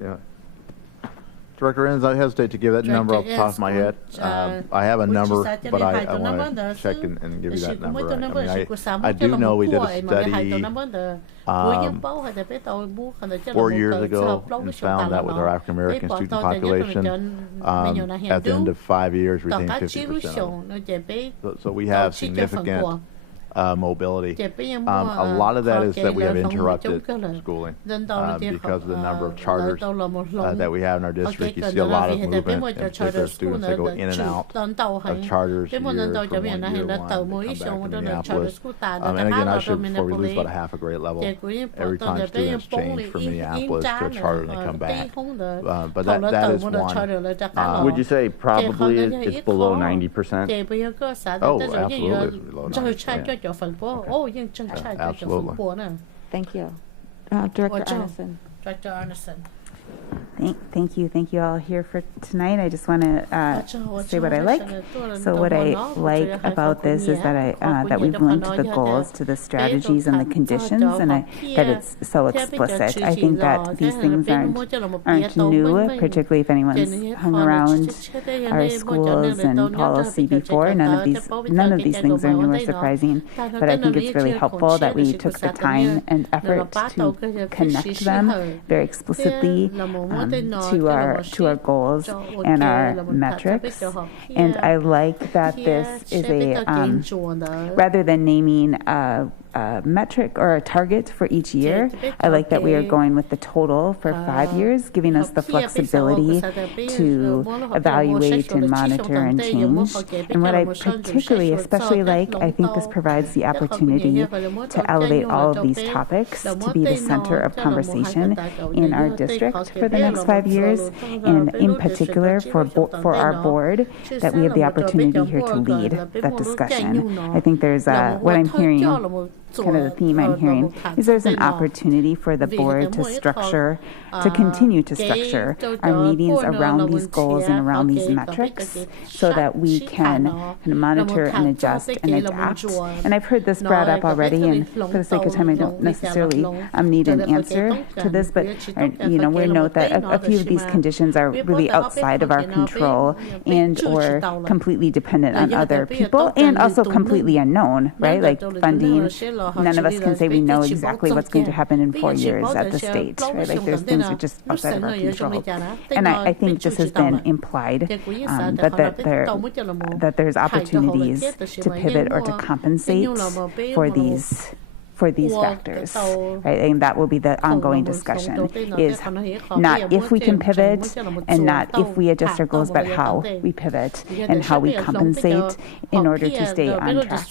Yeah. Director Enns, I hesitate to give that number off the top of my head. I have a number, but I want to check and give you that number. I mean, I do know we did a study 4 years ago and found that with our African American student population, at the end of 5 years, we think 50%. So we have significant mobility. A lot of that is that we have interrupted schooling because of the number of charters that we have in our district. You see a lot of movement, in particular students that go in and out of charters year from one year one and come back to Minneapolis. And again, I should, before we lose about a half a grade level, every time students change from Minneapolis to a charter and they come back. But that is one. Would you say probably it's below 90%? Oh, absolutely below 90%. Absolutely. Thank you. Director Arneson. Director Arneson. Thank you all here for tonight. I just want to say what I like. So what I like about this is that that we've linked the goals to the strategies and the conditions, and that it's so explicit. I think that these things aren't new, particularly if anyone's hung around our schools and policy before. None of these things are new or surprising, but I think it's really helpful that we took the time and effort to connect them very explicitly to our goals and our metrics. And I like that this is rather than naming a metric or a target for each year, I like that we are going with the total for 5 years, giving us the flexibility to evaluate and monitor and change. And what I particularly, especially like, I think this provides the opportunity to elevate all of these topics to be the center of conversation in our district for the next 5 years, and in particular for our board, that we have the opportunity here to lead that discussion. I think there's what I'm hearing, kind of the theme I'm hearing, is there's an opportunity for the board to structure, to continue to structure our meetings around these goals and around these metrics so that we can kind of monitor and adjust and adapt. And I've heard this brought up already, and for the sake of time, I don't necessarily need an answer to this, but we note that a few of these conditions are really outside of our control and or completely dependent on other people, and also completely unknown, right? Like funding. None of us can say we know exactly what's going to happen in 4 years at the state, right? Like there's things that are just outside of our control. And I think this has been implied, that there's opportunities to pivot or to compensate for these factors, right? And that will be the ongoing discussion, is not if we can pivot and not if we adjust our goals, but how we pivot and how we compensate in order to stay on track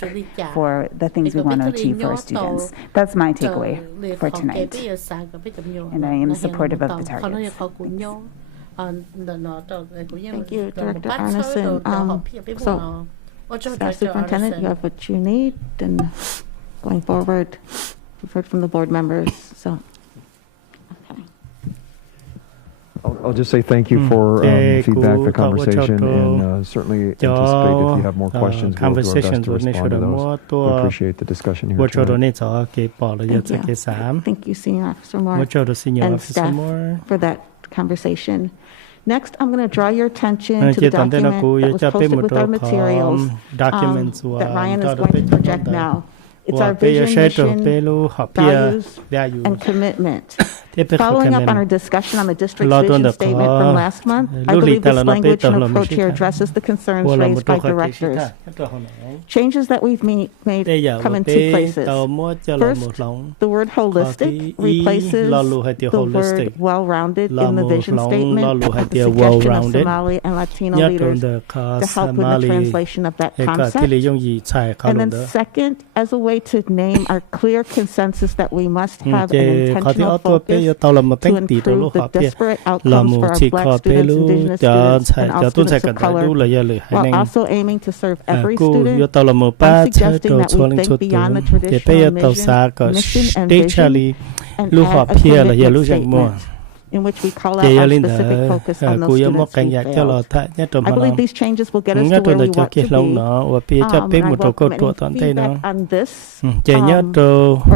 for the things we want to achieve for our students. That's my takeaway for tonight. And I am supportive of the targets. Thank you, Director Arneson. So, Staff Superintendent, you have what you need, and going forward, we've heard from the board members, so. Okay. I'll just say thank you for feedback, the conversation, and certainly anticipate if you have more questions, we'll do our best to respond to those. We appreciate the discussion here tonight. Thank you, Senior Officer Moore, and staff for that conversation. Next, I'm going to draw your attention to the document that was posted with our materials that Ryan is going to project now. It's our vision, mission, values, and commitment. Following up on our discussion on the district's vision statement from last month, I believe this language and approach here addresses the concerns raised by directors. Changes that we've made come in two places. First, the word holistic replaces the word well-rounded in the vision statement, with the suggestion of Somali and Latino leaders to help with the translation of that concept. And then second, as a way to name our clear consensus that we must have an intentional focus to improve the disparate outcomes for our Black students, Indigenous students, and all students of color, while also aiming to serve every student. I'm suggesting that we think beyond the traditional mission and vision and add a commitment statement in which we call out our specific focus on those students who failed. I believe these changes will get us to where we want to be. And I welcome any feedback on this or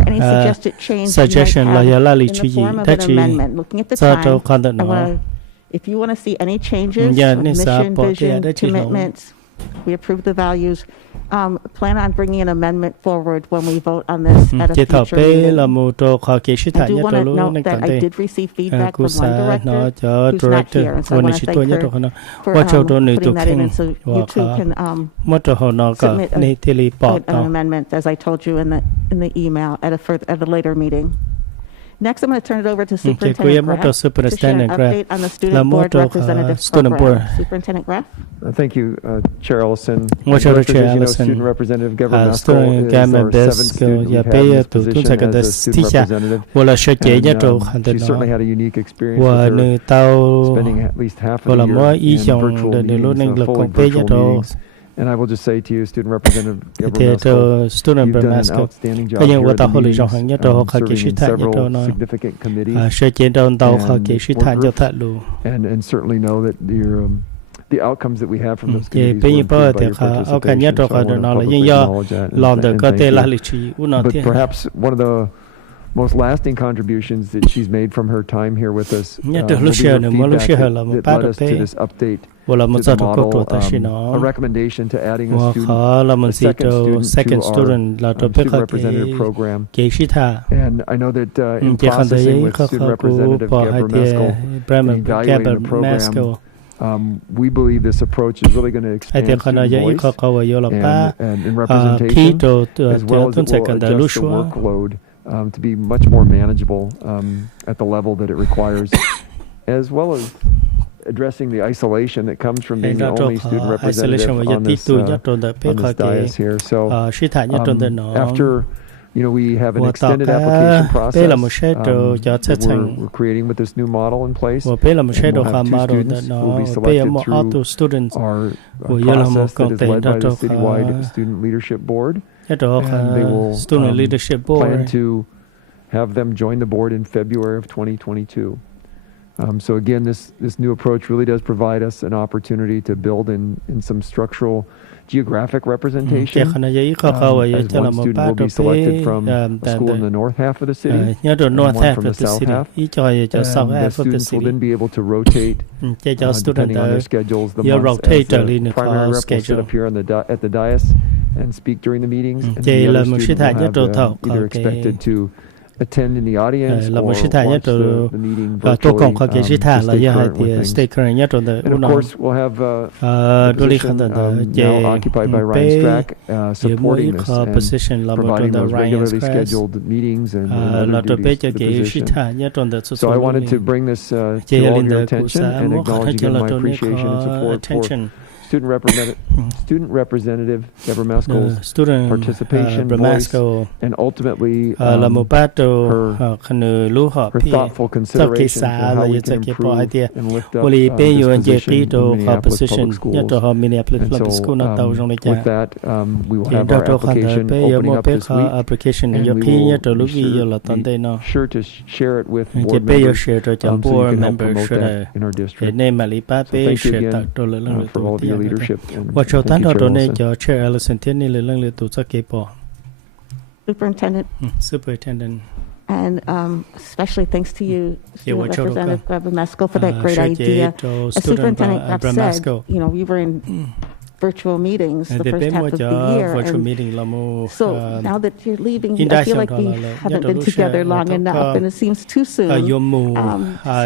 any suggested change you might have in the form of an amendment. Looking at the time, if you want to see any changes, mission, vision, commitments, we approve the values. Plan on bringing an amendment forward when we vote on this at a future meeting. I do want to note that I did receive feedback from one director who's not here, and so I want to thank her for putting that in, and so you too can submit an amendment, as I told you in the email, at a later meeting. Next, I'm going to turn it over to Superintendent Graff to share an update on the Student Board Representative Program. Superintendent Graff. Thank you, Chair Ellison. Student Representative Gabriel Masco is our 7th student we've had in this position as a student representative. She certainly had a unique experience with her, spending at least half of the year in virtual meetings, fully virtual meetings. And I will just say to you, Student Representative Gabriel Masco, you've done an outstanding job here at the meetings, serving in several significant committees, and certainly know that the outcomes that we have from those committees were improved by your participation, so I want to publicly acknowledge that and thank you. But perhaps one of the most lasting contributions that she's made from her time here with us will be her feedback that led us to this update model, a recommendation to adding a second student to our student representative program. And I know that in processing with Student Representative Gabriel Meskel and evaluating the program, we believe this approach is really going to expand student voice and representation, as well as it will adjust the workload to be much more manageable at the level that it requires, as well as addressing the isolation that comes from being the only student representative on this dais here. So after we have an extended application process we're creating with this new model in place. We'll have 2 students who will be selected through our process that is led by the citywide student leadership board. And they will plan to have them join the board in February of 2022. So again, this new approach really does provide us an opportunity to build in some structural geographic representation. As one student will be selected from a school in the north half of the city and one from the south half. And the students will then be able to rotate depending on their schedules. The months as the primary rep will sit up here at the dais and speak during the meetings, and the other student will have either expected to attend in the audience or watch the meeting virtually to stay current with things. And of course, we'll have a position now occupied by Ryan Strack supporting this and providing those regularly scheduled meetings and other duties to the position. So I wanted to bring this to all your attention and acknowledge again my appreciation and support for Student Representative Deborah Meskel's participation, voice, and ultimately her thoughtful consideration for how we can improve and lift up this position in Minneapolis Public Schools. And so with that, we will have our application opening up this week, and we will be sure to share it with board members so we can help promote that in our district. So thank you again for all of your leadership. And thank you, Chair Ellison. Superintendent. And especially thanks to you, Representative Gabriel Meskel, for that great idea. As Superintendent said, we were in virtual meetings the first half of the year. And so now that you're leaving, I feel like we haven't been together long enough, and it seems too soon to see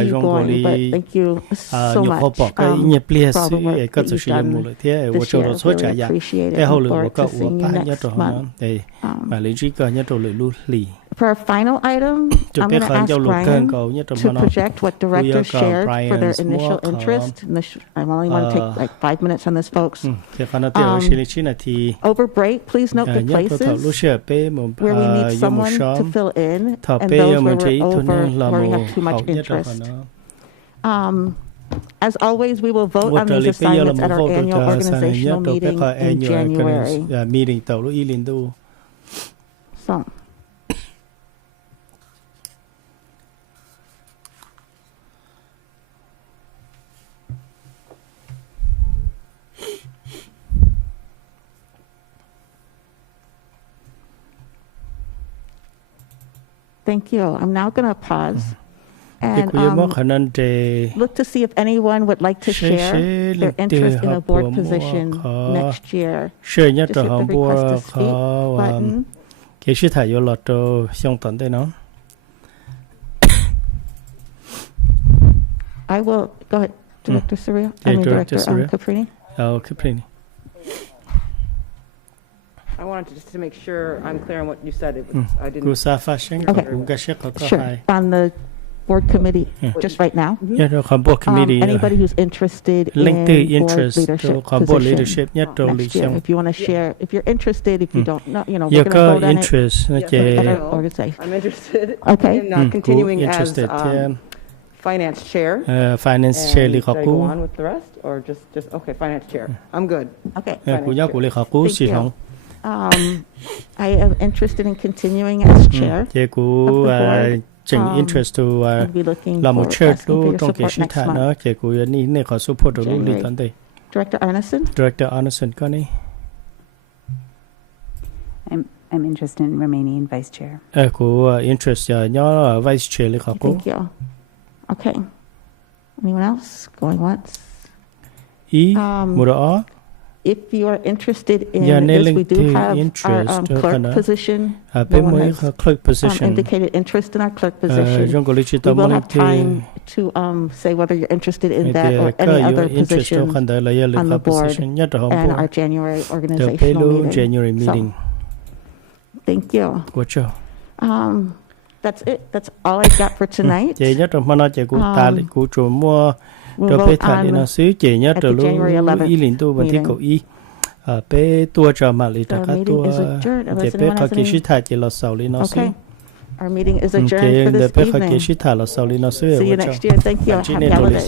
you going. But thank you so much for all the work that you've done this year. Really appreciate it. I look forward to seeing you next month. For our final item, I'm going to ask Brian to project what directors shared for their initial interest. I only want to take like 5 minutes on this, folks. Over break, please note the places where we need someone to fill in and those where we have too much interest. As always, we will vote on these assignments at our annual organizational meeting in January. So. Thank you. I'm now going to pause and look to see if anyone would like to share their interest in a board position next year. Just hit the request to speak button. I will go ahead, Director Surya. Director Caprini. Caprini. I wanted to make sure I'm clear on what you said. I didn't. Okay. Sure. On the board committee, just right now. Anybody who's interested in board leadership position next year. If you want to share, if you're interested, if you don't know, we're going to vote on it. I'm interested in continuing as finance chair. Finance chair should I go on with the rest, or just okay, finance chair. I'm good. Okay. Thank you. I am interested in continuing as chair of the board. Interest to là một chair luôn trong cái sự thả nó cái của những này có support được luôn đi tận đây. Director Arneson có này. I'm interested in remaining vice chair. Của interest nhỏ vice chair lịch học. Thank you. Okay. Anyone else going once? ý một đó. If you are interested in this, we do have our clerk position. No one has indicated interest in our clerk position. We will have time to say whether you're interested in that or any other position on the board and our January organizational meeting. Thank you. That's it. That's all I got for tonight. We'll vote on at the January 11th meeting. The meeting is adjourned unless anyone has any. Okay. Our meeting is adjourned for this evening. See you next year. Thank you. Happy holidays.